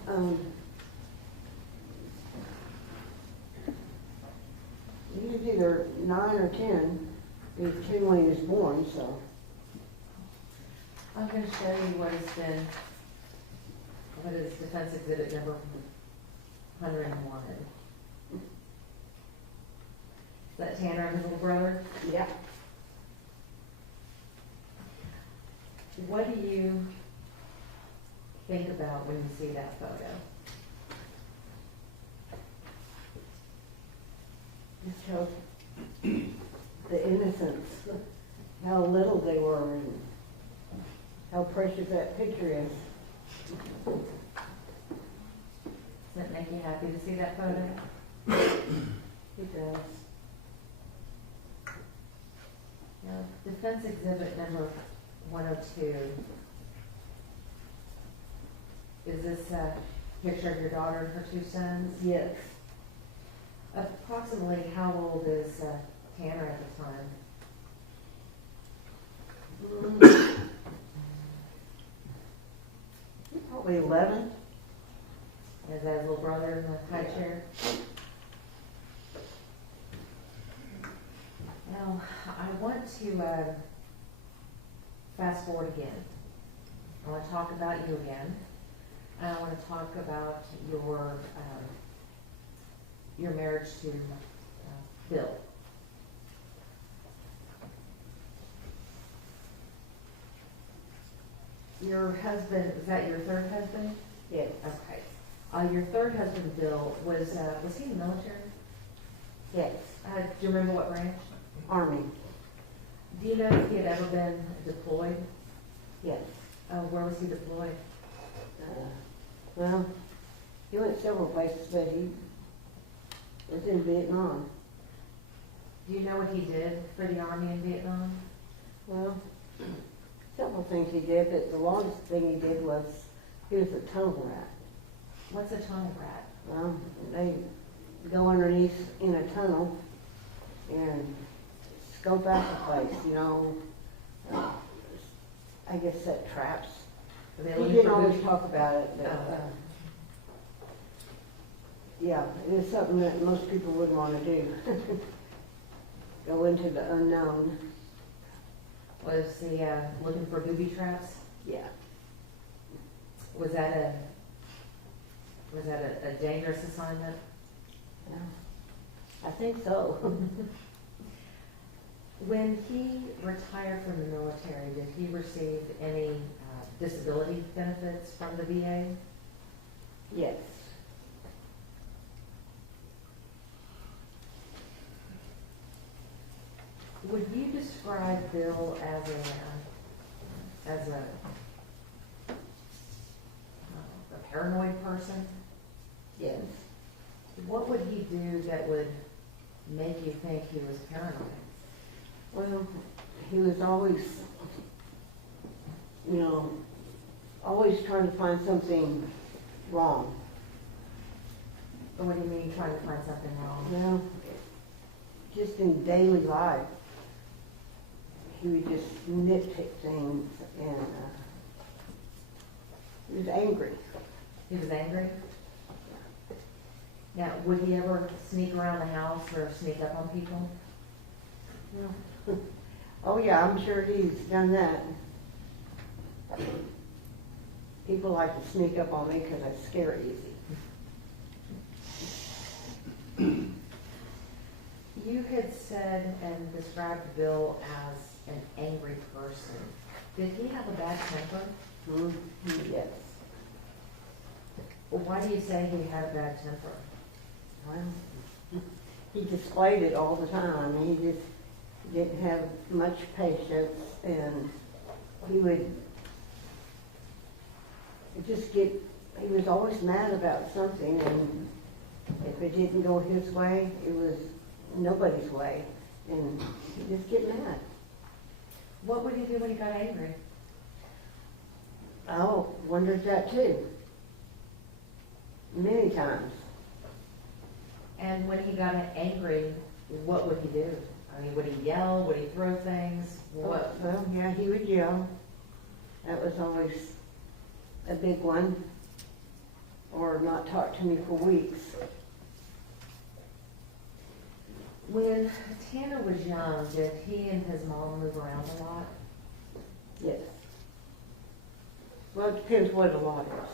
he was either 9 or 10. He was 10 when he was born, so. I'm gonna show you what is defense exhibit number 101. Is that Tanner and his little brother? Yeah. What do you think about when you see that photo? Just how the innocence, how little they were, and how precious that picture is. Does it make you happy to see that photo? It does. Now, defense exhibit number 102. Is this a picture of your daughter and her 2 sons? Yes. Approximately how old is Tanner at the time? Probably 11. Is that his little brother in the high chair? Now, I want to fast forward again. I want to talk about you again. And I want to talk about your marriage to Bill. Your husband, is that your third husband? Yes. Okay. Your third husband, Bill, was he in the military? Yes. Do you remember what branch? Army. Do you know if he had ever been deployed? Yes. Where was he deployed? Well, he went several places, but he was in Vietnam. Do you know what he did for the Army in Vietnam? Well, several things he did, but the longest thing he did was he was a tunnel rat. What's a tunnel rat? Well, they go underneath in a tunnel and scope out the place, you know. I guess set traps. Are they He looking didn't for always booty? talk about it, but, Oh. yeah, it is something that most people wouldn't want to do. Go into the unknown. Was he looking for booby traps? Yeah. Was that a dangerous assignment? Yeah. I think so. When he retired from the military, did he receive any disability benefits from the VA? Yes. Would you describe Bill as a paranoid person? Yes. What would he do that would make you think he was paranoid? Well, he was always, you know, always trying to find something wrong. Or what do you mean trying to find something wrong? Well, just in daily life, he would just nitpick things, and he was angry. He was angry? Now, would he ever sneak around the house or sneak up on people? Oh yeah, I'm sure he's done that. People like to sneak up on me because I scare easy. You had said and described Bill as an angry person. Did he have a bad temper? Yes. Well, why do you say he had a bad temper? Well, he displayed it all the time. He just didn't have much patience, and he would just get, he was always mad about something, and if it didn't go his way, it was nobody's way, and he'd just get mad. What would he do when he got angry? Oh, wondered that too. Many times. And when he got angry, what would he do? I mean, would he yell? Would he throw things? What? Well, yeah, he would yell. That was always a big one. Or not talk to me for weeks. When Tanner was young, did he and his mom move around a lot? Yes. Well, it depends what a lot is.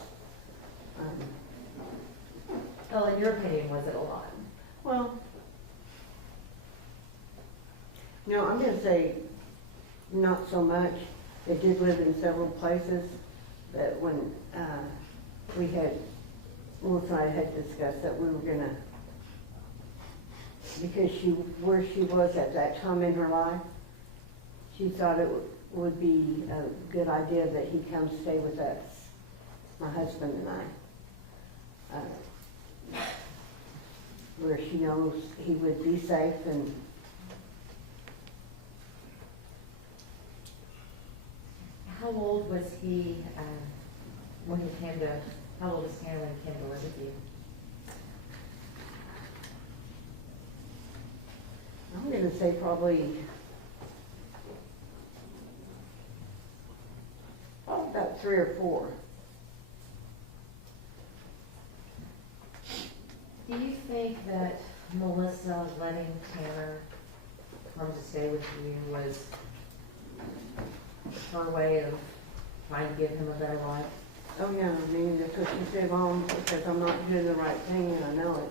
Well, in your opinion, was it a lot? Well, no, I'm gonna say not so much. They did live in several places, but when Melissa and I had discussed that we were gonna, because where she was at that time in her life, she thought it would be a good idea that he come stay with us, my husband and I. Where she knows he would be safe and How old was he when he came to, how old was Tanner when he came to live with you? I'm gonna say probably about 3 or 4. Do you think that Melissa letting Tanner come to stay with you was her way of trying to give him a better life? Oh yeah, I mean, that's what she said, Mom, because I'm not doing the right thing and I know it.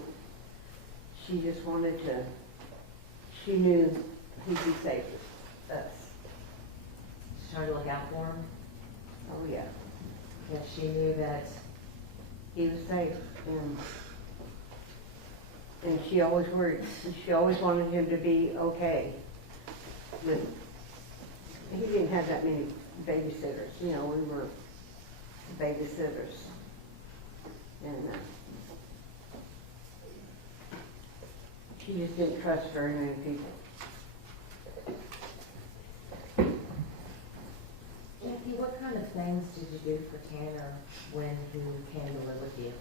She just wanted to, she knew he'd be safe with us. She's trying to look out for him? Oh yeah, Because she knew that, he was safe and she always worried, she always wanted him to be okay. But he didn't have that many babysitters, you know, we were babysitters. And she just didn't trust very many people. Jackie, what kind of things did you do for Tanner when he came to live with you?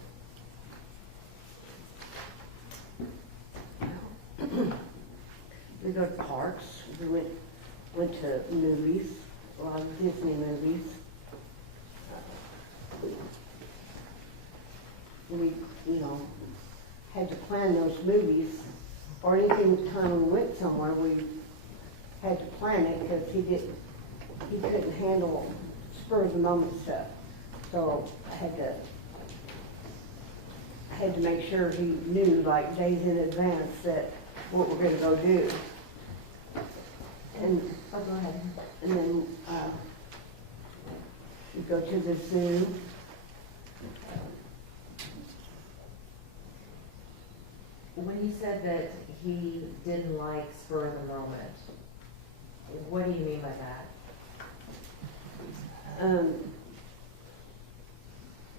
We go to parks, we went to movies, a lot of Disney movies. We, you know, had to plan those movies, or anything time we went somewhere, we had to plan it, because he couldn't handle spur of the moment stuff. So I had to make sure he knew, like, days in advance that what we're gonna go do. And, Oh, go ahead. and then, we go to the zoo. When you said that he didn't like spur of the moment, what do you mean by that?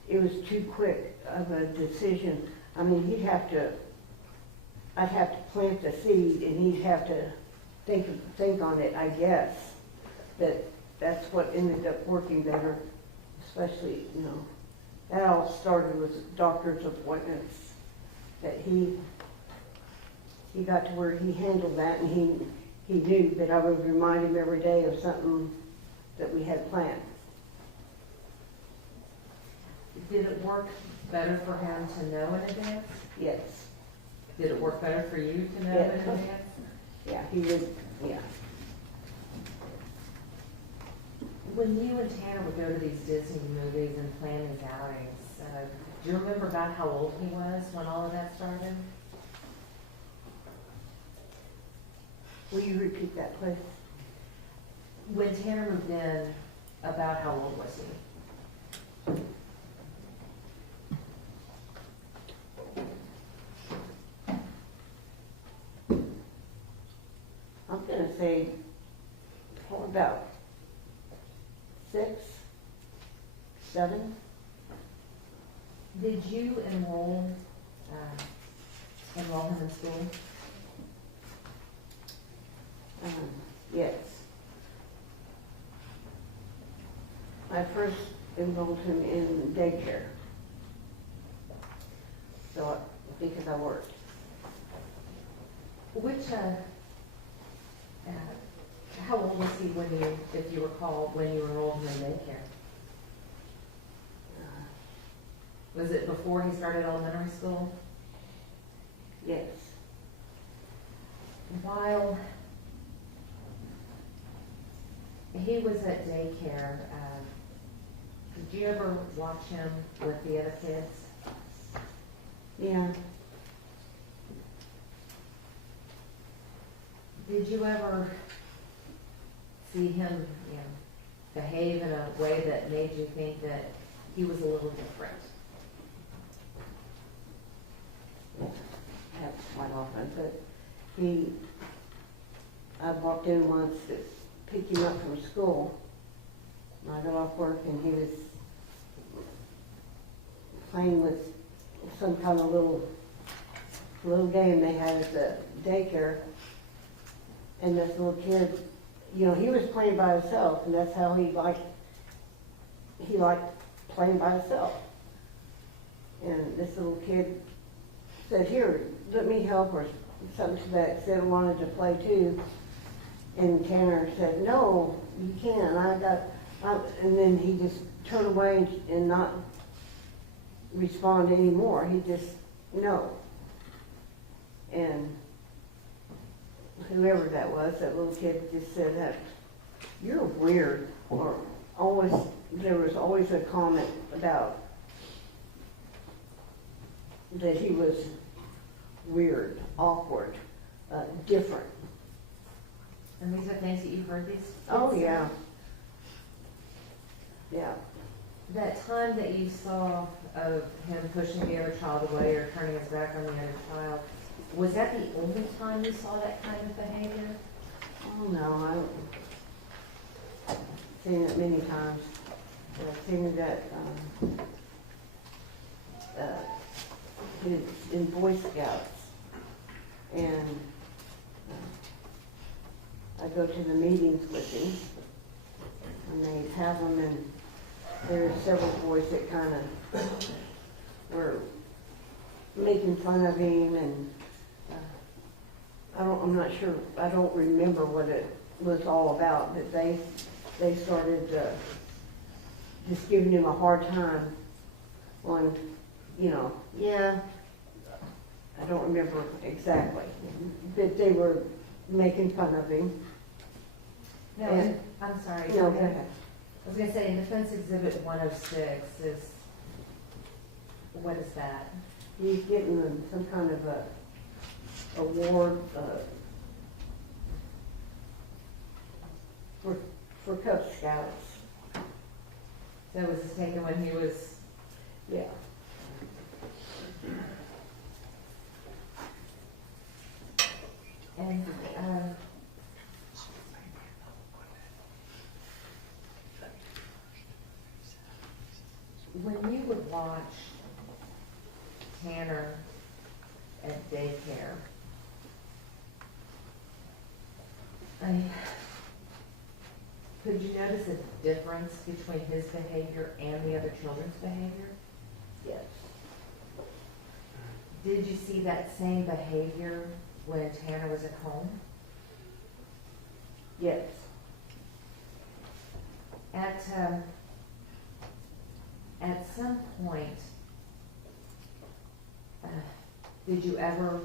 It was too quick of a decision. I mean, I'd have to plant the seed and he'd have to think on it, I guess. That's what ended up working better, especially, you know, that all started with doctor's appointments, that he got to where he handled that, and he knew that I would remind him every day of something that we had planned. Did it work better for him to know in advance? Yes. Did it work better for you to know Yeah. in advance? Yeah, he would, yeah. When you and Tanner would go to these Disney movies and plan these outings, do you remember about how old he was when all of that started? Will you repeat that, please? When Tanner moved in, about how old was he? I'm gonna say probably about 6, 7. Did you enroll him in school? Yes. I first enrolled him in daycare. So, because I worked. How old was he when you, if you recall, when you enrolled him in daycare? Was it before he started elementary school? Yes. While he was at daycare, did you ever watch him with the other kids? Yeah. Did you ever see him, behave in a way that made you think that he was a little different? That's quite often, but I walked in once to pick him up from school. I got off work and he was playing with some kind of little game they had at the daycare. And this little kid, he was playing by himself, and that's how he liked playing by himself. And this little kid said, "Here, let me help," or something to that extent, wanted to play too. And Tanner said, "No, you can't, and then he just turned away and not respond anymore. He just, no. And whoever that was, that little kid just said that, "You're weird," or there was always a comment about that he was weird, awkward, different. And these are things that you've heard these kids Oh, say? yeah. Yeah. That time that you saw of him pushing the other child away or turning his back on the other child, was that the only time you saw that kind of behavior? Oh, no, I've seen it many times. I've seen that, in Boy Scouts. And I go to the meetings with him, and they have them, and there are several boys that kind of were making fun of him, and I'm not sure, I don't remember what it was all about, but they started just giving him a hard time on, yeah, I don't remember exactly, but they were making fun of him. No, And- I'm sorry. No, go ahead. I was gonna say, in Defense Exhibit 106 what is that? He's getting some kind of a award for Cub Scouts. So was this taken when he was, Yeah. and, when you would watch Tanner at daycare, could you notice a difference between his behavior and the other children's behavior? Yes. Did you see that same behavior when Tanner was at home? Yes. At some point, did you ever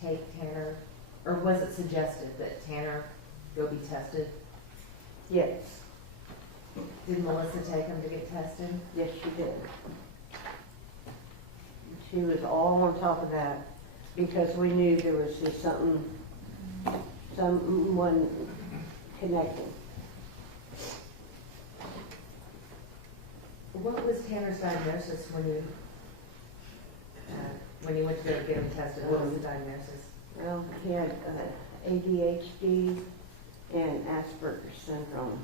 take Tanner, or was it suggested that Tanner go be tested? Yes. Did Melissa take him to get tested? Yes, she did. She was all on top of that because we knew there was just someone connecting. What was Tanner's diagnosis when you went to go get him tested? What was the diagnosis? Well, he had ADHD and Asperger's syndrome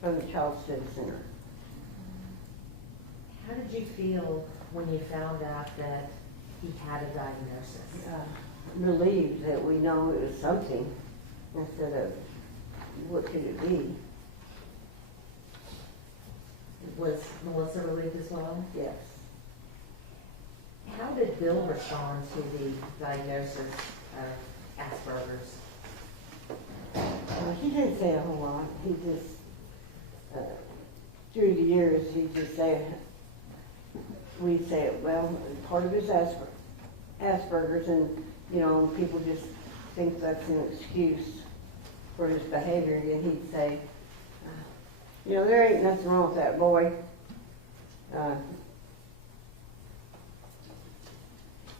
from the Child Study Center. How did you feel when you found out that he had a diagnosis? Relieved that we know it was something instead of what could it be. Was Melissa relieved as well? Yes. How did Bill respond to the diagnosis of Asperger's? He didn't say a whole lot. He through the years, he'd just say, we'd say, well, part of his Asperger's, and, you know, people just think that's an excuse for his behavior, and he'd say, you know, there ain't nothing wrong with that boy.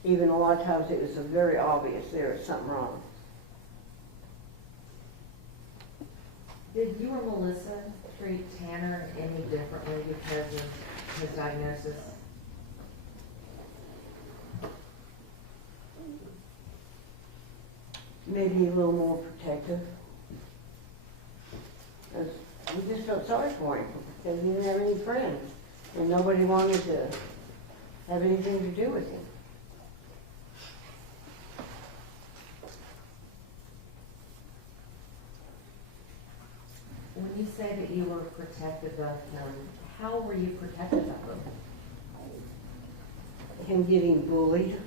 Even a lot of times it was very obvious there was something wrong. Did you or Melissa treat Tanner any differently because of his diagnosis? Maybe a little more protective. 'Cause we just felt sorry for him because he didn't have any friends and nobody wanted to have anything to do with him. When you say that you were protective of him, how were you protective of him? Him getting bullied,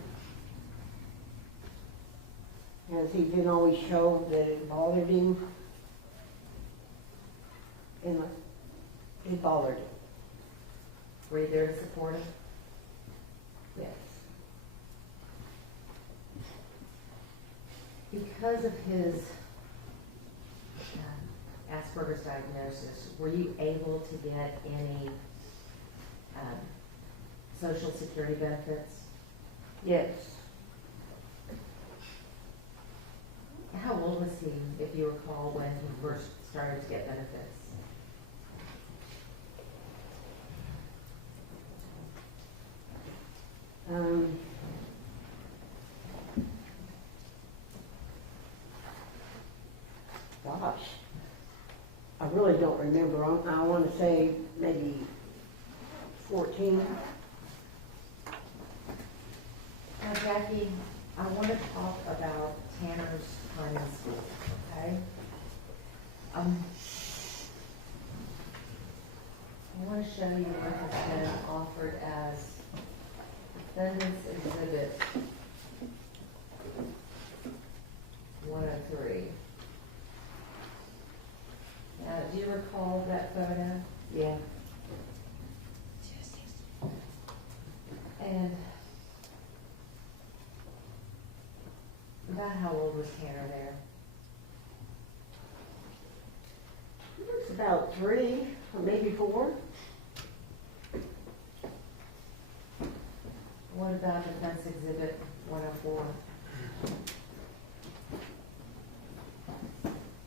as he didn't always show that it bothered him. And it bothered him, Were you there to support him? yes. Because of his Asperger's diagnosis, were you able to get any Social Security benefits? Yes. How old was he, if you recall, when he first started to get benefits? Gosh, I really don't remember. I want to say maybe 14. Now, Jackie, I want to talk about Tanner's time in school, okay? I want to show you what has been offered as Defendant's Exhibit 103. Now, do you recall that photo? Yeah. And about how old was Tanner there? He was about 3 or maybe 4. What about Defense Exhibit 104?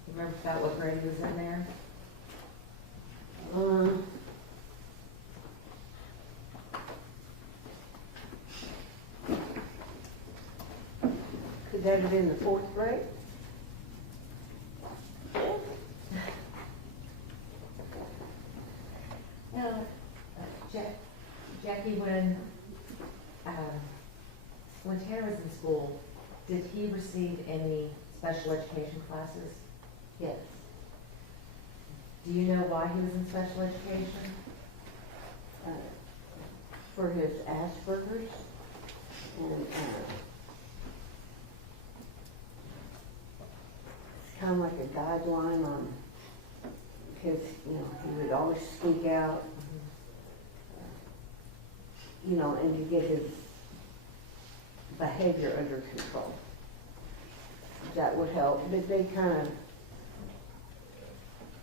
Remember about what grade he was in there? Could that have been the 4th grade? Now, Jackie, when Tanner was in school, did he receive any special education classes? Yes. Do you know why he was in special education? For his Asperger's, and it's kind of like a guideline on, because, you know, he would always speak out, you know, and to get his behavior under control. That would help, but they kind of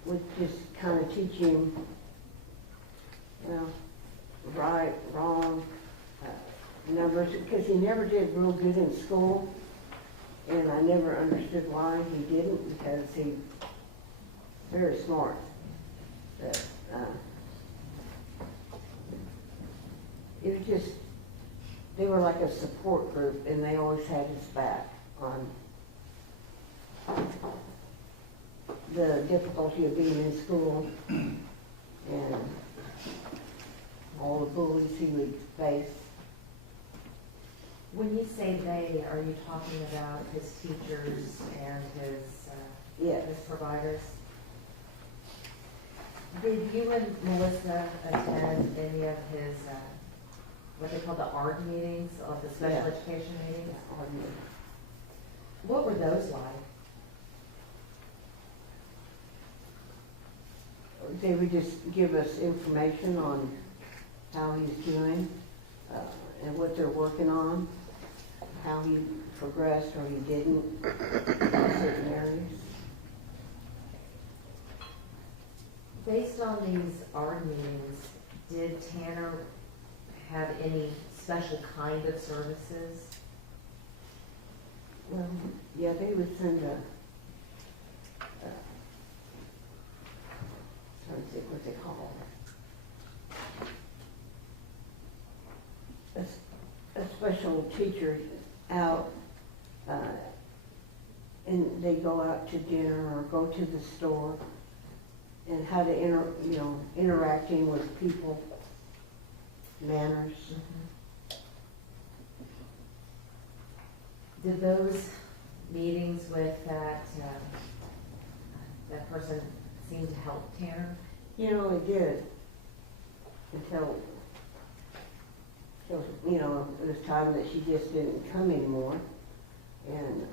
would just kind of teach him, you know, right, wrong, numbers, because he never did real good in school, and I never understood why he didn't, because he's very smart. But it was just, they were like a support group, and they always had his back on the difficulty of being in school and all the bullies he would face. When you say they, are you talking about his teachers and Yes. his providers? Did you and Melissa attend any of his, what they call the ARD meetings, of the special Yeah. education meetings? What were those like? they would just give us information on how he's doing, and what they're working on, how he progressed or he didn't in certain areas. Based on these ARD meetings, did Tanner have any special kind of services? Well, yeah, they would send trying to think what they call it. A special teacher out, and they go out to dinner or go to the store, and how to interacting with people, manners. Did those meetings with that person seem to help Tanner? It did. Until it was time that she just didn't come anymore. And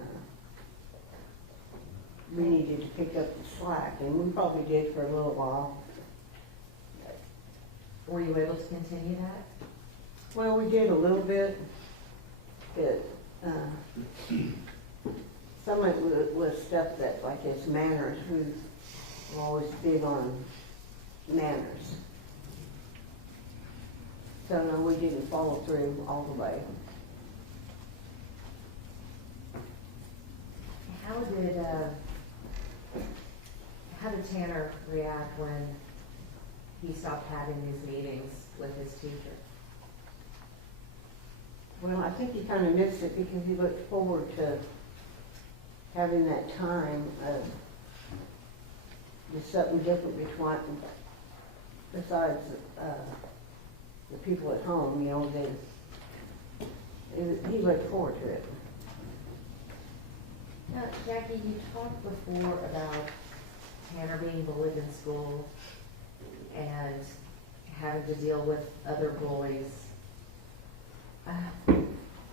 we needed to pick up the slack, and we probably did for a little while. Were you able to continue that? Well, we did a little bit, but some of it was stuff that, like his manners, who's always big on manners. So no, we didn't follow through all the way. How did Tanner react when he stopped having these meetings with his teacher? Well, I think he kind of missed it because he looked forward to having that time of just something different besides the people at home, he looked forward to it. Now, Jackie, you talked before about Tanner being bullied in school and having to deal with other bullies.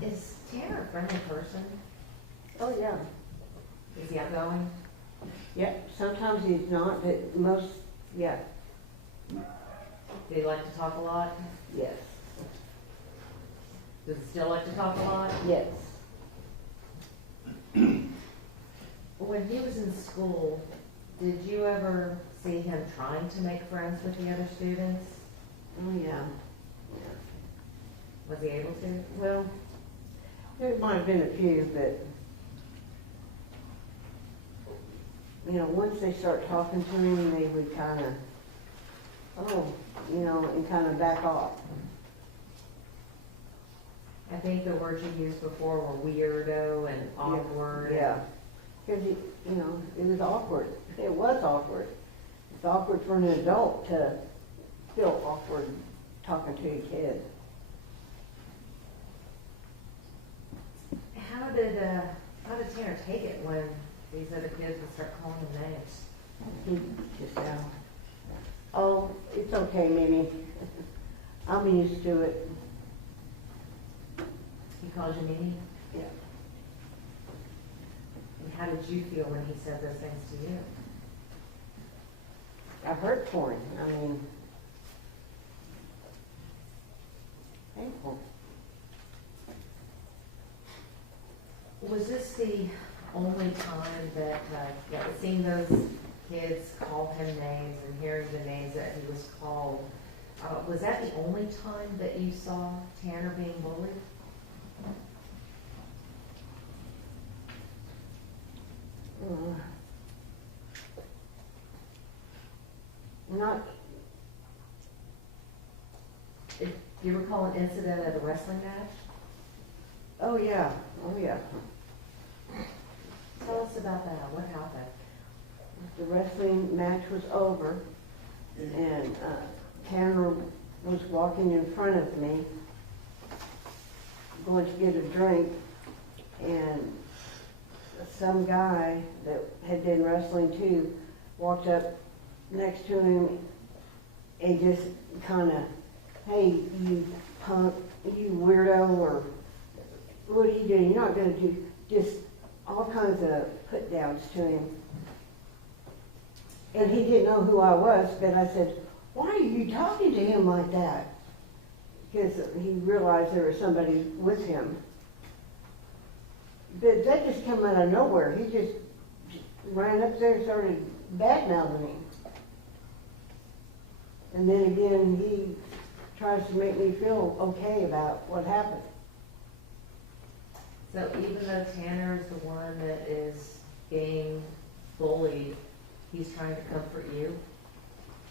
Is Tanner a friendly person? Oh, yeah. Is he outgoing? Yeah, sometimes he's not, but most, yeah, Do he like to talk a lot? yes, Does he still like to talk a lot? yes. When he was in school, did you ever see him trying to make friends with the other students? Oh, yeah. Was he able to? Well, there might have been a few, but, once they start talking to him, they would kind of, and kind of back off. I think the words you used before were weirdo and awkward. Yeah, because, it was awkward. It was awkward. It's awkward for an adult to feel awkward talking to a kid. How did Tanner take it when these other kids would start calling him names? He just, oh, it's okay, Mimi. I'm used to it. He called you Mimi? Yeah. And how did you feel when he said those things to you? I hurt for him. Painful. Was this the only time that seeing those kids call him names and hearing the names that he was called, was that the only time that you saw Tanner being bullied? Not, Do you recall an incident at a wrestling match? oh yeah. Tell us about that. What happened? The wrestling match was over, and Tanner was walking in front of me, going to get a drink, and some guy that had been wrestling too walked up next to him and just kind of, hey, you punk, you weirdo, or what are you doing? You're not going to do, just all kinds of put downs to him. And he didn't know who I was, but I said, why are you talking to him like that? Because he realized there was somebody with him. But that just came out of nowhere. He just ran up there and started bad-mouthing me. And then again, he tries to make me feel okay about what happened. So even though Tanner's the one that is being bullied, he's trying to comfort you?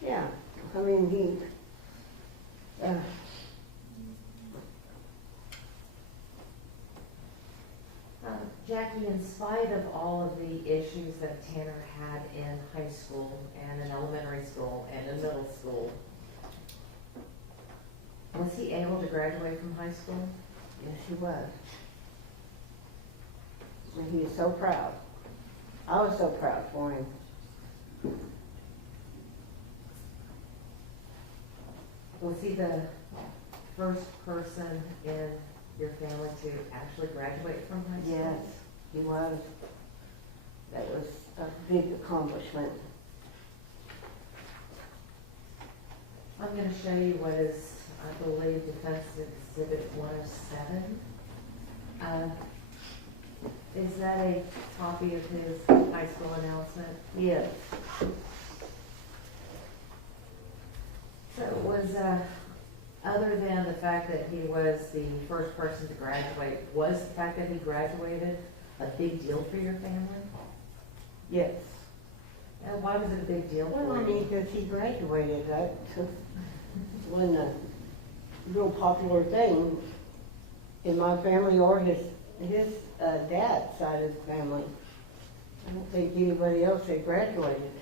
Yeah, I mean, he, Jackie, in spite of all of the issues that Tanner had in high school and in elementary school and in middle school, was he able to graduate from high school? yes, he was. And he was so proud. I was so proud for him. Was he the first person in your family to actually graduate from high school? Yes, he was. That was a big accomplishment. I'm going to show you what is, I believe, Defense Exhibit 107. Is that a copy of his high school announcement? Yes. So it was, other than the fact that he was the first person to graduate, was the fact that he graduated a big deal for your family? Yes. And why was it a big deal Well, for I you? mean, because he graduated, that wasn't a real popular thing in my family or his dad's side of the family. I don't think anybody else had graduated.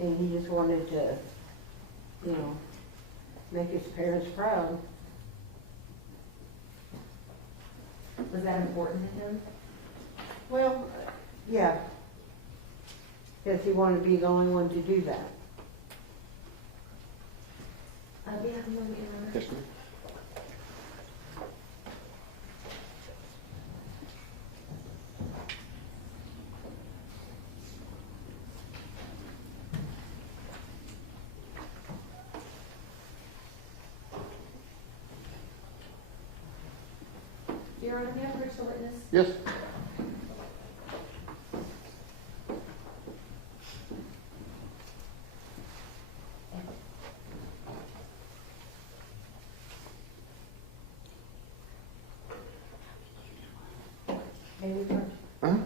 And he just wanted to, you know, make his parents proud. Was that important to him? Well, yeah. Because he wanted to be the only one to do that. Yeah, no, Your Honor. Yes, ma'am. Your Honor, may I approach the witness? Yes. May we approach? Huh?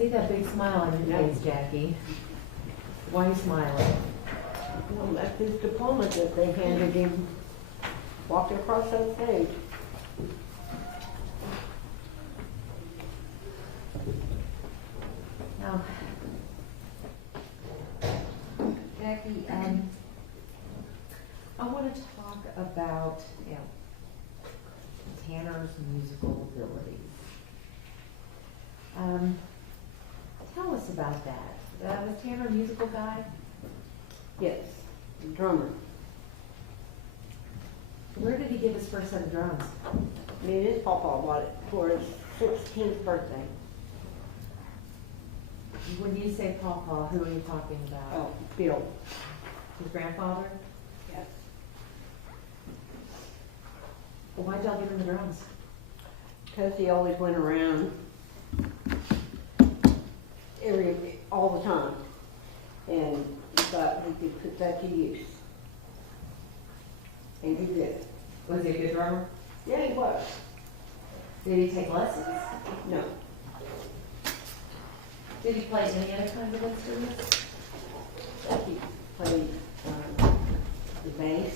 see that big smile on your face, Jackie. Why are you smiling? Well, that's his diploma that they handed him, walking across that stage. Now, Jackie, I want to talk about, Tanner's musical abilities. Tell us about that. Was Tanner a musical guy? Yes, drummer. Where did he get his first set of drums? I mean, his papa bought it for his 16th birthday. When you say Pawpaw, who are you talking about? Oh, Bill. His grandfather? Yes. Well, why'd y'all give him the drums? Because he always went around all the time. And he thought he could put that to use. And he did. Was he a good drummer? Yeah, he was. Did he take lessons? No. Did he play any other kinds of instruments? He played the bass.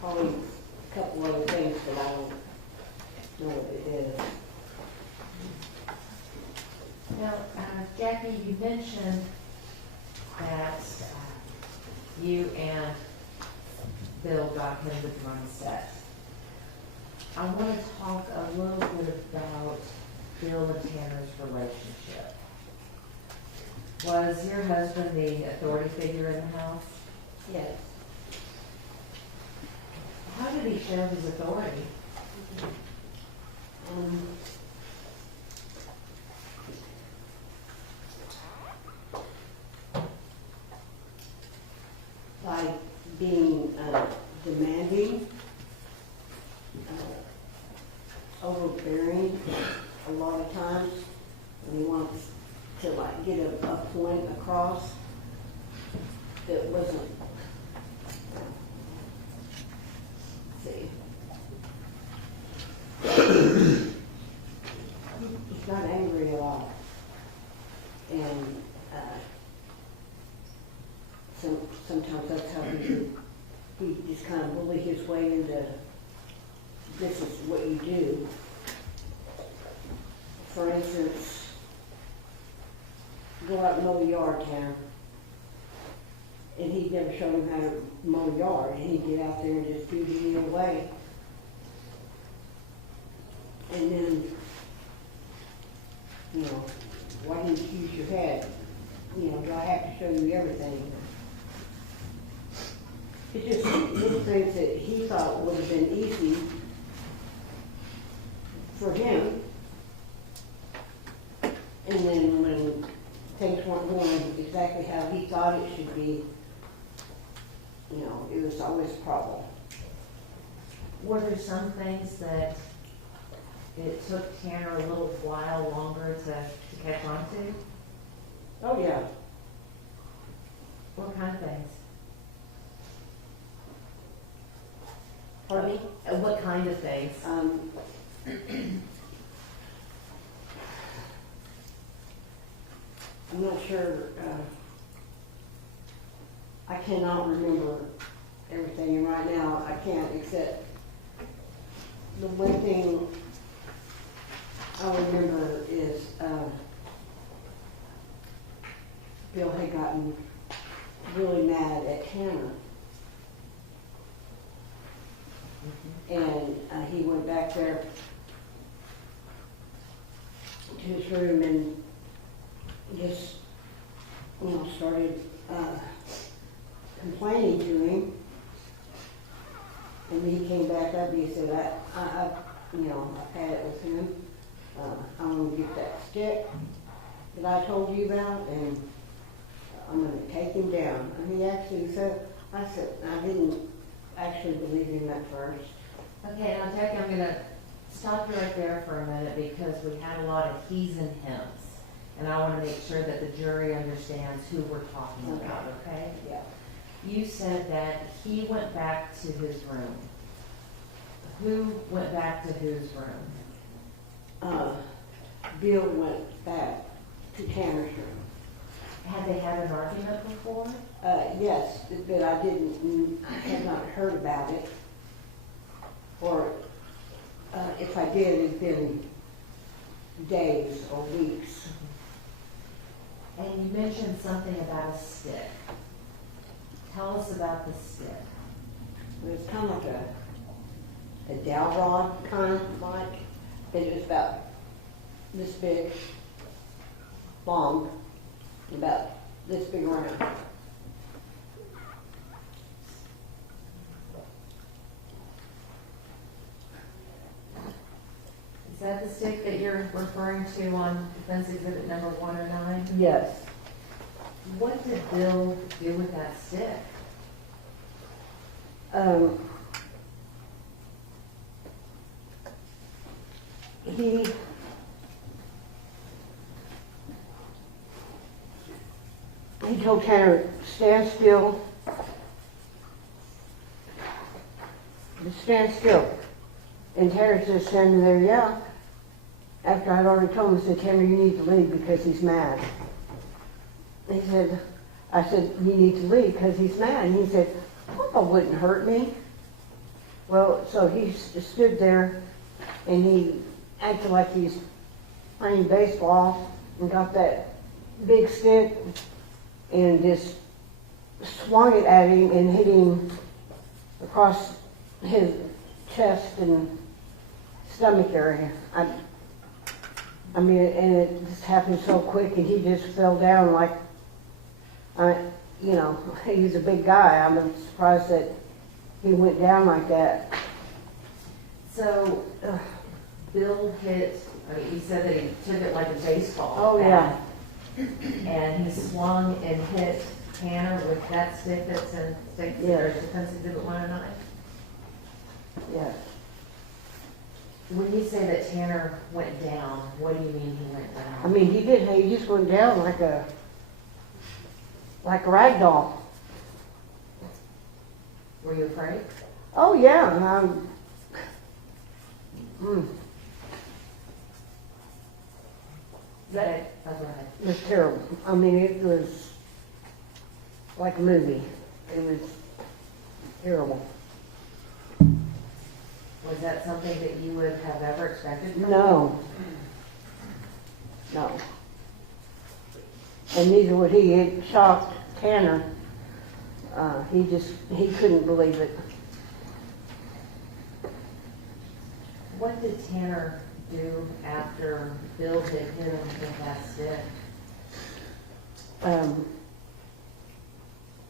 Probably a couple other things, but I don't know what it is. Now, Jackie, you mentioned that you and Bill got him the drum set. I want to talk a little bit about Bill and Tanner's relationship. Was your husband the authority figure in the house? Yes. How did he show his authority? By being demanding, overbearing a lot of times, and he wants to like get a point across that wasn't, see. He's not angry at all. And sometimes that's how he just kind of bully his way into, this is what you do. For instance, go out and mow the yard, Tanner. And he'd never showed him how to mow the yard, and he'd get out there and just do the other way. And then, why didn't you use your head? Do I have to show you everything? It's just little things that he thought would have been easy for him. And then when things weren't going exactly how he thought it should be, it was always a problem. Were there some things that it took Tanner a little while longer to catch on to? Oh, yeah. What kind of things? Pardon me? What kind of things? I'm not sure, I cannot remember everything, and right now I can't, except the one thing I remember is Bill had gotten really mad at Tanner. And he went back there to his room and just, started complaining to him. And he came back up and he said, I've had it with him. I'm going to get that stick that I told you about, and I'm going to take him down. And he actually said, I didn't actually believe him at first. Okay, now Jackie, I'm gonna stop you right there for a minute because we had a lot of he's and hims. And I wanna make sure that the jury understands who we're talking about, okay? Yeah. You said that he went back to his room. Who went back to whose room? Bill went back to Tanner's room. Had they had an argument before? Yes, but I had not heard about it. Or if I did, it'd been days or weeks. And you mentioned something about a stick. Tell us about the stick. It was kind of like a dowel rod, kind of like. It was about this big, long, about this big around. Is that the stick that you're referring to on Defense Exhibit number 109? Yes. What did Bill do with that stick? He told Tanner, stand still. Just stand still. And Tanner's just standing there, yeah. After I'd already told him, I said, Tanner, you need to leave because he's mad. He said, I said, you need to leave because he's mad. And he said, Papa wouldn't hurt me. Well, so he stood there and he acted like he's playing baseball and got that big stick and just swung it at him and hit him across his chest and stomach area. I mean, and it just happened so quick, and he just fell down like, you know, he's a big guy. I'm surprised that he went down like that. So, Bill hit, I mean, you said that he took it like a baseball. Oh, yeah. And he swung and hit Tanner with that stick that's in Defense Exhibit 109? Yes. When you say that Tanner went down, what do you mean he went down? I mean, he did. He just went down like a rag doll. Were you afraid? Oh yeah. That Oh, go ahead. was terrible. I mean, it was like a movie. It was terrible. Was that something that you would have ever expected from him? No. No. And neither would he. It shocked Tanner. He couldn't believe it. What did Tanner do after Bill had hit him with that stick?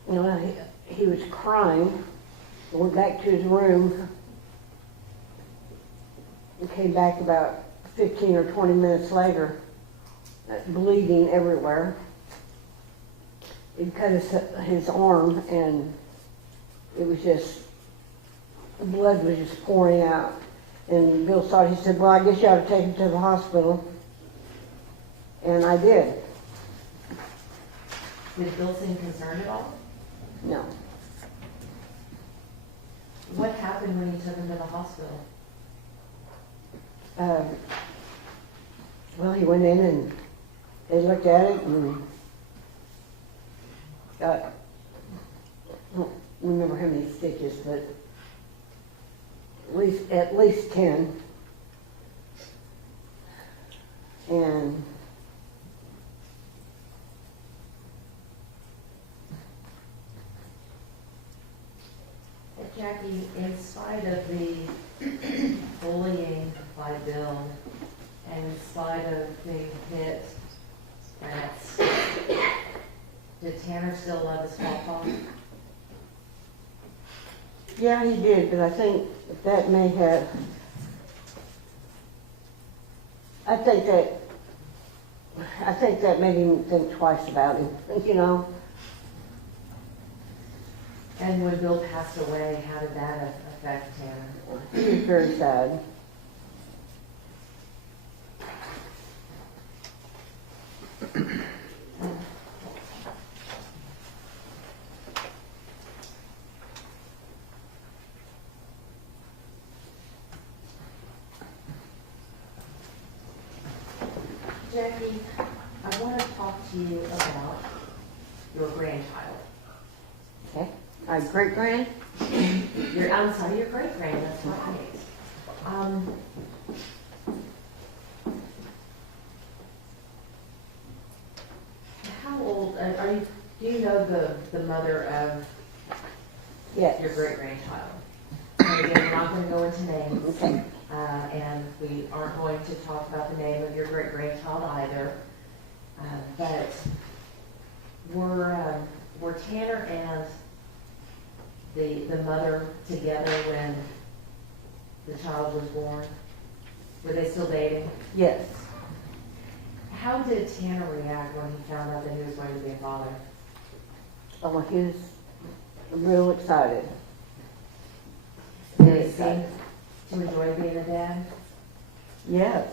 You know, he was crying. Went back to his room. And came back about 15 or 20 minutes later, bleeding everywhere. He cut his arm, and it was just, blood was just pouring out. And Bill saw it, he said, well, I guess you ought to take him to the hospital. And I did. Did Bill seem concerned at all? No. What happened when you took him to the hospital? Well, he went in and they looked at it and got, I don't remember how many stitches, but at least 10. And Jackie, in spite of the bullying by Bill, and in spite of being hit by that stick, did Tanner still love his papa? yeah, he did, but I think that may have, I think that made him think twice about him, you know. And when Bill passed away, how did that affect Tanner? He was very sad. Jackie, I want to talk to you about your grandchild. Okay. My great-grand? I'm sorry, your great-grand, that's right. How old, are you, do you know the mother of Yes. your great-grandchild? And again, we're not going to go into names. Okay. And we aren't going to talk about the name of your great-grandchild either. But were Tanner and the mother together when the child was born? Were they still dating? Yes. How did Tanner react when he found out that he was going to be a father? Oh, he was real excited. Did he seem to enjoy being a dad? Yes.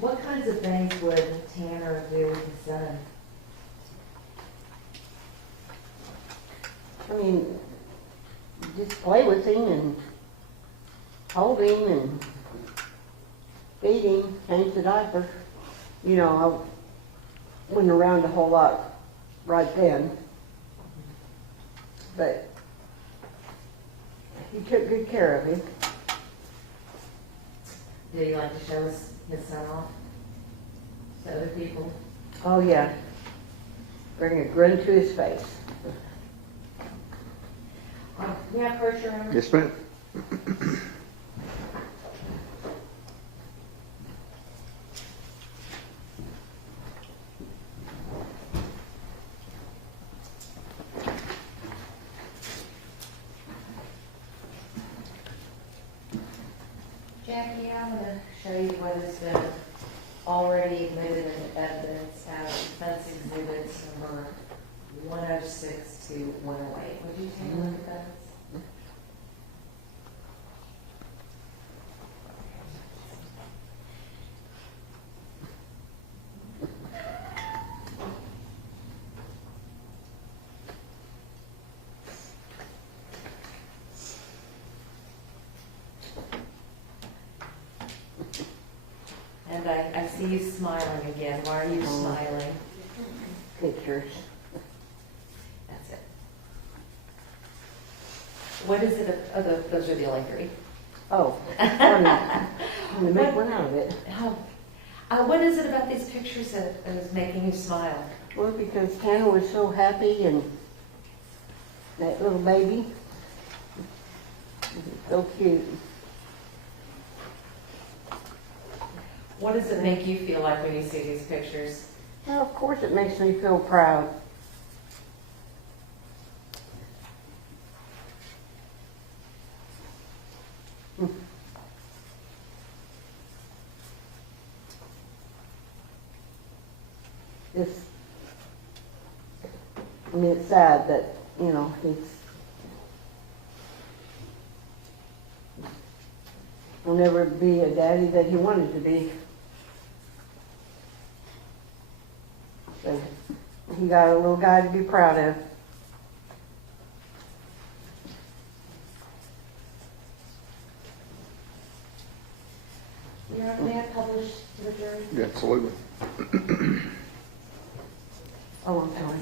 What kinds of things would Tanner do with his son? I mean, just play with him and hold him and feed him, change the diaper. You know, I wasn't around a whole lot right then, but he took good care of him. Did he like to show his son off to other people? Oh, yeah. Bring a grin to his face. May I approach your honor? Yes, ma'am. Jackie, I'm going to show you what has been already admitted into evidence as defense exhibits number 106 to 108. Would you take a look at those? And I see you smiling again. Why are you smiling? Pictures. That's it. What is it? Oh, those are the only three. Oh, I'm gonna make one out of it. What is it about these pictures that is making you smile? Well, because Tanner was so happy and that little baby. So cute. What does it make you feel like when you see these pictures? Well, of course it makes me feel proud. I mean, it's sad that, you know, he'll never be a daddy that he wanted to be. But he got a little guy to be proud of. Your Honor, may I publish to the jury? Absolutely. Oh, I'm sorry.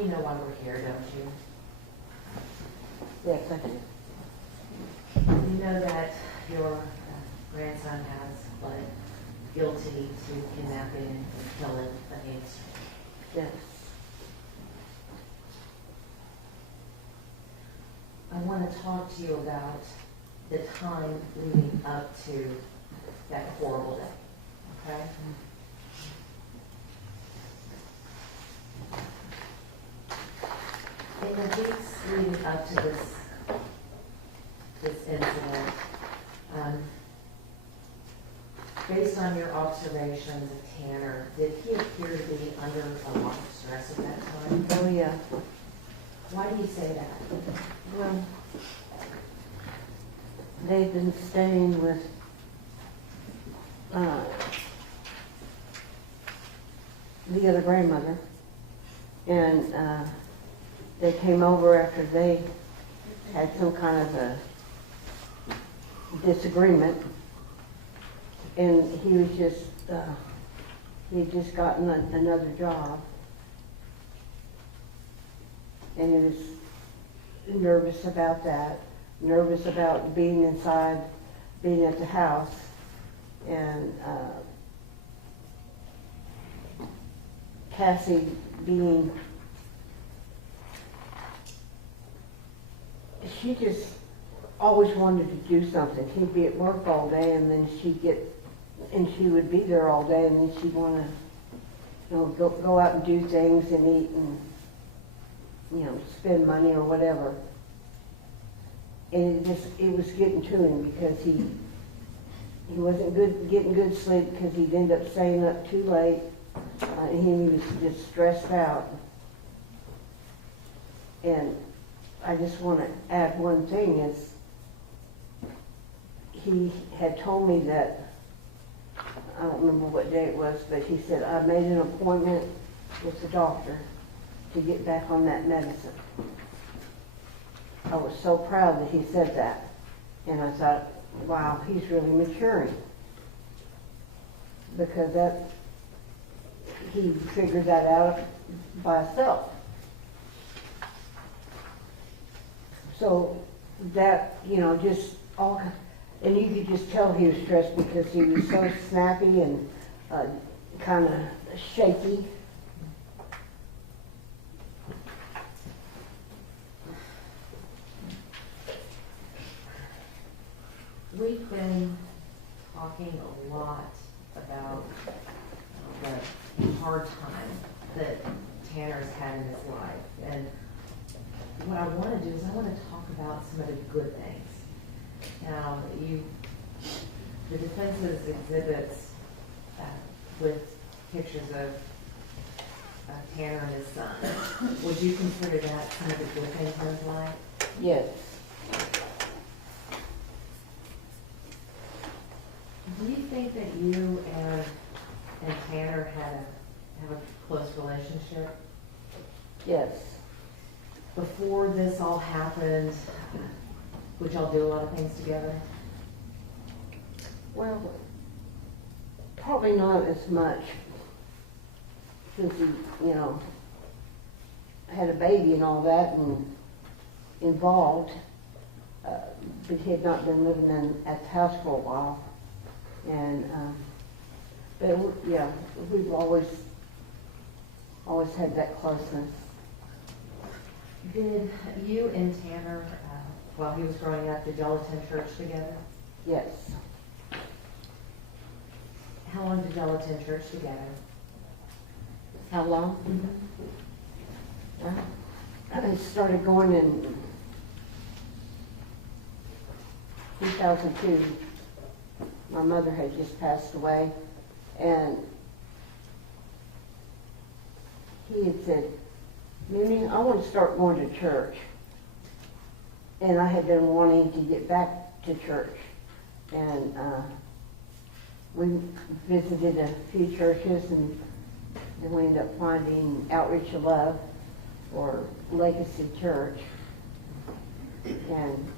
You know why we're here, don't you? Yes, I do. You know that your grandson has pled guilty to kidnapping and killing Athena Strand. Yes. I want to talk to you about the time leading up to that horrible day, okay? In the weeks leading up to this incident, based on your observations of Tanner, did he appear to be under a lot of stress at that time? Oh, yeah. Why do you say that? Well, they've been staying with, the other grandmother, and, they came over after they had some kind of a disagreement, and he was just, he'd just gotten another job, and he was nervous about that, nervous about being inside, being at the house, and Cassie being, she just always wanted to do something. He'd be at work all day, and then she would be there all day, and then she'd want to, go out and do things and eat and, spend money or whatever. And it was getting to him because he wasn't getting good sleep because he'd end up staying up too late, and he was just stressed out. And I just want to add one thing is he had told me that, I don't remember what day it was, but he said, I made an appointment with the doctor to get back on that medicine. I was so proud that he said that. And I thought, wow, he's really maturing. Because he figured that out by himself. So that, just all, and you could just tell he was stressed because he was so snappy and kind of shaky. We've been talking a lot about the hard time that Tanner's had in his life. And what I want to do is I want to talk about some of the good things. Now, the defense's exhibits with pictures of Tanner and his son. Would you consider that some of the good things in his life? Yes. Do you think that you and Tanner have a close relationship? Yes. Before this all happened, would y'all do a lot of things together? Well, probably not as much since he, had a baby and all that and involved, but he had not been living at the house for a while. And, but yeah, we've always had that closeness. Did you and Tanner, while he was growing up, did y'all attend church together? Yes. How long did y'all attend church together? How long? I started going in 2002. My mother had just passed away, and he had said, Mimi, I want to start going to church. And I had been wanting to get back to church. And we visited a few churches, and then we ended up finding Outreach of Love or Legacy Church. And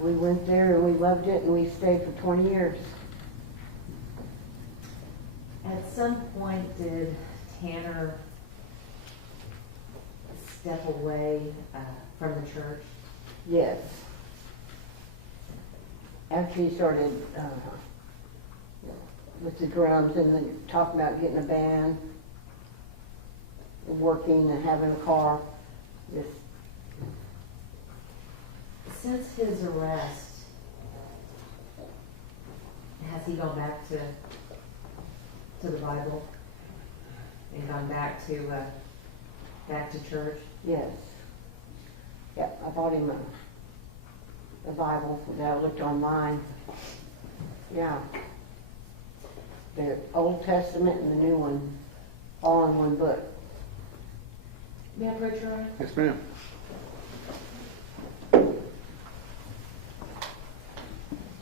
we went there and we loved it, and we stayed for 20 years. At some point, did Tanner step away from the church? Yes. After he started with the drums and then talking about getting a band, working and having a car, just, Since his arrest, has he gone back to the Bible and gone back to church? yes. Yep, I bought him a Bible that I looked online. Yeah. The Old Testament and the new one, all in one book. May I approach your honor? Yes, ma'am.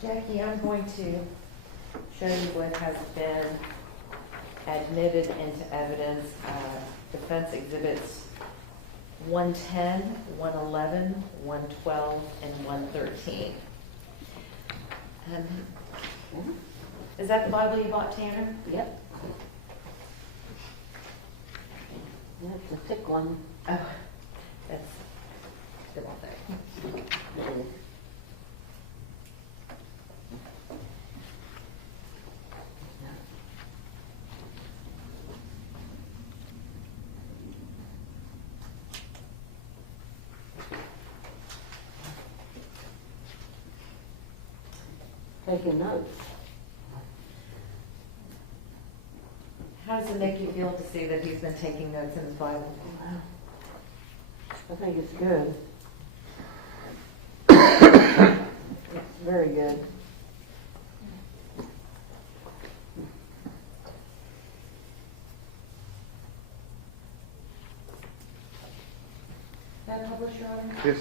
Jackie, I'm going to show you what has been admitted into evidence, defense exhibits 110, 111, 112, and 113. Is that the Bible you bought, Tanner? Yep. That's a thick one. Oh, that's the wrong thing. Taking notes. How does it make you feel to see that he's been taking notes in his Bible? I think it's good. It's very good. That published, Your Honor? Yes.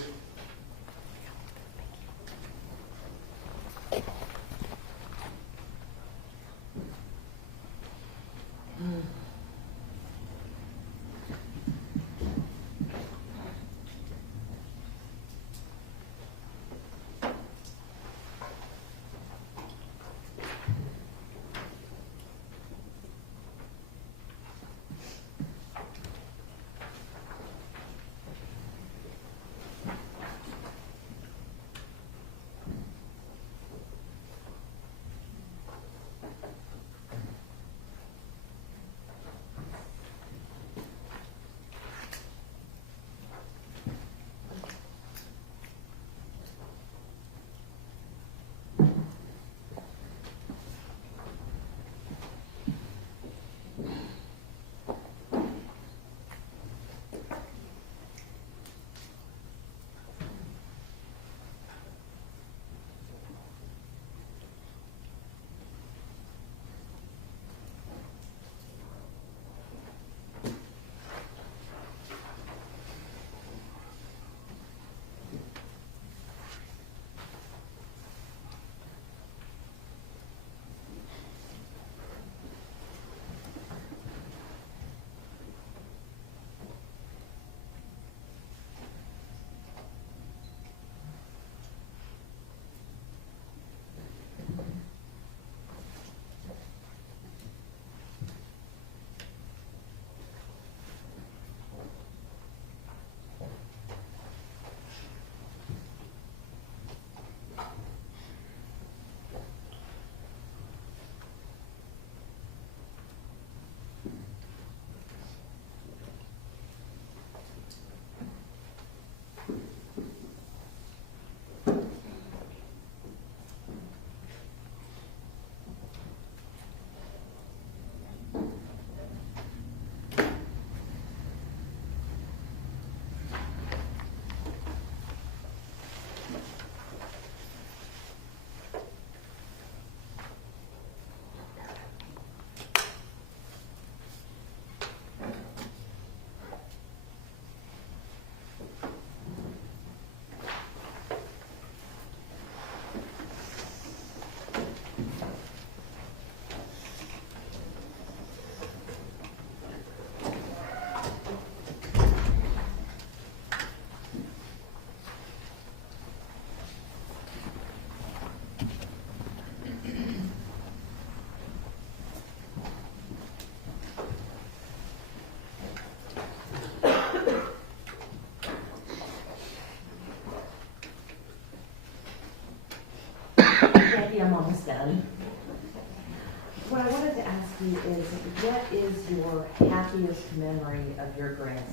Jackie, is what is your happiest memory of your grandson?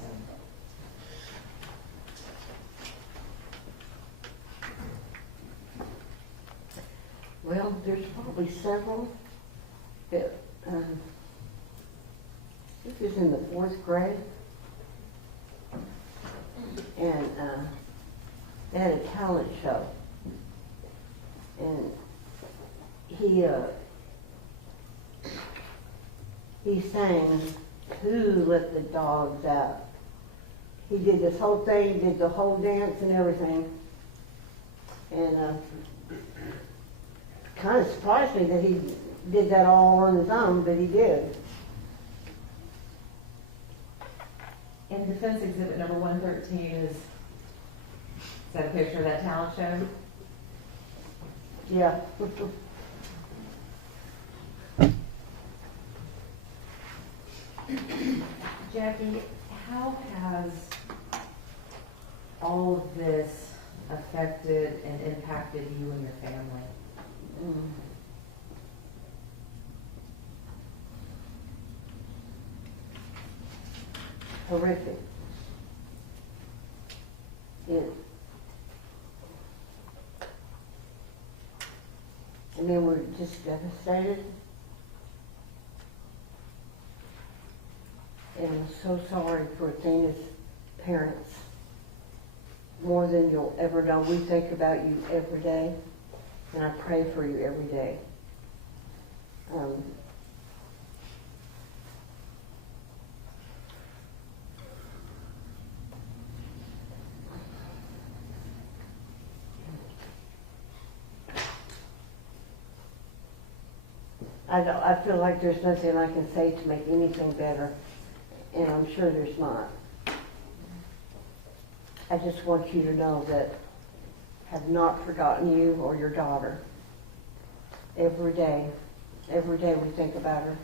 Well, there's probably several, but, this was in the 4th grade. And, they had a talent show. And he sang, "Who Let the Dogs Out?" He did this whole thing, did the whole dance and everything. And, kind of surprised me that he did that all on his own, but he did. And Defense Exhibit number 113 is that a picture of that talent show? Yeah. Jackie, how has all of this affected and impacted you and your family? Horrific. I mean, we're just devastated. And I'm so sorry for Athena's parents. More than you'll ever know. We think about you every day, and I pray for you every day. I feel like there's nothing I can say to make anything better, and I'm sure there's not. I just want you to know that I have not forgotten you or your daughter. Every day we think about her.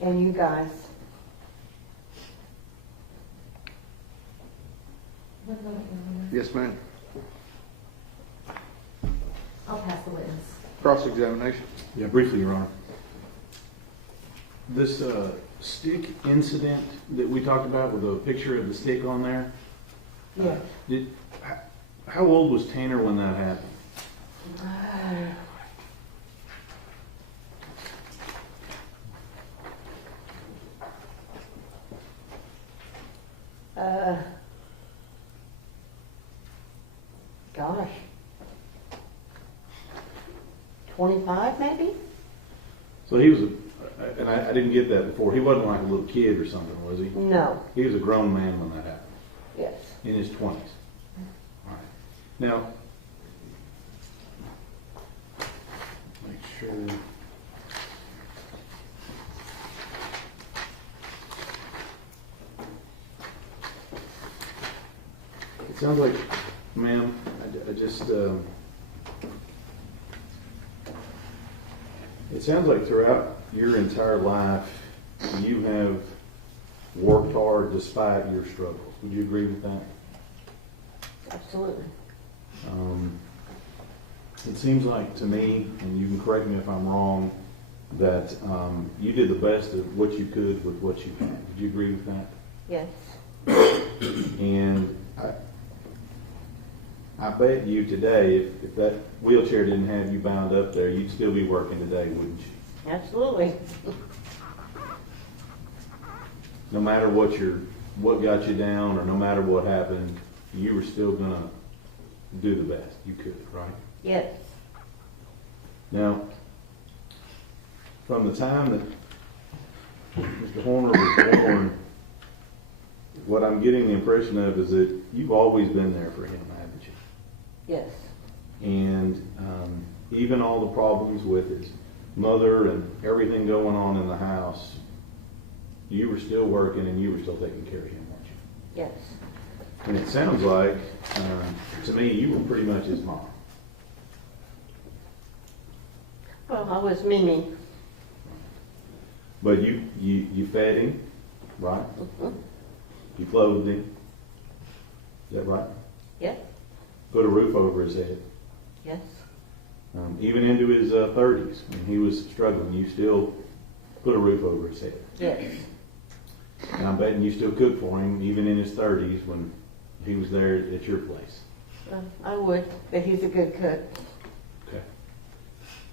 And you guys. Yes, ma'am. I'll pass the witness. Cross-examination. Yeah, briefly, Your Honor. This stick incident that we talked about with a picture of the stick on there, Yes. how old was Tanner when that happened? Gosh. 25 maybe? So he was, and I didn't get that before, he wasn't like a little kid or something, was he? No. He was a grown man when that happened, Yes. in his 20s. All right. Now, make sure. It sounds like, ma'am, I just, it sounds like throughout your entire life, you have worked hard despite your struggles. Would you agree with that? Absolutely. It seems like to me, and you can correct me if I'm wrong, that you did the best of what you could with what you had. Would you agree with that? Yes. And I bet you today, if that wheelchair didn't have you bound up there, you'd still be working today, wouldn't you? Absolutely. No matter what got you down, or no matter what happened, you were still gonna do the best you could, right? Yes. Now, from the time that Mr. Horner was born, what I'm getting the impression of is that you've always been there for him, haven't you? Yes. And even all the problems with his mother and everything going on in the house, you were still working and you were still taking care of him, weren't you? Yes. And it sounds like, to me, you were pretty much his mom. Well, I was Mimi. But you fed him, right? Mm-hmm. You clothed him. Is that right? Yes. Put a roof over his head. Yes. Even into his 30s, when he was struggling, you still put a roof over his head. Yes. And I'm betting you still cook for him, even in his 30s, when he was there at your place. I would, but he's a good cook. Okay.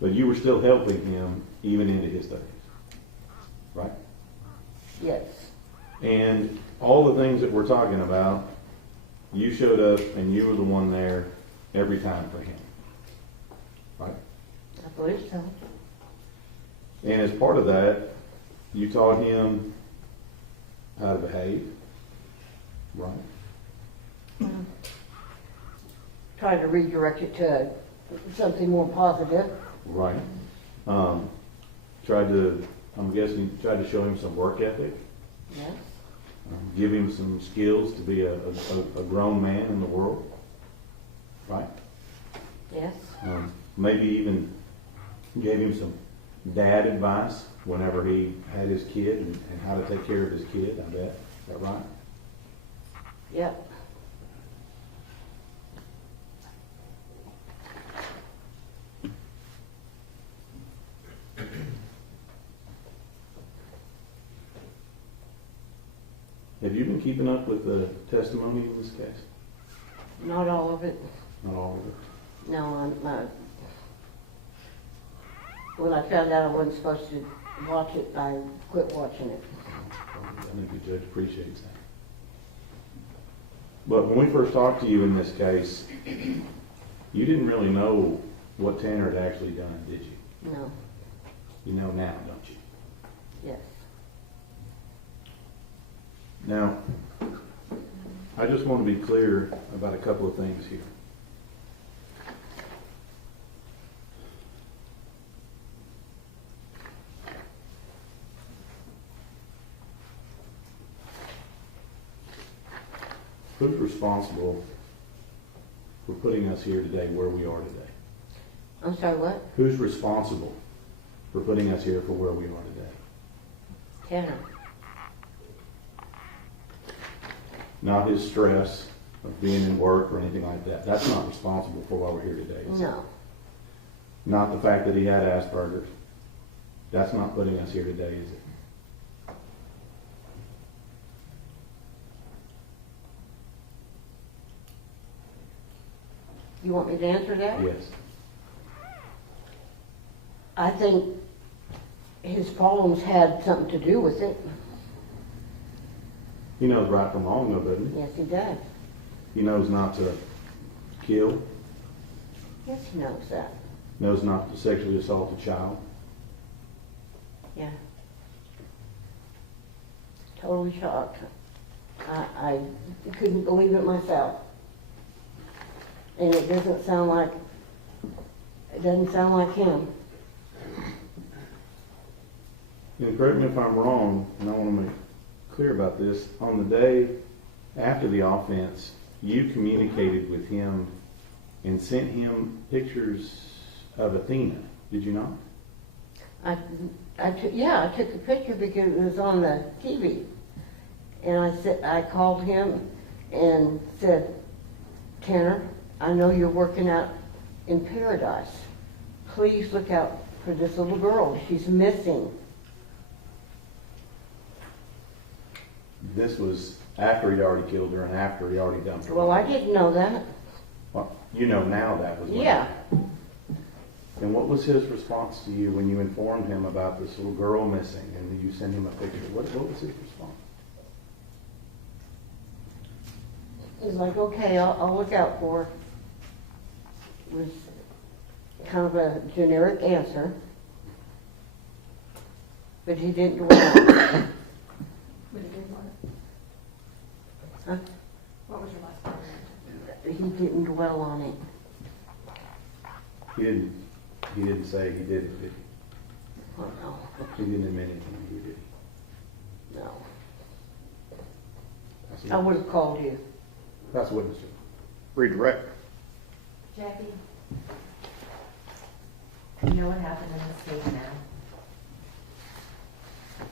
But you were still helping him even into his 30s, right? Yes. And all the things that we're talking about, you showed up and you were the one there every time for him, right? I believe so. And as part of that, you taught him how to behave, right? Try to redirect it to something more positive. Right. I'm guessing you tried to show him some work ethic, Yes. give him some skills to be a grown man in the world, right? Yes. Maybe even gave him some dad advice whenever he had his kid and how to take care of his kid, I bet. Is that right? Yep. Have you been keeping up with the testimony in this case? Not all of it. Not all of it. No, I'm not. When I found out I wasn't supposed to watch it, I quit watching it. I think the judge appreciates that. But when we first talked to you in this case, you didn't really know what Tanner had actually done, did you? No. You know now, don't you? Yes. Now, I just want to be clear about a couple of things here. Who's responsible for putting us here today where we are today? I'm sorry, what? Who's responsible for putting us here for where we are today? Tanner. Not his stress of being in work or anything like that. That's not responsible for why we're here today. is it? No. Not the fact that he had Asperger's. That's not putting us here today, is it? You want me to answer that? Yes. I think his problems had something to do with it. He knows right from wrong, though, doesn't he? Yes, he does. He knows not to kill, Yes, he knows that. knows not to sexually assault a child. Yeah. Totally shocked. I couldn't believe it myself. And it doesn't sound like him. And correct me if I'm wrong, and I want to make clear about this. On the day after the offense, you communicated with him and sent him pictures of Athena, did you not? I took a picture because it was on the TV. And I called him and said, Tanner, I know you're working out in paradise. Please look out for this little girl. She's missing. This was after he'd already killed her and after he already dumped her. Well, I didn't know that. Well, you know now that was what Yeah. happened. And what was his response to you when you informed him about this little girl missing and you sent him a picture? What was his response? He's like, okay, I'll look out for her. It was kind of a generic answer. But he didn't dwell on it. What did you want? Huh? What was your last part? He didn't dwell on it. He didn't say he did it, did Oh, no. he? He didn't admit anything to you, did he? No. That's I would have called you. That's a witness. Redirect. Jackie, you know what happened in this case now?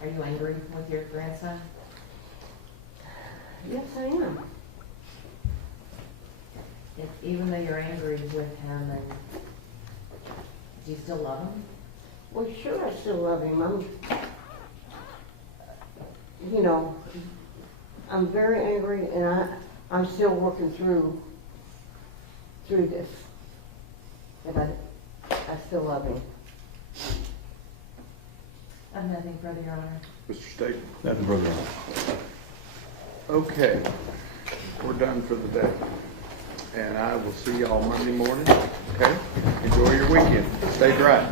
Are you angry with your grandson? Yes, I am. Even though you're angry with him and Do you still love him? Well, sure, I still love him. I'm very angry, and I'm still working through this. And I still love him. I have nothing further, Your Honor. Mr. State? Nothing further. Okay, we're done for the day. And I will see y'all Monday morning, okay? Enjoy your weekend. Stay dry.